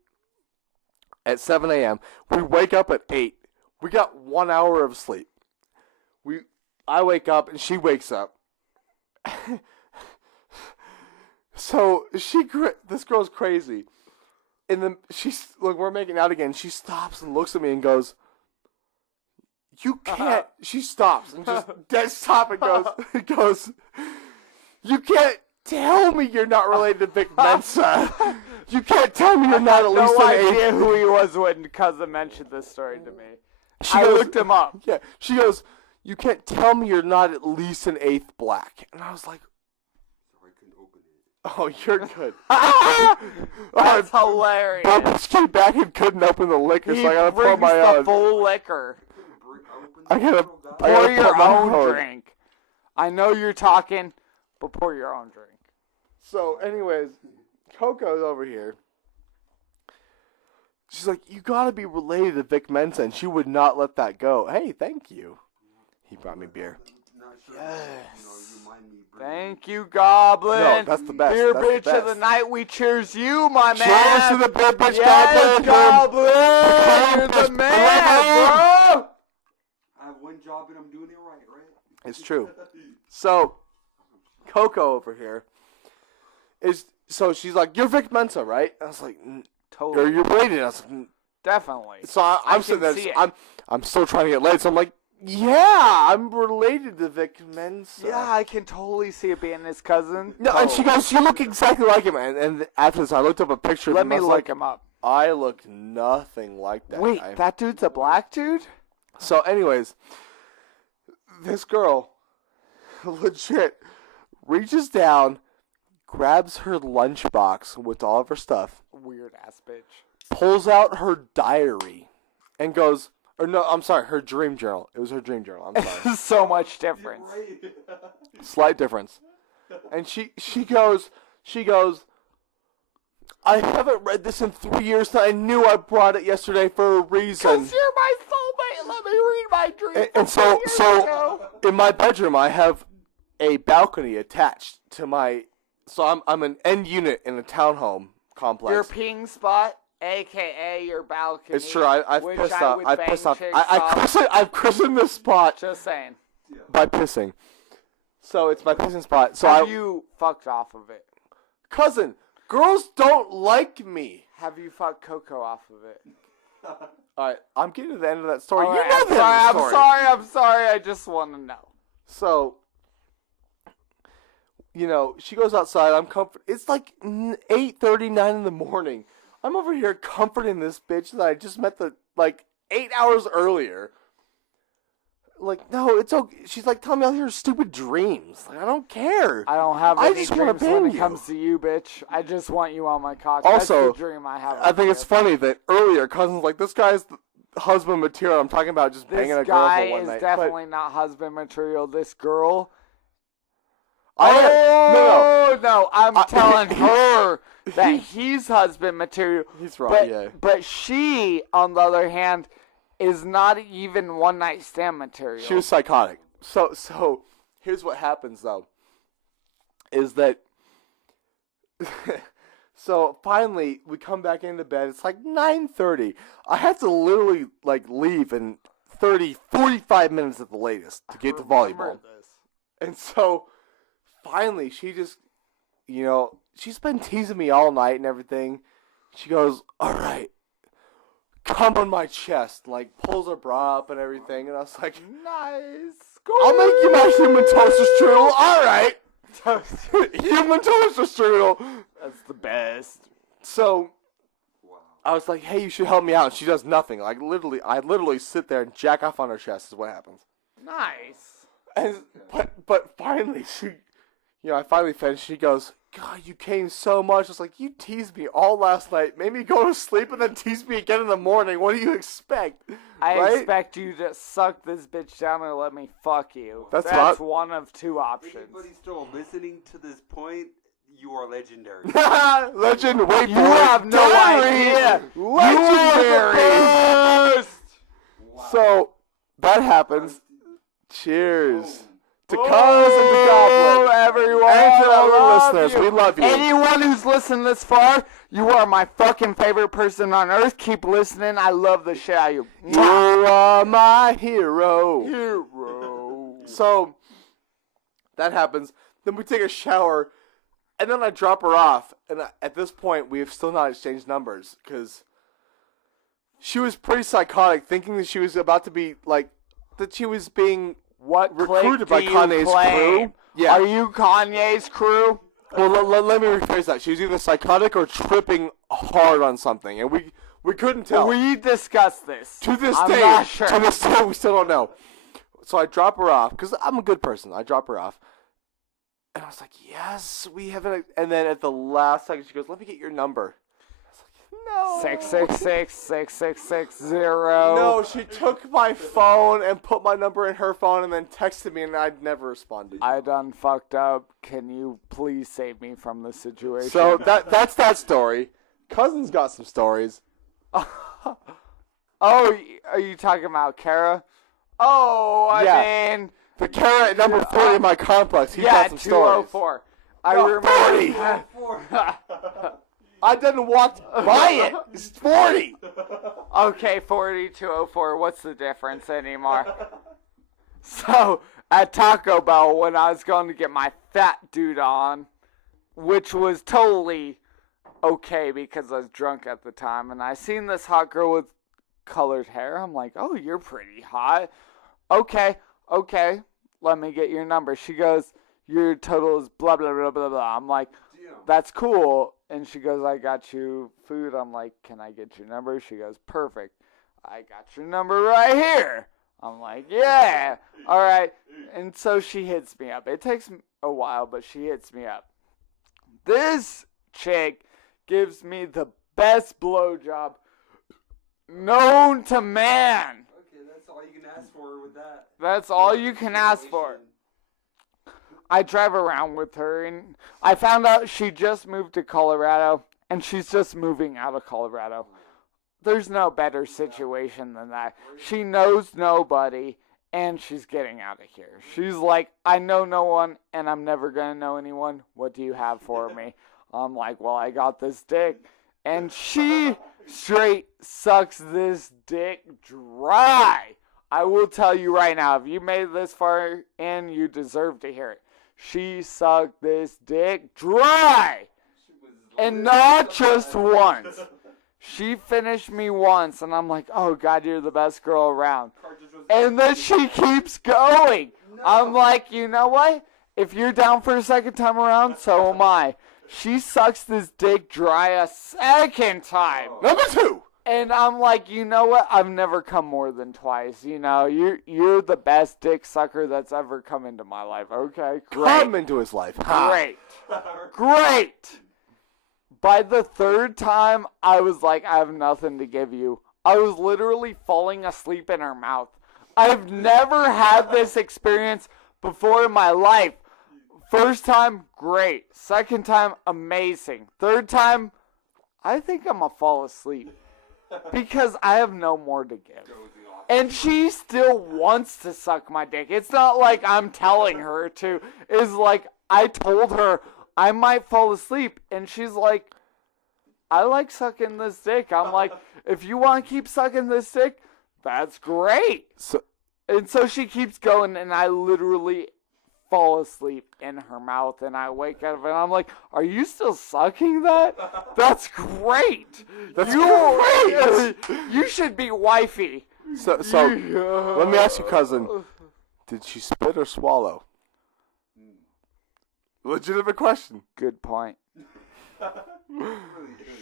at 7 a.m. We wake up at 8. We got 1 hour of sleep. I wake up, and she wakes up. So this girl's crazy. And then we're making out again. She stops and looks at me and goes, "You can't." She stops and just dead stop and goes, "You can't tell me you're not related to Vic Mensa. You can't tell me you're not at least no an idea eighth." who he was when cousin mentioned this story to me. She I goes- looked him up. Yeah, she goes, "You can't tell me you're not at least an eighth black." And I was like, So I can open it. "Oh, you're good." That's hilarious. Bubbles came back and couldn't open the liquor, He so I gotta pour brings my the own. full liquor. I gotta Pour your my own drink. I know you're talking, but pour your own drink. So, anyways, Coco's over here. She's like, "You gotta be related to Vic Mensa," and she would not let that go. Hey, thank you. He brought me beer. Thank you, Goblin. No, that's the best. Beer That's the bitch of the best. night. We cheers you, my man. Cheers to the beer bitch, yes, Goblin. Goblin. You're the man, bro. I have one job and I'm doing it right? It's true. So, Coco over here so she's like, "You're Vic Mensa, right?" I was like, Or Totally. you're related. I was like, Definitely. So I'm I sitting can there. see it. I'm still trying to get laid. So I'm like, Yeah, I'm related to Vic Mensa. Yeah, I can totally see it being his cousin. No, and she goes, you look exactly like him. And after this, I looked up a picture of Let him. me I was look like, him up. I look nothing like that Wait, guy. that dude's a black dude? So, anyways, this girl legit reaches down, grabs her lunchbox with all of her stuff, Weird ass bitch. pulls out her diary, and goes, or no, I'm sorry, her dream journal. It was her dream journal. I'm sorry. So much difference. Slight difference. And she goes, I haven't read this in 3 years, and I knew I brought it yesterday for a reason. Because you're my soulmate. Let me read my dream. And so in my bedroom, I have a balcony attached to my. So I'm an end unit in a townhome complex. Your peeing spot, a.k.a. your balcony. It's true. I've which pissed I off. would I've bang pissed off. chicks off. I've christened this spot Just saying. by pissing. So it's my pissing spot. So Have you fucked off of it? cousin, girls don't like me. Have you fucked Coco off of it? All right, I'm getting to the end of that story. All You right, know the end of the story. I'm sorry. I just want to know. So, she goes outside. I'm It's like 8:39 in the morning. I'm over here comforting this bitch that I just met 8 hours earlier. Like, no, it's okay. She's like, tell me all your stupid dreams. Like, I don't care. I don't have I any just wanna dreams when bang it you. comes to you, bitch. I just want you on my cock. Also, that's the dream I have. I think it's funny that earlier cousin's like, this guy's the husband material. I'm talking about just banging a This girl guy for one is night. definitely not husband material. This girl. No. I'm telling her that he's husband material. He's wrong, But, yeah. but she, on the other hand, is not even one night stand material. She was psychotic. So here's what happens though. Is that so finally we come back into bed. It's like 9:30. I have to literally leave in 45 minutes at the latest to get to volleyball. And so finally she just she's been teasing me all night and everything. She goes, "All right, come on my chest," pulls her bra up and everything, and I was like, nice. I'll make you my human toaster strudel. All right, human toaster strudel. That's the best. So I was like, hey, you should help me out. And she does nothing. I literally sit there and jack off on her chest. Is what happens. Nice. And but finally I finally finished. She goes, God, you came so much. I was like, you teased me all last night, made me go to sleep, and then teased me again in the morning. What do you expect? I Right? expect you to suck this bitch down and let me fuck you. That's one of two options. Anybody still listening to this point, you are legendary. Legend, wait You for it. have no idea. Legendary. So that happens. Cheers. To Cuz and to Goblin. Everyone, And to I our love listeners, you. we love you. Anyone who's listened this far, you are my fucking favorite person on earth. Keep listening. I love the shit out of you. You are my hero. Hero. So that happens. Then we take a shower, and then I drop her off. And at this point, we have still not exchanged numbers because she was pretty psychotic, thinking that she was about to be that she was being recruited by Kanye's crew. Yeah. Are you Kanye's crew? Well, let me rephrase that. She was either psychotic or tripping hard on something, and we couldn't tell. We discussed this. To this I'm day, not sure. to this day, we still don't know. So I drop her off because I'm a good person. I drop her off, and I was like, "Yes, we have it." And then at the last second, she goes, "Let me get your number." I was like, "No." 666-6660. No, she took my phone and put my number in her phone, and then texted me, and I'd never responded. I done fucked up. Can you please save me from this situation? So that's that story. Cousin's got some stories. Oh, are you talking about Kara? Oh, I mean, The carrot at number 40 in my complex. He's got some stories. 204. I No, remember. 40. I didn't walk by it. It's 40. Okay, 40, 204. What's the difference anymore? So, at Taco Bell, when I was going to get my fat dude on, which was totally okay because I was drunk at the time, and I seen this hot girl with colored hair. I'm like, oh, you're pretty hot. okay, let me get your number. She goes, your total is blah, blah, blah, blah, blah. I'm like, that's cool. And she goes, I got you food. I'm like, can I get your number? She goes, perfect. I got your number right here. I'm like, yeah. All right. And so she hits me up. It takes a while, but she hits me up. This chick gives me the best blowjob known to man. Okay, that's all you can ask for with that. That's all you can ask for. I drive around with her, and I found out she just moved to Colorado, and she's just moving out of Colorado. There's no better situation than that. She knows nobody, and she's getting out of here. She's like, I know no one, and I'm never going to know anyone. What do you have for me? I'm like, well, I got this dick. And she straight sucks this dick dry. I will tell you right now, if you made it this far in, you deserve to hear it. She sucked this dick dry. And not just once. She finished me once, and I'm like, oh, God, you're the best girl around. And then she keeps going. I'm like, you know what? If you're down for a second time around, so am I. She sucks this dick dry a second time. Number 2. And I'm like, you know what? I've never come more than twice. You know, you're the best dick sucker that's ever come into my life. Okay, great. Come into his life. Great. Great. By the third time, I was like, I have nothing to give you. I was literally falling asleep in her mouth. I've never had this experience before in my life. First time, great. Second time, amazing. Third time, I think I'm going to fall asleep. Because I have no more to give. And she still wants to suck my dick. It's not like I'm telling her to. It's like I told her I might fall asleep. And she's like, I like sucking this dick. I'm like, if you want to keep sucking this dick, that's great. And so she keeps going, and I literally fall asleep in her mouth, and I wake up, and I'm like, are you still sucking that? That's great. That's great. You should be wifey. So let me ask you, cousin. Did she spit or swallow? Legitimate question. Good point.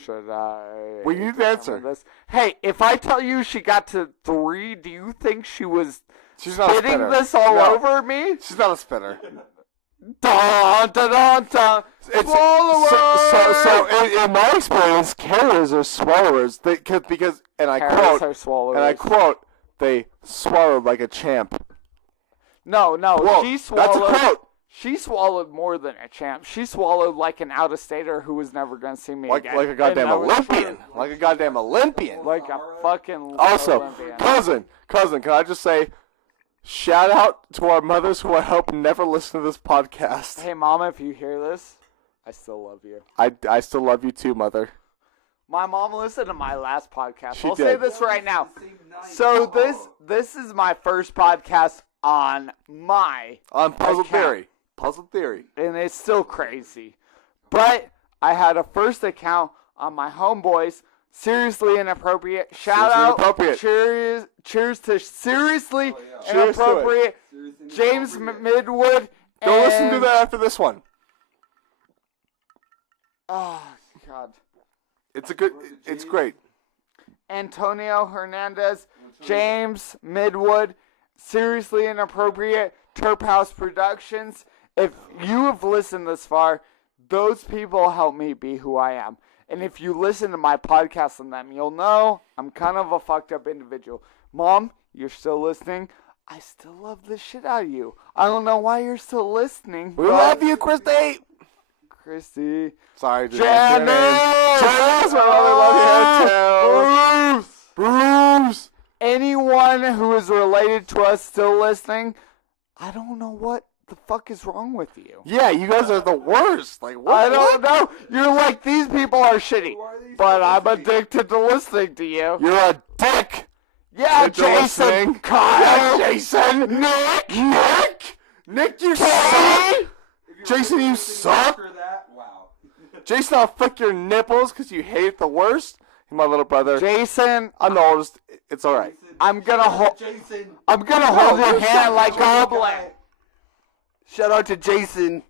Should I? We need to answer. This? Hey, if I tell you she got to 3, do you think she was She's not spitting this all over me? She's not a spitter. Dun, dun, dun, dun. So in my experience, carriers are swallowers. And I quote, they swallowed like a champ. No, Whoa, she swallowed. That's a quote. She swallowed more than a champ. She swallowed like an out-of-stater who was never going to see me again. Like a goddamn Olympian. Like a goddamn Olympian. Like a fucking Also, Olympian. cousin, can I just say, shout out to our mothers who I hope never listen to this podcast. Hey, Mama, if you hear this, I still love you. I still love you too, mother. My mom listened to my last podcast. I'll did. say this right now. So this is my first podcast on Puzzle account. Theory. Puzzle Theory. And it's still crazy. But I had a first account on my homeboys. Seriously Inappropriate. Shout out. Inappropriate. Cheers to Seriously Cheers to Inappropriate. James Midwood. Go listen to that after this one. Oh, God. It's great. Antonio Hernandez. James Midwood. Seriously Inappropriate. Terp House Productions. If you have listened this far, those people help me be who I am. And if you listen to my podcast on them, you'll know I'm kind of a fucked up individual. Mom, you're still listening? I still love the shit out of you. I don't know why you're still listening. We love you, Christy. Christy. Sorry, dude. Janice! Bruce! Anyone who is related to us still listening, I don't know what the fuck is wrong with you. Yeah, you guys are the worst. Like, what? I don't know. You're like, these people are shitty. But I'm addicted to listening to you. You're a dick. Yeah, Addicted to Jason. listening. Kyle. Yeah, Jason. Nick, you suck. Jason, you suck. Jason, I'll flick your nipples because you hate it the worst. My little brother. Jason. I'm the oldest. It's all right. I'm gonna hold. Jason. I'm gonna hold your hand like Goblin. Shout out to Jason.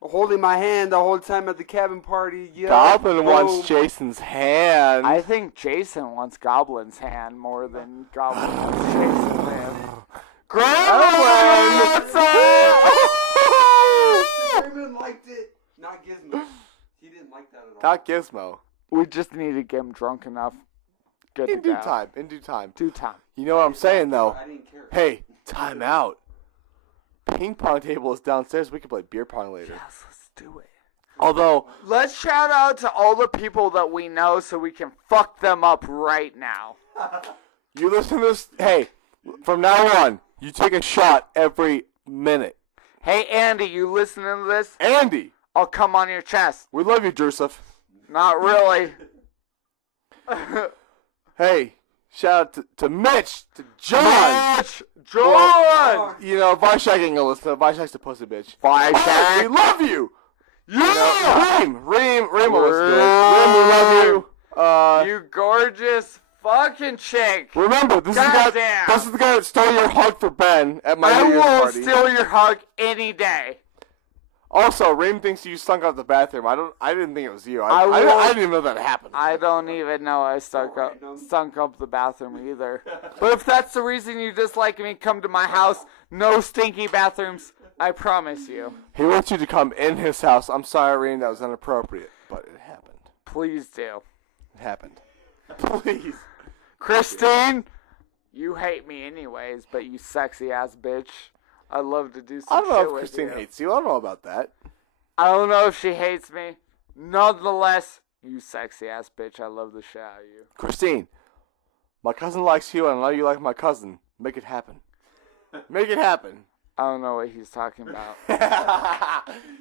Holding my hand the whole time at the cabin party. Yeah. Goblin boom. wants Jason's hand. I think Jason wants Goblin's hand more than Goblin wants Jason's hand. Goblin! What's Raymond liked it. Not Gizmo. He didn't like that at all. Not Gizmo. We just need to get him drunk enough. Good In to due go. time. In due time. Due time. You know what I'm saying, though? I didn't care. Hey, time out. Ping pong table is downstairs. We can play beer pong later. Yes, let's do it. Although, Let's shout out to all the people that we know so we can fuck them up right now. you listen to this. Hey, from now on, you take a shot every minute. Hey, Andy, you listening to this? Andy, I'll come on your chest. we love you, Joseph. Not really. Hey, shout out to Mitch, to John. Mitch! John! You know, Varshak ain't gonna listen. Varshak's a pussy bitch. Varshak! We love you. Yeah! Reem will listen to it. Reem, we love you. You gorgeous fucking chick. Remember, this is the guy that stole your hug for Ben at my I New Year's will party. steal your hug any day. Also, Reem thinks you stunk out the bathroom. I didn't think it was you. I I didn't even know that happened. I don't even know I stunk up the bathroom either. But if that's the reason you dislike me, come to my house. No stinky bathrooms. I promise you. He wants you to come in his house. I'm sorry, Reem, that was inappropriate, but it happened. Please do. It happened. Please. Christine, you hate me anyways, but you sexy ass bitch. I'd love to do some I don't know shit if with Christine you. hates you. I don't know about that. I don't know if she hates me. Nonetheless, you sexy ass bitch. I love the shit out of you. Christine, my cousin likes you, and I know you like my cousin. Make it happen. Make it happen. I don't know what he's talking about.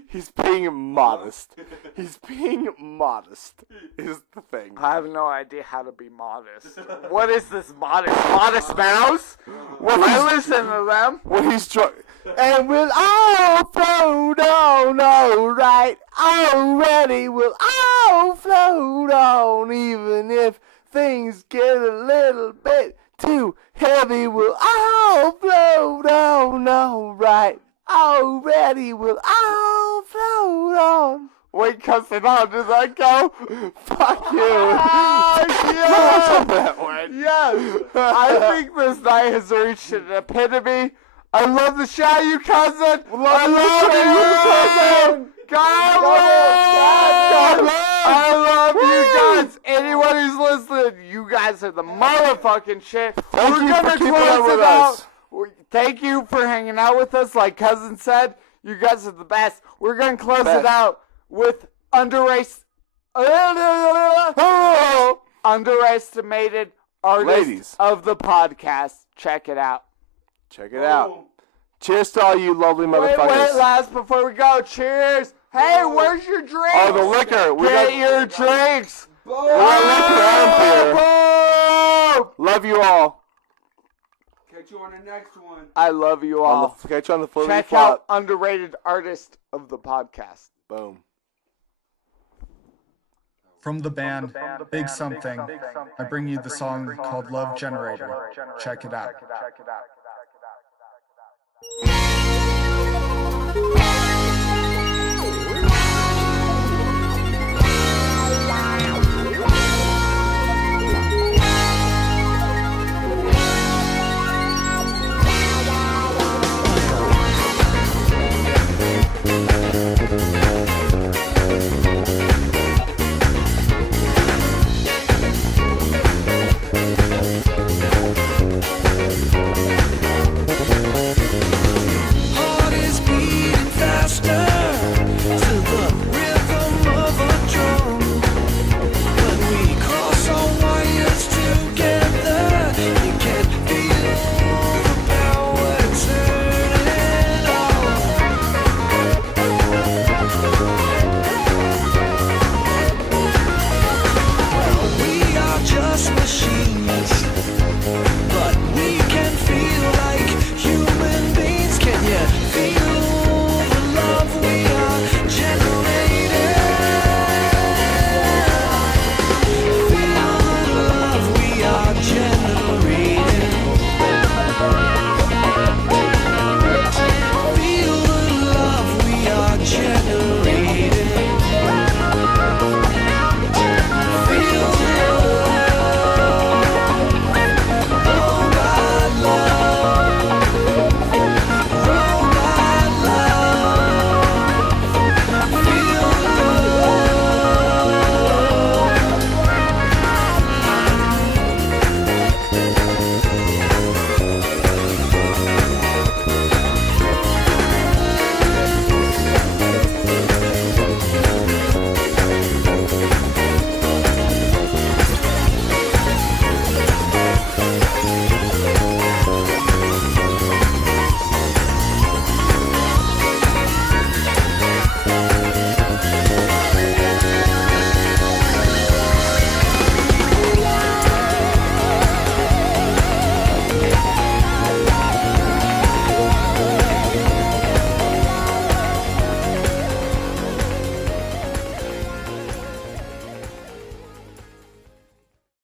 He's being modest. He's being modest is the thing. I have no idea how to be modest. What is this modest? Modest Mouse? When I listen to them. When he's drunk. And we'll all float on, alright. Already we'll all float on. Even if things get a little bit too heavy, we'll all float on, alright. Already we'll all float on. Wait, cussing on, does that go? Fuck you. Yes! That one. Yes! I think this night has reached an epitome. I love the show, you cousin! I love you, cousin! God, I love you guys! Anyone who's listening, you guys are the motherfucking shit. Thank you for keeping up with us. Thank you for hanging out with us. Like cousin said, you guys are the best. We're gonna close it out with underestimated artists Ladies. of the podcast. Check it out. Check it out. Cheers to all you lovely motherfuckers. Wait, last before we go. Cheers. Hey, where's your drinks? Oh, the liquor. Get your drinks. We got liquor and beer. Love you all. Catch you on the next one. I love you all. Catch you on the floor. Check out underrated artist of the podcast. Boom. From the band Big Something, I bring you the song called Love Generator. Check it out.